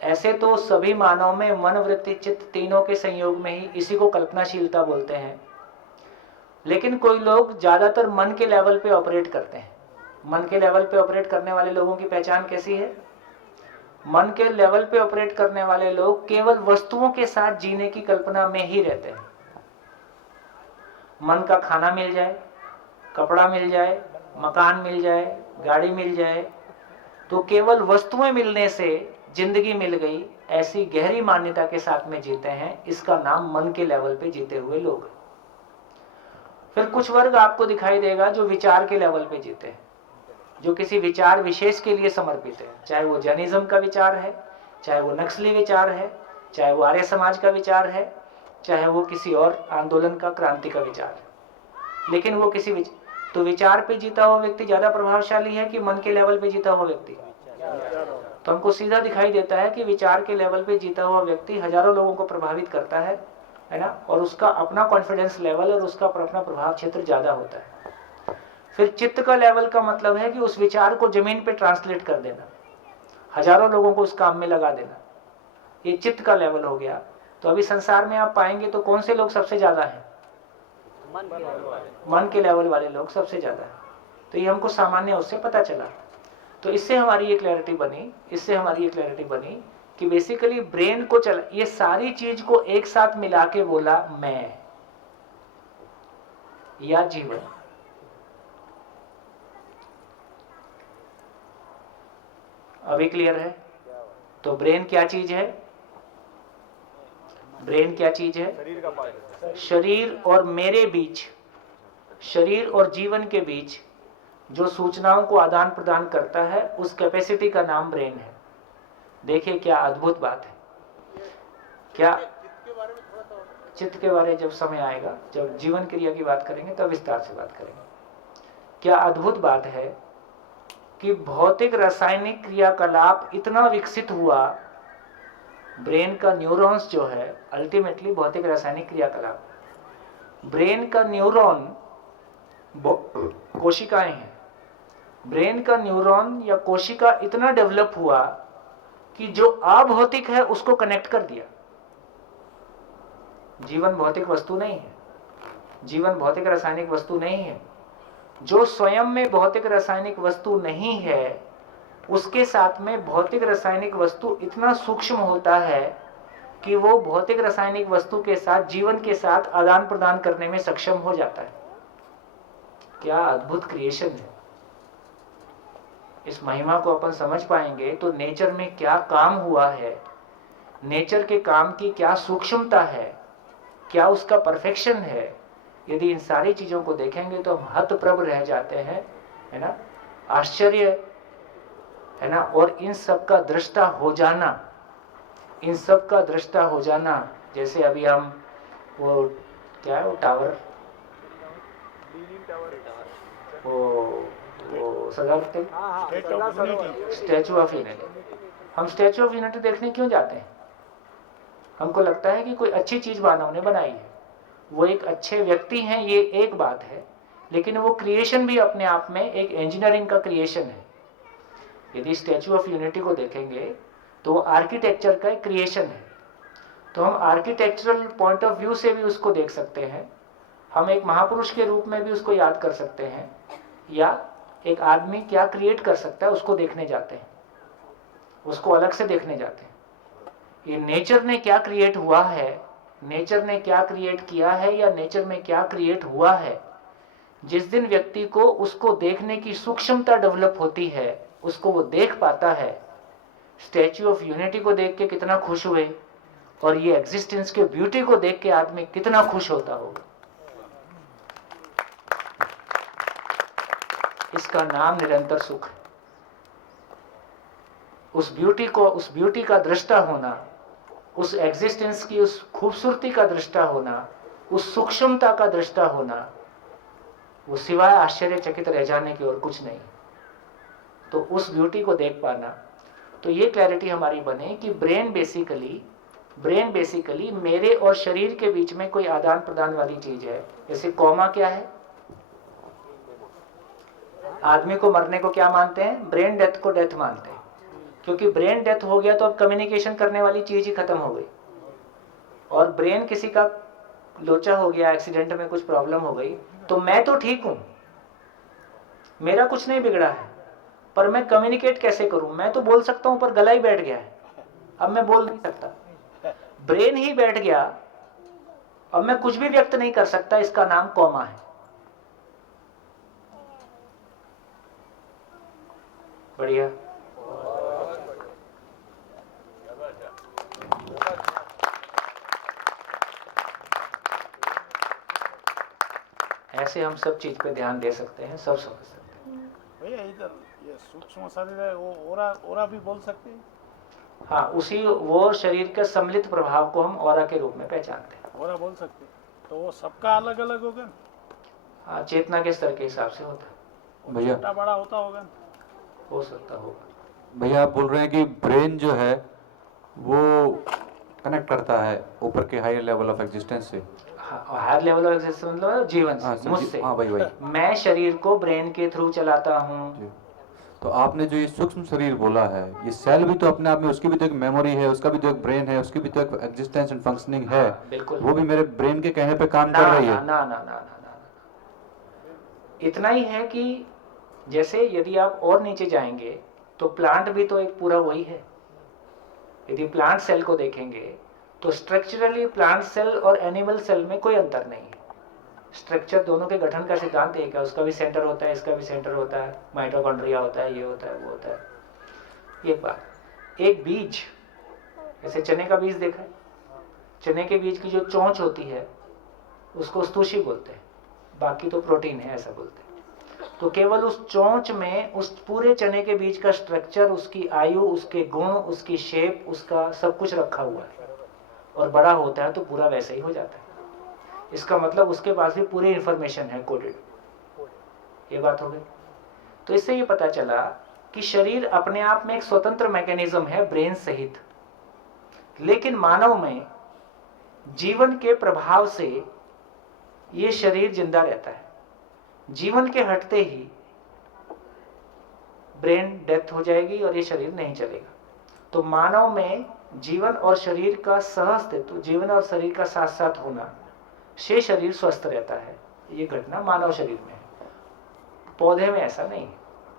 ऐसे तो सभी मानव में मन, वृत्ति, चित्त तीनों के संयोग में ही, इसी को कल्पनाशीलता बोलते हैं। लेकिन कोई लोग ज्यादातर मन के लेवल पे ऑपरेट करते हैं। मन के लेवल पे ऑपरेट करने वाले लोगों की पहचान कैसी है? मन के लेवल पे ऑपरेट करने वाले लोग केवल वस्तुओं के साथ जीने की कल्पना में ही रहते हैं। मन का खाना मिल जाए, कपड़ा मिल जाए, मकान मिल जाए, गाड़ी मिल जाए, तो केवल वस्तुएं मिलने से जिंदगी मिल गई, ऐसी गहरी मान्यता के साथ में जीते हैं। इसका नाम मन के लेवल पे जीते हुए लोग। फिर कुछ वर्ग आपको दिखाई देगा जो विचार के लेवल पे जीते हैं, जो किसी विचार विशेष के लिए समर्पित है। चाहे वो जैनिज्म का विचार है, चाहे वो नक्सली विचार है, चाहे वो आर्य समाज का विचार है, चाहे वो किसी और आंदोलन का, क्रांति का विचार है। लेकिन वो किसी तो विचार पे जीता हुआ व्यक्ति ज्यादा प्रभावशाली है कि मन के लेवल पे जीता हुआ व्यक्ति? तो हमको सीधा दिखाई देता है कि विचार के लेवल पे जीता हुआ व्यक्ति हजारों लोगों को प्रभावित करता है ना, और उसका अपना कॉन्फिडेंस लेवल और उसका अपना प्रभाव क्षेत्र ज्यादा होता है। फिर चित्त का लेवल का मतलब है कि उस विचार को जमीन पे ट्रांसलेट कर देना, हजारों लोगों को उस काम में लगा देना, ये चित्त का लेवल हो गया। तो अभी संसार में आप पाएंगे तो कौन से लोग सबसे ज्यादा हैं? मन के लेवल वाले लोग सबसे ज्यादा है। तो ये हमको सामान्य उससे पता चला। तो इससे हमारी ये क्लैरिटी बनी कि बेसिकली ब्रेन को चला, ये सारी चीज को एक साथ मिला के बोला मैं या जीवन। अभी क्लियर है? तो ब्रेन क्या चीज है? ब्रेन क्या चीज है? शरीर और मेरे बीच, शरीर और जीवन के बीच जो सूचनाओं को आदान प्रदान करता है, उस कैपेसिटी का नाम ब्रेन है। देखिए क्या अद्भुत बात है। क्या चित्त के बारे जब समय आएगा, जब जीवन क्रिया की बात करेंगे तब विस्तार से बात करेंगे। क्या अद्भुत बात है कि भौतिक रासायनिक क्रियाकलाप इतना विकसित हुआ, ब्रेन का न्यूरॉन्स जो है अल्टीमेटली भौतिक रासायनिक क्रियाकलाप, ब्रेन का न्यूरॉन कोशिकाएं हैं, ब्रेन का न्यूरॉन या कोशिका इतना डेवलप हुआ कि जो अभौतिक है उसको कनेक्ट कर दिया। जीवन भौतिक वस्तु नहीं है, जीवन भौतिक रासायनिक वस्तु नहीं है। जो स्वयं में भौतिक रासायनिक वस्तु नहीं है, उसके साथ में भौतिक रासायनिक वस्तु इतना सूक्ष्म होता है कि वो भौतिक रासायनिक वस्तु के साथ, जीवन के साथ आदान प्रदान करने में सक्षम हो जाता है। क्या अद्भुत क्रिएशन है। इस महिमा को अपन समझ पाएंगे तो नेचर में क्या काम हुआ है, नेचर के काम की क्या सूक्ष्मता है, क्या उसका परफेक्शन है, यदि इन सारी चीजों को देखेंगे तो हम हतप्रभ रह जाते हैं, है ना, आश्चर्य है ना। और इन सब का दृष्टा हो जाना, इन सब का दृष्टा हो जाना, जैसे अभी हम वो क्या है वो टावर, वो सजा करते स्टैचू ऑफ यूनिटी। हम स्टैचू ऑफ यूनिटी देखने क्यों जाते हैं? हमको लगता है कि कोई अच्छी चीज मानव ने बनाई है, वो एक अच्छे व्यक्ति हैं, ये एक बात है, लेकिन वो क्रिएशन भी अपने आप में एक इंजीनियरिंग का क्रिएशन है। यदि स्टैचू ऑफ यूनिटी को देखेंगे तो वो आर्किटेक्चर का एक क्रिएशन है। तो हम आर्किटेक्चरल पॉइंट ऑफ व्यू से भी उसको देख सकते हैं, हम एक महापुरुष के रूप में भी उसको याद कर सकते हैं, या एक आदमी क्या क्रिएट कर सकता है उसको देखने जाते हैं, उसको अलग से देखने जाते हैं। ये नेचर ने क्या क्रिएट हुआ है, नेचर ने क्या क्रिएट किया है, या नेचर में क्या क्रिएट हुआ है, जिस दिन व्यक्ति को उसको देखने की सूक्ष्मता डेवलप होती है, उसको वो देख पाता है, स्टैच्यू ऑफ यूनिटी को देख के कितना खुश हुए, और ये एग्जिस्टेंस के ब्यूटी को देख के आदमी कितना खुश होता होगा। इसका नाम निरंतर सुख है। उस ब्यूटी का दृष्टा होना, उस एग्जिस्टेंस की उस खूबसूरती का दृष्टा होना, उस सूक्ष्मता का दृष्टा होना, वो सिवाय आश्चर्यचकित रह जाने की और कुछ नहीं। तो उस ब्यूटी को देख पाना, तो ये क्लैरिटी हमारी बने कि ब्रेन बेसिकली मेरे और शरीर के बीच में कोई आदान प्रदान वाली चीज है। जैसे कॉमा क्या है? आदमी को मरने को क्या मानते हैं? ब्रेन डेथ को डेथ मानते हैं, क्योंकि ब्रेन डेथ हो गया तो अब कम्युनिकेशन करने वाली चीज ही खत्म हो गई। और ब्रेन किसी का लोचा हो गया, एक्सीडेंट में कुछ प्रॉब्लम हो गई, तो मैं तो ठीक हूं, मेरा कुछ नहीं बिगड़ा है, पर मैं कम्युनिकेट कैसे करूं? मैं तो बोल सकता हूं पर गला ही बैठ गया है, अब मैं बोल नहीं सकता। ब्रेन ही बैठ गया, अब मैं कुछ भी व्यक्त नहीं कर सकता। इसका नाम कॉमा है। बढ़िया। ऐसे हम सब चीज पे ध्यान दे सकते हैं, सब समझ सकते हैं। भैया इधर ये सूक्ष्म शरीर है, वो ओरा भी बोल सकते हैं। हाँ, उसी वो शरीर के सम्मिलित प्रभाव को हम ऑरा के रूप में पहचानते हैं। ओरा बोल सकते हैं, तो वो सबका अलग अलग होगा। हाँ, चेतना के स्तर के हिसाब से होता है। भैया छोटा बड़ा होता होगा, हो सकता होगा। भैया आप बोल रहे हैं कि ब्रेन जो है वो कनेक्ट करता है ऊपर के हायर लेवल ऑफ एग्जिस्टेंस से। हायर लेवल ऑफ एग्जिस्टेंस मतलब जीवन से, मुझसे। हाँ भाई भाई, मैं शरीर को ब्रेन के थ्रू चलाता हूँ। तो आपने जो ये सूक्ष्म शरीर बोला है, ये सेल भी तो अपने आप में, उसकी भी तो एक मेमोरी है, उसका भी तो एक ब्रेन है, उसकी भी तो एक एग्जिस्टेंस एंड फंक्शनिंग है। बिल्कुल। वो भी मेरे ब्रेन के कहने पे काम कर रही है। ना। इतना ही है कि जैसे यदि आप और नीचे जाएंगे तो प्लांट भी तो एक पूरा वही है। यदि प्लांट सेल को देखेंगे तो स्ट्रक्चरली प्लांट सेल और एनिमल सेल में कोई अंतर नहीं है। स्ट्रक्चर दोनों के गठन का सिद्धांत एक है, उसका भी सेंटर होता है, इसका भी सेंटर होता है, माइटोकॉन्ड्रिया होता है, ये होता है, वो होता है। एक बात, एक बीज, जैसे चने का बीज देखा है, चने के बीज की जो चोंच होती है उसको स्तूषी बोलते हैं, बाकी तो प्रोटीन है ऐसा बोलते हैं। तो केवल उस चोंच में उस पूरे चने के बीज का स्ट्रक्चर, उसकी आयु, उसके गुण, उसकी शेप, उसका सब कुछ रखा हुआ है, और बड़ा होता है तो पूरा वैसे ही हो जाता है। इसका मतलब उसके पास भी पूरी इंफॉर्मेशन है कोडेड। ये बात हो गई। तो इससे ये पता चला कि शरीर अपने आप में एक स्वतंत्र मैकेनिज्म है ब्रेन सहित, लेकिन मानव में जीवन के प्रभाव से ये शरीर जिंदा रहता है। जीवन के हटते ही ब्रेन डेथ हो जाएगी और ये शरीर नहीं चलेगा। तो मानव में जीवन और शरीर का सहअस्तित्व, जीवन और शरीर का साथ साथ होना से शरीर स्वस्थ रहता है। ये घटना मानव शरीर में है, पौधे में ऐसा नहीं है।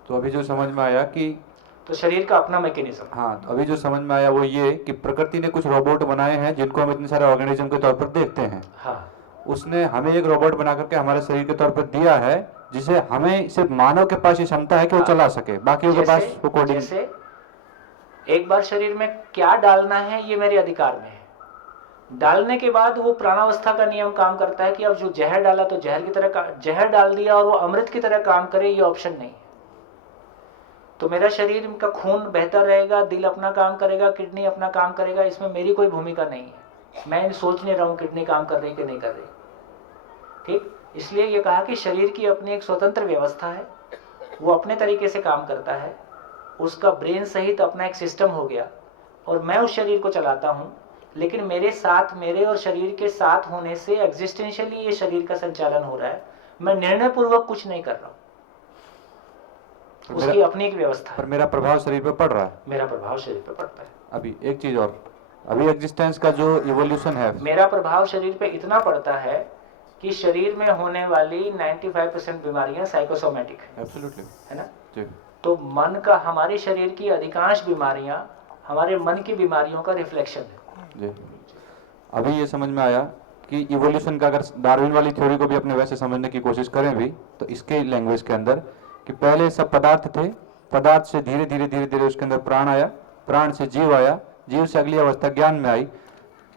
तो अभी जो समझ में आया कि तो शरीर का अपना मैकेनिज्म। हाँ, तो अभी जो समझ में आया वो ये कि प्रकृति ने कुछ रोबोट बनाए हैं जिनको हम इतने सारे ऑर्गेनिज्म के तौर पर देखते हैं। हाँ। उसने हमें एक रोबोट बना करके हमारे शरीर के तौर पर दिया है, जिसे हमें सिर्फ मानव के पास ये क्षमता है कि वो चला सके, बाकी के पास वो कोडिंग। जैसे एक बार शरीर में क्या डालना है ये मेरे अधिकार में है। डालने के बाद वो प्राणावस्था का नियम काम करता है कि अब जो जहर डाला तो जहर की तरह जहर डाल दिया और वो अमृत की तरह काम करे, ये ऑप्शन नहीं है। तो मेरा शरीर का खून बेहतर रहेगा, दिल अपना काम करेगा, किडनी अपना काम करेगा, इसमें मेरी कोई भूमिका नहीं है। मैं सोच नहीं रहा हूँ किडनी काम कर रही कि नहीं कर रही। ठीक, इसलिए ये कहा कि शरीर की अपनी एक स्वतंत्र व्यवस्था है, वो अपने तरीके से काम करता है, उसका ब्रेन सहित अपना एक सिस्टम हो गया, और मैं उस शरीर को चलाता हूँ। लेकिन मेरे साथ, मेरे और शरीर के साथ होने से एग्जिस्टेंशियली ये शरीर का संचालन हो रहा है। मैं निर्णय पूर्वक कुछ नहीं कर रहा हूँ, उसकी अपनी एक व्यवस्था है। पर मेरा प्रभाव शरीर पे पड़ रहा है। मेरा प्रभाव शरीर पे पड़ता है। अभी एक चीज और, अभी एग्जिस्टेंस का जो इवोल्यूशन है, मेरा प्रभाव शरीर पे इतना पड़ता है कि शरीर में होने वाली 95% बीमारियां साइकोसोमेटिक है। एब्सोल्युटली, है ना। जी। तो मन का, हमारे शरीर की अधिकांश बीमारियां हमारे मन की बीमारियों का रिफ्लेक्शन है। जी। अभी ये समझ में आया कि इवोल्यूशन का, अगर डार्विन वाली थ्योरी को भी अपने वैसे समझने की कोशिश करें भी, तो इसके लैंग्वेज के अंदर कि पहले सब पदार्थ थे, पदार्थ से धीरे धीरे धीरे धीरे उसके अंदर प्राण आया, प्राण से जीव आया, जीव से अगली अवस्था ज्ञान में आई,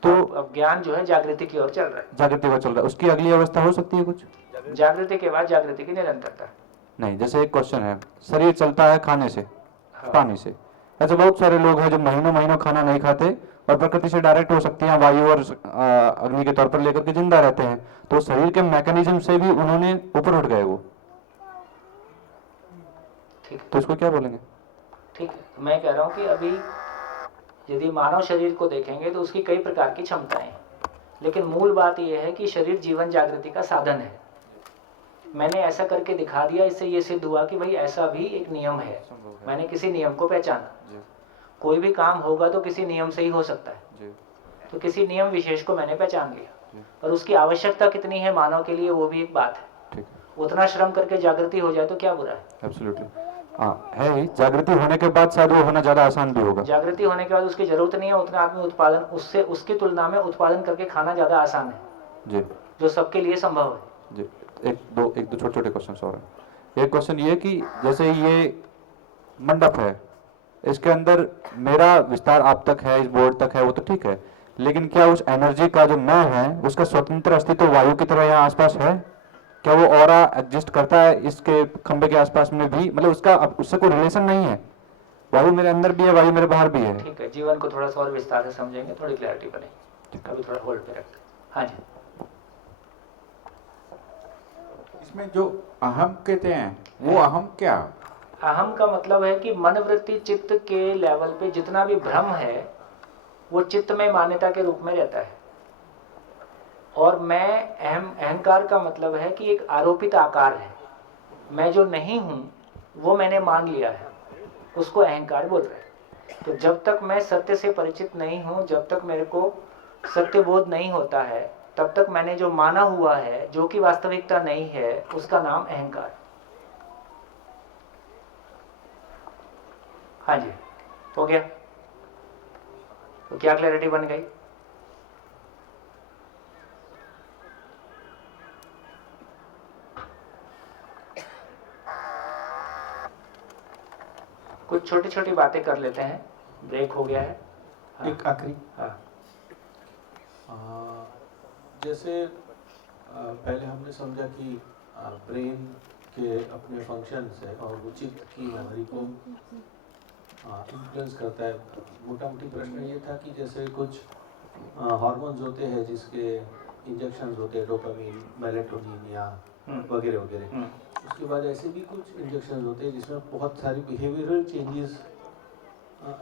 तो अब ज्ञान जो है जागृति की ओर चल रहा है, जागृति पर चल रहा है। उसकी अगली अवस्था हो सकती है कुछ? जागृति के बाद जागृति की निरंतरता। नहीं, जैसे एक क्वेश्चन है, शरीर चलता है खाने से, पानी से, ऐसे बहुत सारे लोग हैं जो महीनों महीनों खाना नहीं खाते और प्रकृति से डायरेक्ट हो सकते हैं, वायु और अग्नि के तौर पर लेकर के जिंदा रहते हैं, तो शरीर के मैकेनिज्म से भी उन्होंने ऊपर उठ गए वो, ठीक, तो इसको क्या बोलेंगे? ठीक है, मैं कह रहा हूँ कि अभी यदि मानव शरीर को देखेंगे तो उसकी कई प्रकार की क्षमताएं हैं, लेकिन मूल बात यह है कि शरीर जीवन जागृति का साधन है। मैंने ऐसा करके दिखा दिया, इससे ये सिद्ध हुआ कि भाई ऐसा भी एक नियम है, मैंने किसी नियम को पहचाना। कोई भी काम होगा तो किसी नियम से ही हो सकता है, तो किसी नियम विशेष को मैंने पहचान लिया, और उसकी आवश्यकता कितनी है मानव के लिए वो भी एक बात है। उतना श्रम करके जागृति हो जाए तो क्या बुरा है? एब्सोल्युटली, हाँ है ही। जागृति होने के बाद शायद वो होना ज्यादा आसान भी होगा। जागृति होने के बाद उसकी जरूरत नहीं है, उतना आदमी उत्पादन, उससे उसकी तुलना में उत्पादन करके खाना ज्यादा आसान है जी, जो सबके लिए संभव है जी। एक दो छोटे छोटे क्वेश्चन और हैं। एक क्वेश्चन ये कि जैसे ये मंडप है, इसके अंदर मेरा विस्तार आप तक है, इस बोर्ड तक है, वो तो ठीक है, लेकिन क्या उस एनर्जी का जो मैं है उसका स्वतंत्र अस्तित्व वायु की तरह यहाँ आसपास है? क्या वो ऑरा एग्जिस्ट करता है इसके खंबे के आसपास में भी? मतलब उसका उससे कोई रिलेशन नहीं है? वायु मेरे अंदर भी है, वायु मेरे बाहर भी है। ठीक है, जीवन को थोड़ा सा और विस्तार से समझेंगे, थोड़ी क्लैरिटी बनेगी। अभी थोड़ा होल्ड पे रखते हैं। हाँ जी, इसमें जो अहम कहते हैं वो अहम क्या? अहम का मतलब है कि मन वृत्ति चित्त के लेवल पे जितना भी भ्रम है वो चित्त में मान्यता के रूप में रहता है, और मैं अहंकार का मतलब है कि एक आरोपित आकार है, मैं जो नहीं हूं वो मैंने मान लिया है, उसको अहंकार बोल रहे हैं। तो जब तक मैं सत्य से परिचित नहीं हूं, जब तक मेरे को सत्य बोध नहीं होता है, तब तक मैंने जो माना हुआ है जो कि वास्तविकता नहीं है, उसका नाम अहंकार। हाँ जी, हो गया? तो क्या क्लैरिटी बन गई? कुछ छोटी छोटी बातें कर लेते हैं, ब्रेक हो गया है। हाँ। एक आखिरी, हाँ, जैसे पहले हमने समझा कि ब्रेन के अपने फंक्शंस है और वो चित्त की मेमोरी को इन्फ्लुएंस करता है। मोटा मोटी प्रश्न ये था कि जैसे कुछ हार्मोन्स होते हैं जिसके इंजेक्शंस होते हैं, डोपामिन, मेलेटोनिन या वगैरह वगैरह, उसके बाद ऐसे भी कुछ इंजेक्शंस होते हैं जिसमें बहुत सारी बिहेवियरल चेंजेस,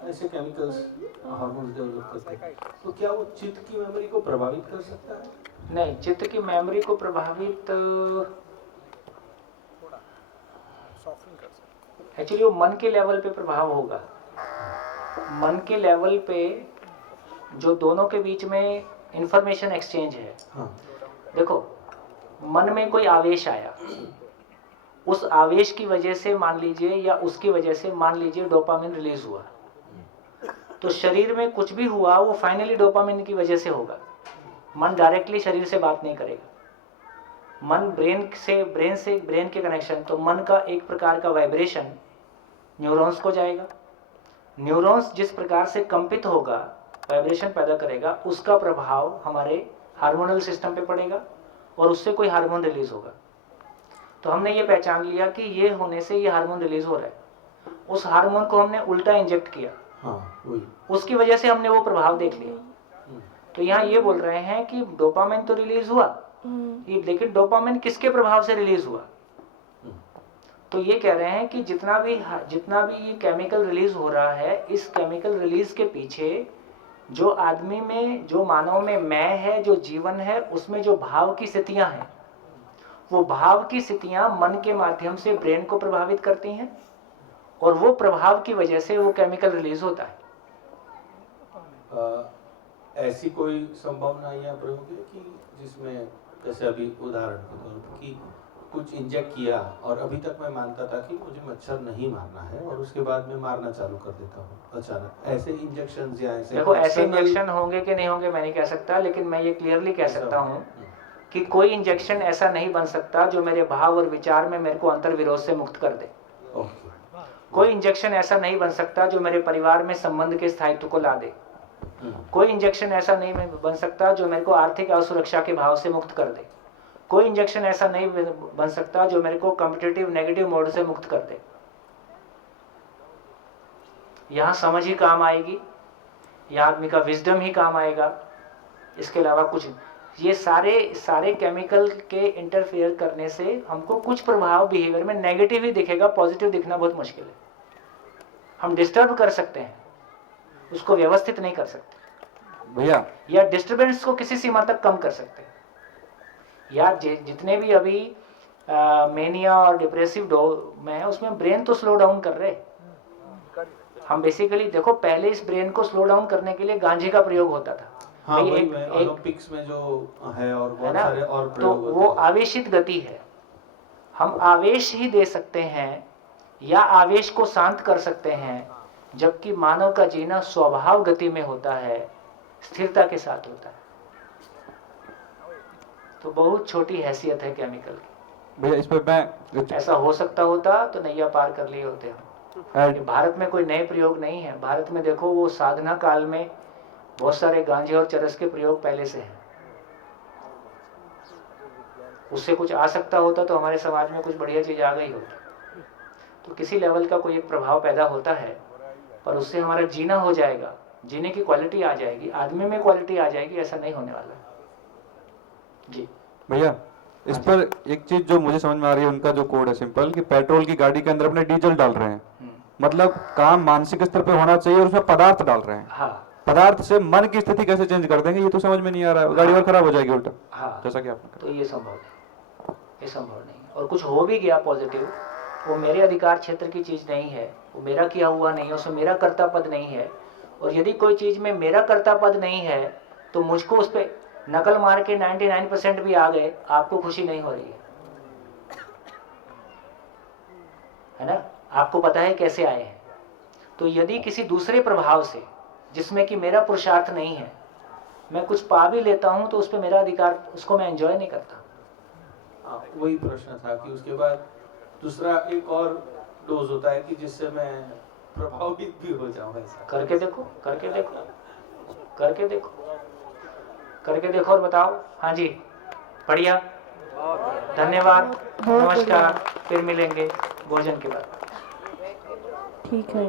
ऐसे केमिकल्स हार्मोन्स डेवलप करते हैं। तो क्या वो चित्त की मेमोरी को प्रभावित कर सकता है? नहीं, चित्त की मेमोरी को प्रभावित एक्चुअली वो मन के लेवल पे प्रभाव होगा। मन के लेवल पे जो दोनों के बीच में इंफॉर्मेशन एक्सचेंज है। हाँ। देखो, मन में कोई आवेश आया, उस आवेश की वजह से मान लीजिए या उसकी वजह से मान लीजिए डोपामिन रिलीज हुआ, तो शरीर में कुछ भी हुआ वो फाइनली डोपामिन की वजह से होगा। मन डायरेक्टली शरीर से बात नहीं करेगा। मन ब्रेन के कनेक्शन, तो मन का एक प्रकार का वाइब्रेशन न्यूरॉन्स को जाएगा। न्यूरॉन्स जिस प्रकार से कंपित होगा, वाइब्रेशन पैदा करेगा, उसका प्रभाव हमारे हार्मोनल सिस्टम पे पड़ेगा और उससे कोई हार्मोन रिलीज होगा। तो हमने ये पहचान लिया कि ये होने से ये हार्मोन रिलीज हो रहा है। उस हार्मोन को हमने उल्टा इंजेक्ट किया, उसकी वजह से हमने वो प्रभाव देख लिया। तो यहाँ ये बोल रहे हैं कि डोपामिन तो रिलीज हुआ, लेकिन डोपामिन किसके प्रभाव से रिलीज हुआ? तो ये कह रहे हैं कि जितना भी ये केमिकल रिलीज हो रहा है, इस केमिकल रिलीज के पीछे जो आदमी में, जो मानव में मैं है, जो जीवन है, उसमें जो भाव की स्थितियां हैं, वो भाव की स्थितियां मन के माध्यम से ब्रेन को प्रभावित करती हैं और वो प्रभाव की वजह से वो केमिकल रिलीज होता है। ऐसी कोई संभावना यहाँ पर होगी कि जिसमें जैसे अभी उदाहरण के तौर पर कि कुछ इंजेक्ट किया और अभी तक मैं मानता था कि मुझे मच्छर नहीं मारना है और उसके बाद मैं मारना चालू कर देता हूँ अचानक, ऐसे इंजेक्शंस या ऐसे? देखो, ऐसे इंजेक्शन होंगे कि नहीं होंगे मैं नहीं कह सकता, लेकिन मैं ये क्लियरली कह सकता हूँ कि कोई इंजेक्शन ऐसा नहीं बन सकता जो मेरे भाव और विचार में मेरे को अंतर विरोध से मुक्त कर दे। कोई इंजेक्शन ऐसा नहीं बन सकता जो मेरे परिवार में संबंध के स्थायित्व को ला दे। कोई इंजेक्शन ऐसा नहीं बन सकता जो मेरे को आर्थिक असुरक्षा के भाव से मुक्त कर दे। कोई इंजेक्शन ऐसा नहीं बन सकता जो मेरे को कॉम्पिटिटिव नेगेटिव मोड से मुक्त कर दे। यहाँ समझ ही काम आएगी, यह आदमी का विजडम ही काम आएगा, इसके अलावा कुछ। ये सारे केमिकल के इंटरफेयर करने से हमको कुछ प्रभाव बिहेवियर में नेगेटिव ही दिखेगा, पॉजिटिव दिखना बहुत मुश्किल है। हम डिस्टर्ब कर सकते हैं, उसको व्यवस्थित नहीं कर सकते भैया, या डिस्टर्बेंस को किसी सीमा तक कम कर सकते हैं। या जितने भी अभी मेनिया और डिप्रेसिव में है, उसमें ब्रेन तो स्लो डाउन कर रहे। हम बेसिकली देखो, पहले इस ब्रेन को स्लो डाउन करने के लिए गांजे का प्रयोग होता था। हाँ, वही ओलंपिक्स में जो है और बहुत सारे और तो वो आवेशित गति है। हम आवेश ही दे सकते हैं या आवेश को शांत कर सकते हैं, जबकि मानव का जीना स्वभाव गति में होता है, स्थिरता के साथ होता है। तो बहुत छोटी हैसियत है केमिकल की। भैया इस पर मैं, ऐसा हो सकता होता तो नैया पार कर लिए होते हम। भारत में कोई नए प्रयोग नहीं है। भारत में देखो, वो साधना काल में बहुत सारे गांजे और चरस के प्रयोग पहले से हैं। उससे कुछ आ सकता होता तो हमारे समाज में कुछ बढ़िया चीज आ गई होती। तो किसी लेवल का कोई एक प्रभाव पैदा होता है, पर उससे हमारा जीना हो जाएगा, जीने की क्वालिटी आ जाएगी, आदमी में क्वालिटी आ जाएगी, ऐसा नहीं होने वाला जी। भैया इस पर एक चीज जो मुझे समझ में आ रही है, उनका जो कोड है सिंपल, कि पेट्रोल की गाड़ी के अंदर अपने डीजल डाल रहे हैं, मतलब काम मानसिक स्तर पे होना चाहिए और उसमें पदार्थ डाल रहे हैं। हाँ। पदार्थ से मन की स्थिति कैसे चेंज कर देंगे, ये तो समझ में नहीं आ रहा है। गाड़ी और खराब हो जाएगी उल्टा। हाँ। जैसा कि आपने तो ये संभव नहीं, ये संभव नहीं। और कुछ हो भी गया पॉजिटिव, वो मेरे अधिकार क्षेत्र की चीज नहीं है, वो मेरा किया हुआ नहीं है, उसमें मेरा कर्ता पद नहीं है। और यदि कोई चीज में मेरा कर्ता पद नहीं है, तो मुझको उस पर नकल मार के 99% भी आ गए, आपको खुशी नहीं हो रही है ना? आपको पता है कैसे आए हैं। तो यदि किसी दूसरे प्रभाव से, जिसमें कि मेरा पुरुषार्थ नहीं है, मैं कुछ पा भी लेता हूं, तो उस पर मेरा अधिकार, उसको मैं एंजॉय नहीं करता। वही प्रश्न था कि उसके बाद दूसरा एक और डोज होता है कि जिससे मैं प्रभावित भी हो जाऊं। ऐसा करके देखो, करके देखो, करके देखो, करके देखो और बताओ। हाँ जी, बढ़िया, धन्यवाद, नमस्कार, फिर मिलेंगे भोजन के बाद। ठीक है।